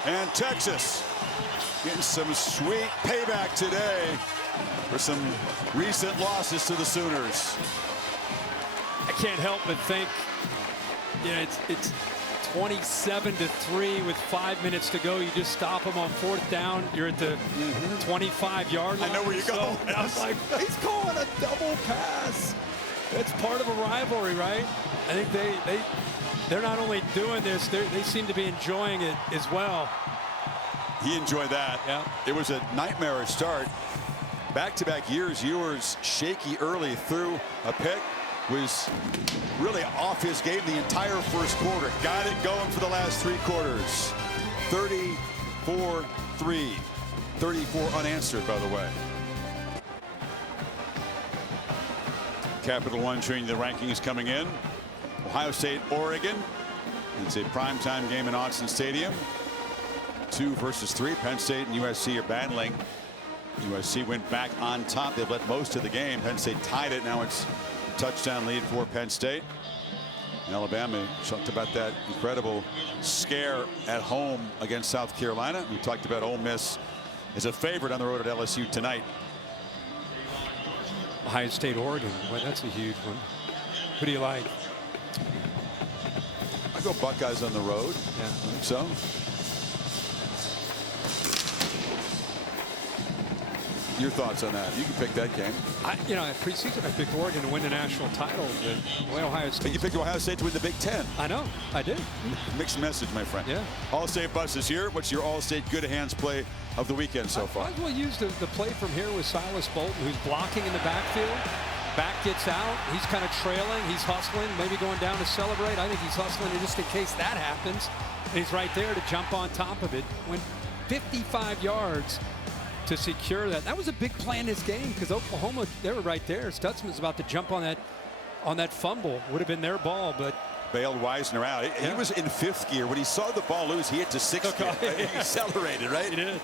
And Texas getting some sweet payback today for some recent losses to the Sooners. I can't help but think, it's 27-3 with 5 minutes to go. You just stop them on 4th down. You're at the 25-yard line. I know where you're going. I was like, he's calling a double pass. It's part of a rivalry, right? I think they're not only doing this, they seem to be enjoying it as well. He enjoyed that. Yeah. It was a nightmarish start. Back-to-back years, Ewers shaky early, threw a pick, was really off his game the entire first quarter. Got it going for the last 3 quarters. 34-3. 34 unanswered, by the way. Capital One showing the rankings coming in. Ohio State, Oregon. It's a primetime game in Autzen Stadium. 2 versus 3. Penn State and USC are battling. USC went back on top. They've led most of the game. Penn State tied it. Now it's a touchdown lead for Penn State. And Alabama talked about that incredible scare at home against South Carolina. We talked about Ole Miss as a favorite on the road at LSU tonight. Ohio State, Oregon. Well, that's a huge one. Who do you like? I go Buckeyes on the road. Yeah. I think so. Your thoughts on that? You can pick that game. At preseason, I picked Oregon to win the national title. The way Ohio State. But you picked Ohio State to win the Big Ten. I know. I did. Mixed message, my friend. Yeah. All-State bus is here. What's your All-State good hands play of the weekend so far? I might as well use the play from here with Silas Bolton, who's blocking in the backfield. Back gets out. He's kind of trailing. He's hustling, maybe going down to celebrate. I think he's hustling just in case that happens. And he's right there to jump on top of it. Went 55 yards to secure that. That was a big play in this game because Oklahoma, they were right there. Stutzman's about to jump on that fumble. Would have been their ball, but bailed Wisner out. He was in 5th gear. When he saw the ball loose, he hit to 6th gear. He accelerated, right? He did.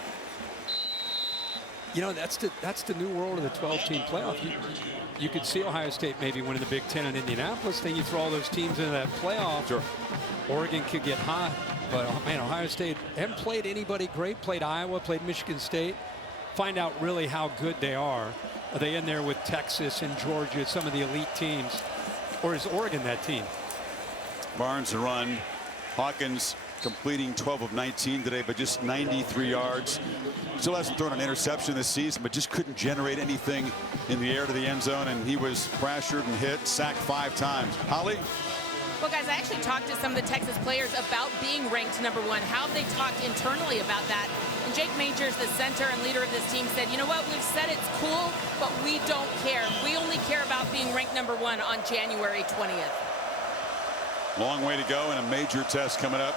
That's the new world of the 12-team playoff. You could see Ohio State maybe winning the Big Ten in Indianapolis. Then you throw all those teams into that playoff. Sure. Oregon could get hot, but man, Ohio State haven't played anybody great. Played Iowa, played Michigan State. Find out really how good they are. Are they in there with Texas and Georgia, some of the elite teams, or is Oregon that team? Barnes to run. Hawkins completing 12 of 19 today, but just 93 yards. Still hasn't thrown an interception this season, but just couldn't generate anything in the air to the end zone. And he was pressured and hit, sacked 5 times. Holly? Well, guys, I actually talked to some of the Texas players about being ranked #1. How have they talked internally about that? And Jake Majors, the center and leader of this team, said, you know what, we've said it's cool, but we don't care. We only care about being ranked #1 on January 20th. Long way to go and a major test coming up.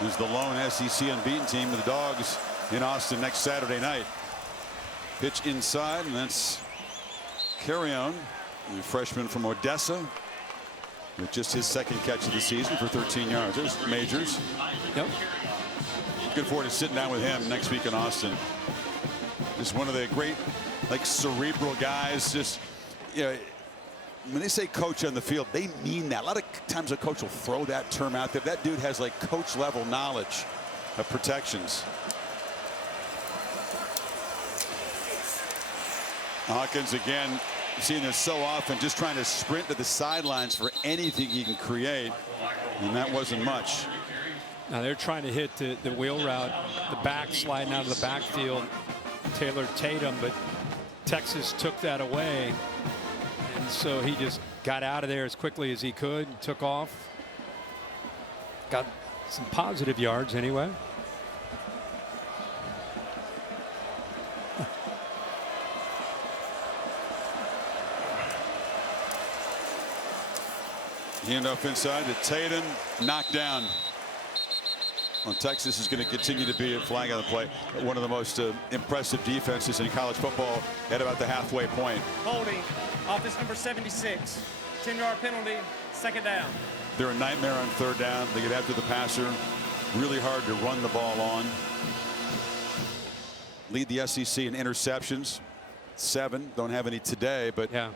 There's the lone SEC unbeaten team of the Dogs in Austin next Saturday night. Pitch inside, and that's Carrion, the freshman from Odessa, with just his second catch of the season for 13 yards. There's Majors. Yep. Looking forward to sitting down with him next week in Austin. Just one of the great, like, cerebral guys. Just, you know, when they say coach on the field, they mean that. A lot of times a coach will throw that term out there. That dude has, like, coach level knowledge of protections. Hawkins again, seeing this so often, just trying to sprint to the sidelines for anything he can create, and that wasn't much. Now they're trying to hit the wheel route, the back sliding out of the backfield, Taylor Tatum, but Texas took that away, and so he just got out of there as quickly as he could and took off. Got some positive yards anyway. Handoff inside to Tatum, knocked down. Well, Texas is going to continue to be a flag on the play. One of the most impressive defenses in college football at about the halfway point. Holding, offense number 76. 10-yard penalty, second down. They're a nightmare on third down. They get after the passer. Really hard to run the ball on. Lead the SEC in interceptions. 7. Don't have any today, but yeah,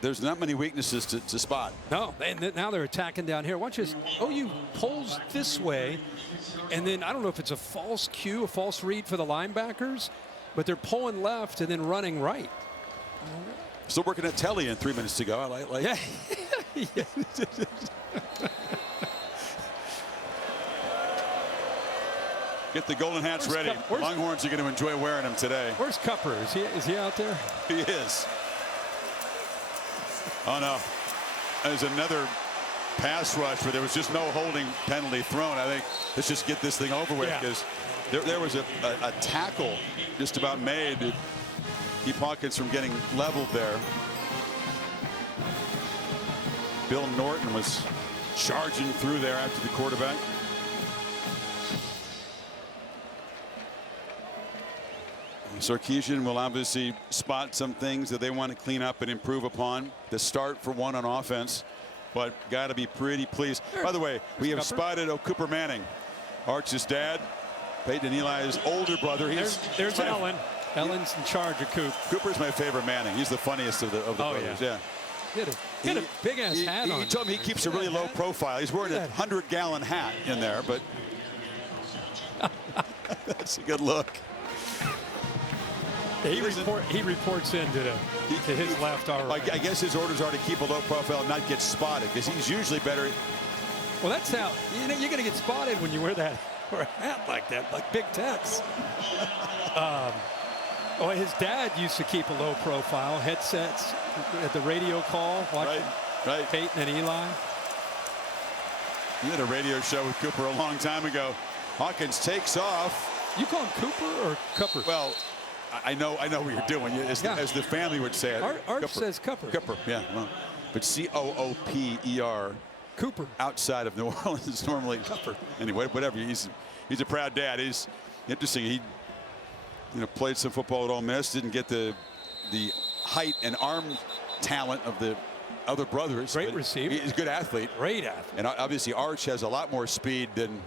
there's not many weaknesses to spot. No, and now they're attacking down here. Watch this. OU pulls this way, and then I don't know if it's a false cue, a false read for the linebackers, but they're pulling left and then running right. Still working at Telly in 3 minutes to go. I like. Yeah. Get the golden hats ready. Longhorns are going to enjoy wearing them today. Where's Cupper? Is he out there? He is. Oh no, there's another pass rush where there was just no holding penalty thrown. I think let's just get this thing over with, because there was a tackle just about made to keep Hawkins from getting leveled there. Bill Norton was charging through there after the quarterback. Sarkisian will obviously spot some things that they want to clean up and improve upon. The start for one on offense, but got to be pretty pleased. By the way, we have spotted Cooper Manning, Arch's dad, Peyton and Eli's older brother. There's Ellen. Ellen's in charge of Coop. Cooper's my favorite Manning. He's the funniest of the brothers. Yeah. He had a big ass hat on. He told me he keeps a really low profile. He's wearing a 100-gallon hat in there, but that's a good look. He reports in to his left, all right. I guess his orders are to keep a low profile and not get spotted, because he's usually better. Well, that's how you're going to get spotted when you wear a hat like that, like Big Tex. His dad used to keep a low profile, headsets at the radio call, watching Peyton and Eli. He had a radio show with Cooper a long time ago. Hawkins takes off. You call him Cooper or Cupper? Well, I know what you're doing, as the family would say it. Arch says Cupper. Cooper, yeah. Well, but C-O-O-P-E-R. Cooper. Outside of New Orleans is normally Cooper. Anyway, whatever. He's a proud dad. He's interesting. He played some football at Ole Miss. Didn't get the height and arm talent of the other brothers. Great receiver. He's a good athlete. Great athlete. And obviously Arch has a lot more speed than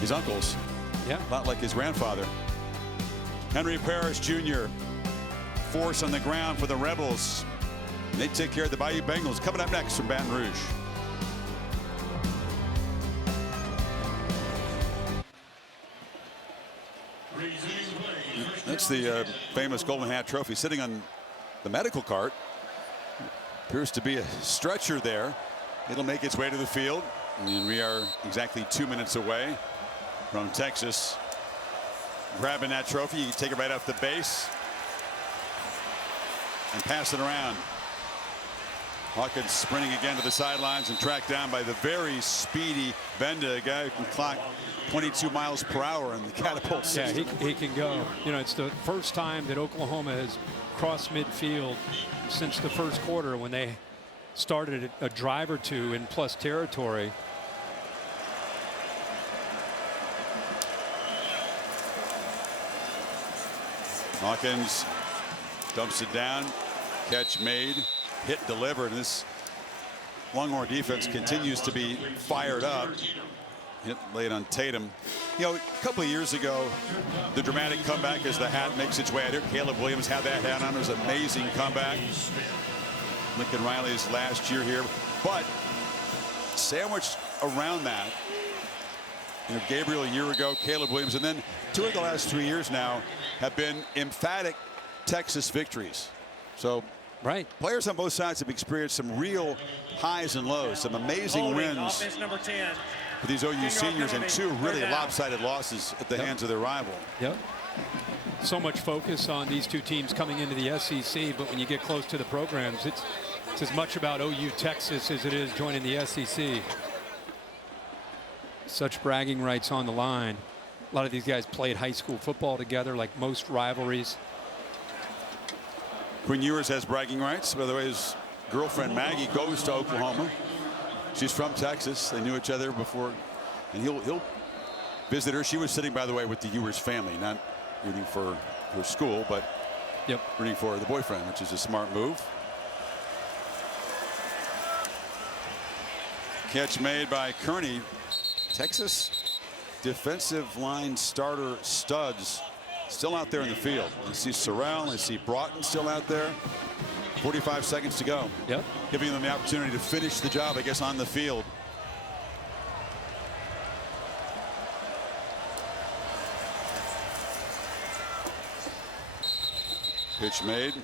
his uncles. Yeah. A lot like his grandfather. Henry Parrish Jr. force on the ground for the Rebels. They take care of the Bayou Bengals. Coming up next from Baton Rouge. That's the famous Golden Hat Trophy sitting on the medical cart. Appears to be a stretcher there. It'll make its way to the field. And we are exactly 2 minutes away from Texas grabbing that trophy. You can take it right off the base and pass it around. Hawkins sprinting again to the sidelines and tracked down by the very speedy Benda, a guy who can clock 22 miles per hour in the catapult system. Yeah, he can go. You know, it's the first time that Oklahoma has crossed midfield since the first quarter when they started a drive or two in plus territory. Hawkins dumps it down. Catch made. Hit delivered. This Longhorn defense continues to be fired up. Hit late on Tatum. You know, a couple of years ago, the dramatic comeback as the hat makes its way out here. Caleb Williams had that hat on. It was an amazing comeback. Lincoln Riley's last year here. But sandwiched around that, you know, Gabriel a year ago, Caleb Williams, and then 2 of the last 3 years now have been emphatic Texas victories. So right, players on both sides have experienced some real highs and lows, some amazing wins Offense number 10. for these OU seniors, and 2 really lopsided losses at the hands of their rival. Yep. So much focus on these 2 teams coming into the SEC, but when you get close to the programs, it's as much about OU Texas as it is joining the SEC. Such bragging rights on the line. A lot of these guys played high school football together, like most rivalries. Quinn Ewers has bragging rights. By the way, his girlfriend Maggie goes to Oklahoma. She's from Texas. They knew each other before, and he'll visit her. She was sitting, by the way, with the Ewers family, not rooting for her school, but rooting for the boyfriend, which is a smart move. Catch made by Kearney. Texas defensive line starter studs still out there in the field. You see Sorrell, I see Broughton still out there. 45 seconds to go. Yep. Giving them the opportunity to finish the job, I guess, on the field. Pitch made.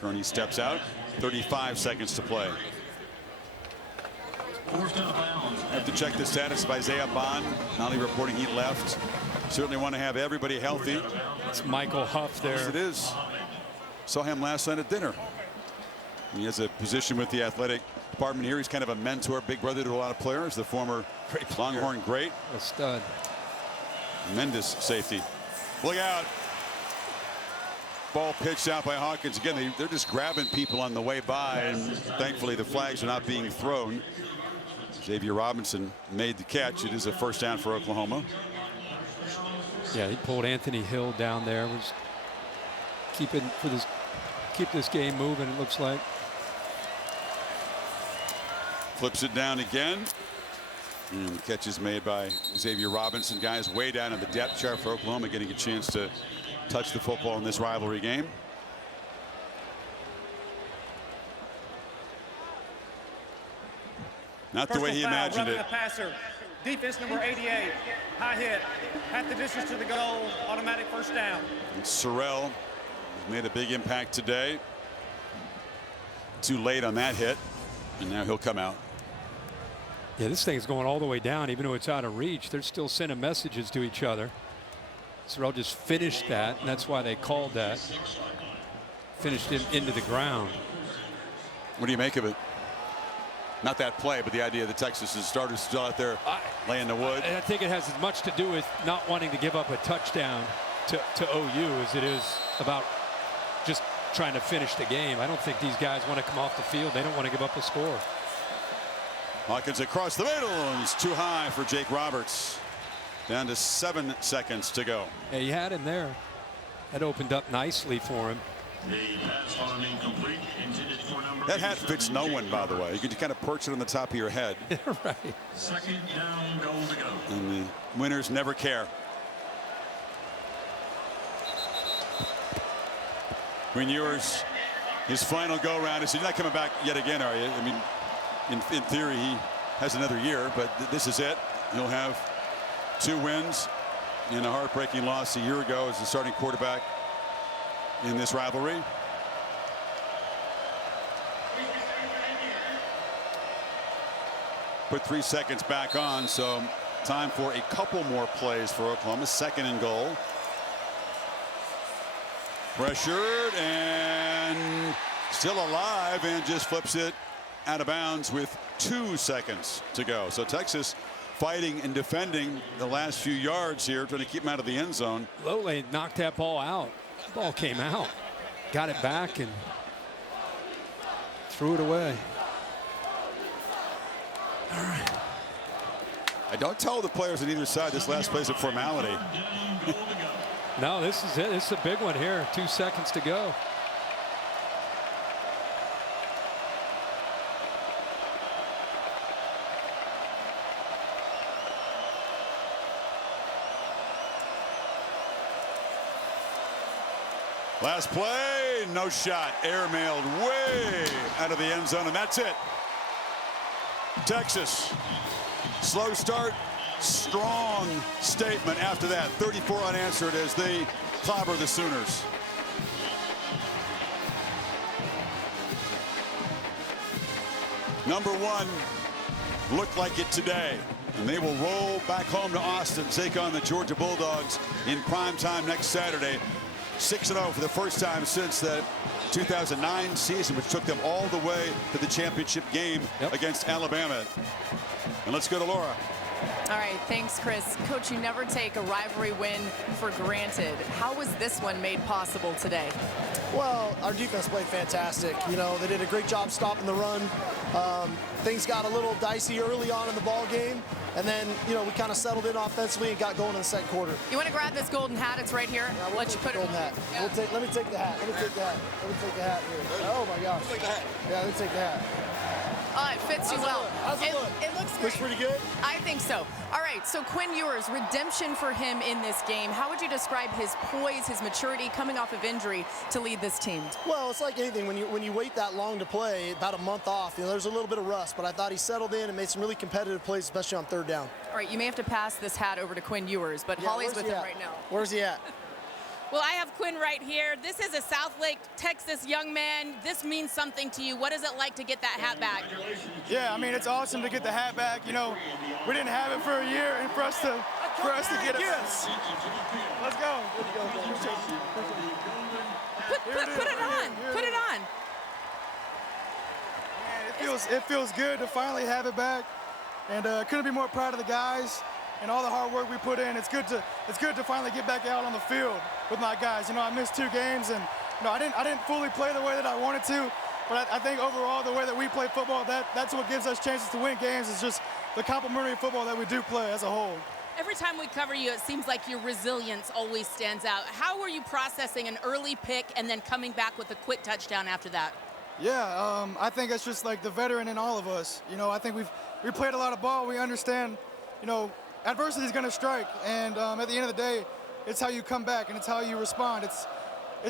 Kearney steps out. 35 seconds to play. Have to check the status of Isaiah Bond. Nolly reporting he left. Certainly want to have everybody healthy. It's Michael Huff there. Yes, it is. Saw him last night at dinner. He has a position with the athletic department here. He's kind of a mentor, big brother to a lot of players. The former Longhorn great. A stud. Tremendous safety. Look out. Ball pitched out by Hawkins. Again, they're just grabbing people on the way by, and thankfully the flags are not being thrown. Xavier Robinson made the catch. It is a first down for Oklahoma. Yeah, he pulled Anthony Hill down there. Was keep this game moving, it looks like. Flips it down again. And the catch is made by Xavier Robinson. Guys way down in the depth chart for Oklahoma, getting a chance to touch the football in this rivalry game. Not the way he imagined it. The passer. Defense number 88. High hit. At the distance to the goal. Automatic first down. And Sorrell made a big impact today. Too late on that hit. And now he'll come out. Yeah, this thing is going all the way down, even though it's out of reach. They're still sending messages to each other. Sorrell just finished that, and that's why they called that. Finished him into the ground. What do you make of it? Not that play, but the idea that Texas's starters still out there laying the wood. I think it has as much to do with not wanting to give up a touchdown to OU as it is about just trying to finish the game. I don't think these guys want to come off the field. They don't want to give up a score. Hawkins across the middle, and it's too high for Jake Roberts. Down to 7 seconds to go. Yeah, he had him there. That opened up nicely for him. That hat fits no one, by the way. You can kind of perch it on the top of your head. Right. Second down, goal to go. And the winners never care. Quinn Ewers, his final go-round. You're not coming back yet again, are you? I mean, in theory, he has another year, but this is it. He'll have 2 wins in a heartbreaking loss a year ago as the starting quarterback in this rivalry. put 3 seconds back on. So time for a couple more plays for Oklahoma. 2nd and goal. Pressured and still alive, and just flips it out of bounds with 2 seconds to go. So Texas fighting and defending the last few yards here, trying to keep him out of the end zone. Lole knocked that ball out. The ball came out. Got it back and threw it away. All right. I don't tell the players on either side this last play's a formality. No, this is it. This is a big one here. 2 seconds to go. Last play, no shot, airmailed way out of the end zone, and that's it. Texas, slow start, strong statement after that. 34 unanswered as they clobber the Sooners. Number 1 looked like it today, and they will roll back home to Austin, take on the Georgia Bulldogs in prime time next Saturday. 6-0 for the first time since the 2009 season, which took them all the way to the championship game against Alabama. And let's go to Laura. All right, thanks, Chris. Coach, you never take a rivalry win for granted. How was this one made possible today? Well, our defense played fantastic. You know, they did a great job stopping the run. Things got a little dicey early on in the ball game, and then, you know, we kind of settled in offensively and got going in the second quarter. You want to grab this golden hat? It's right here. Yeah, I'll let you put it on. Hat. Yeah. Let me take the hat. Let me take the hat. Let me take the hat here. Oh my gosh. Yeah, let me take the hat. It fits you well. How's it look? It looks great. Looks pretty good? I think so. All right, so Quinn Ewers, redemption for him in this game. How would you describe his poise, his maturity coming off of injury to lead this team? Well, it's like anything. When you wait that long to play, about a month off, you know, there's a little bit of rust, but I thought he settled in and made some really competitive plays, especially on 3rd down. All right, you may have to pass this hat over to Quinn Ewers, but Holly's with him right now. Where's he at? Well, I have Quinn right here. This is a South Lake, Texas young man. This means something to you. What is it like to get that hat back? Yeah, I mean, it's awesome to get the hat back. You know, we didn't have it for a year, and for us to get it back. Let's go. Put it on. Put it on. Man, it feels good to finally have it back, and couldn't be more proud of the guys and all the hard work we put in. It's good to finally get back out on the field with my guys. You know, I missed 2 games, and you know, I didn't fully play the way that I wanted to, but I think overall the way that we play football, that's what gives us chances to win games. Is just the complementary football that we do play as a whole. Every time we cover you, it seems like your resilience always stands out. How were you processing an early pick and then coming back with a quick touchdown after that? Yeah, I think it's just like the veteran in all of us. You know, I think we played a lot of ball. We understand, you know, adversity is going to strike, and at the end of the day, it's how you come back and it's how you respond. It's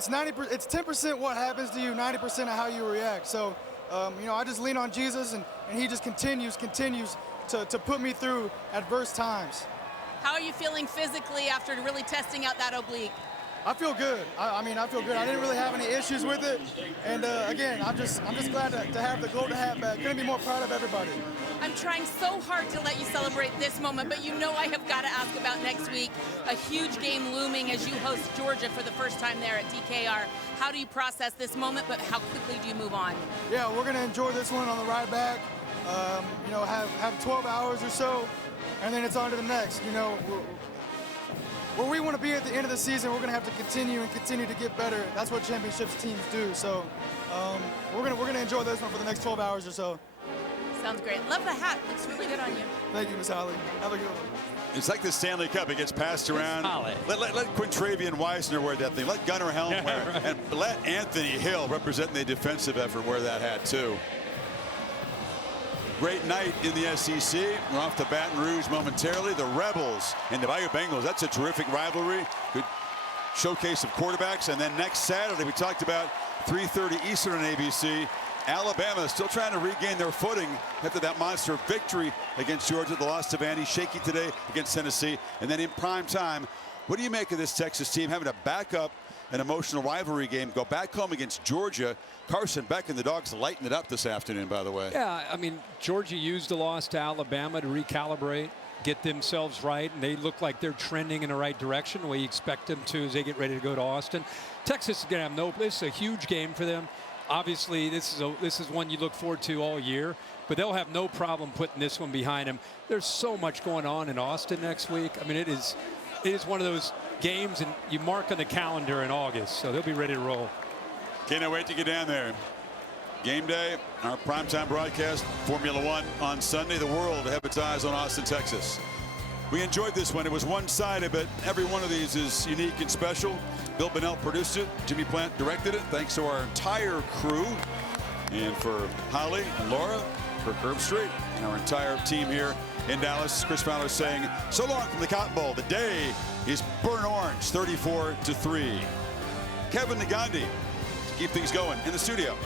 10% what happens to you, 90% of how you react. So, you know, I just lean on Jesus, and he just continues to put me through adverse times. How are you feeling physically after really testing out that oblique? I feel good. I mean, I feel good. I didn't really have any issues with it, and again, I'm just glad to have the golden hat back. Couldn't be more proud of everybody. I'm trying so hard to let you celebrate this moment, but you know I have got to ask about next week. A huge game looming as you host Georgia for the first time there at DKR. How do you process this moment, but how quickly do you move on? Yeah, we're going to enjoy this one on the ride back. You know, have 12 hours or so, and then it's on to the next. You know, where we want to be at the end of the season, we're going to have to continue to get better. That's what championships teams do. So we're going to enjoy this one for the next 12 hours or so. Sounds great. Love the hat. Looks really good on you. Thank you, Miss Holly. Have a good one. It's like the Stanley Cup. It gets passed around. Let Quintravian Weisner wear that thing. Let Gunnar Helm wear it. And let Anthony Hill, representing the defensive effort, wear that hat too. Great night in the SEC. We're off to Baton Rouge momentarily. The Rebels and the Bayou Bengals. That's a terrific rivalry. Good showcase of quarterbacks. And then next Saturday, we talked about 3:30 Eastern on ABC. Alabama still trying to regain their footing after that monster victory against Georgia. The loss to Vandy, shaky today against Tennessee. And then in prime time, what do you make of this Texas team having to back up an emotional rivalry game. Go back home against Georgia. Carson Beck and the Dogs lighten it up this afternoon, by the way. Yeah, I mean, Georgia used the loss to Alabama to recalibrate, get themselves right, and they look like they're trending in the right direction the way you expect them to as they get ready to go to Austin. Texas is going to have this is a huge game for them. Obviously, this is one you look forward to all year, but they'll have no problem putting this one behind them. There's so much going on in Austin next week. I mean, it is one of those games, and you mark on the calendar in August, so they'll be ready to roll. Can't wait to get down there. Game day, our primetime broadcast, Formula One on Sunday. The world have its eyes on Austin, Texas. We enjoyed this one. It was one-sided, but every one of these is unique and special. Bill Bonnell produced it. Jimmy Plant directed it. Thanks to our entire crew. And for Holly and Laura, for Herbstreit, and our entire team here in Dallas, Chris Fowler saying, so long from the Cotton Bowl. The day is burnt orange, 34-3. Kevin Negandhi to keep things going in the studio.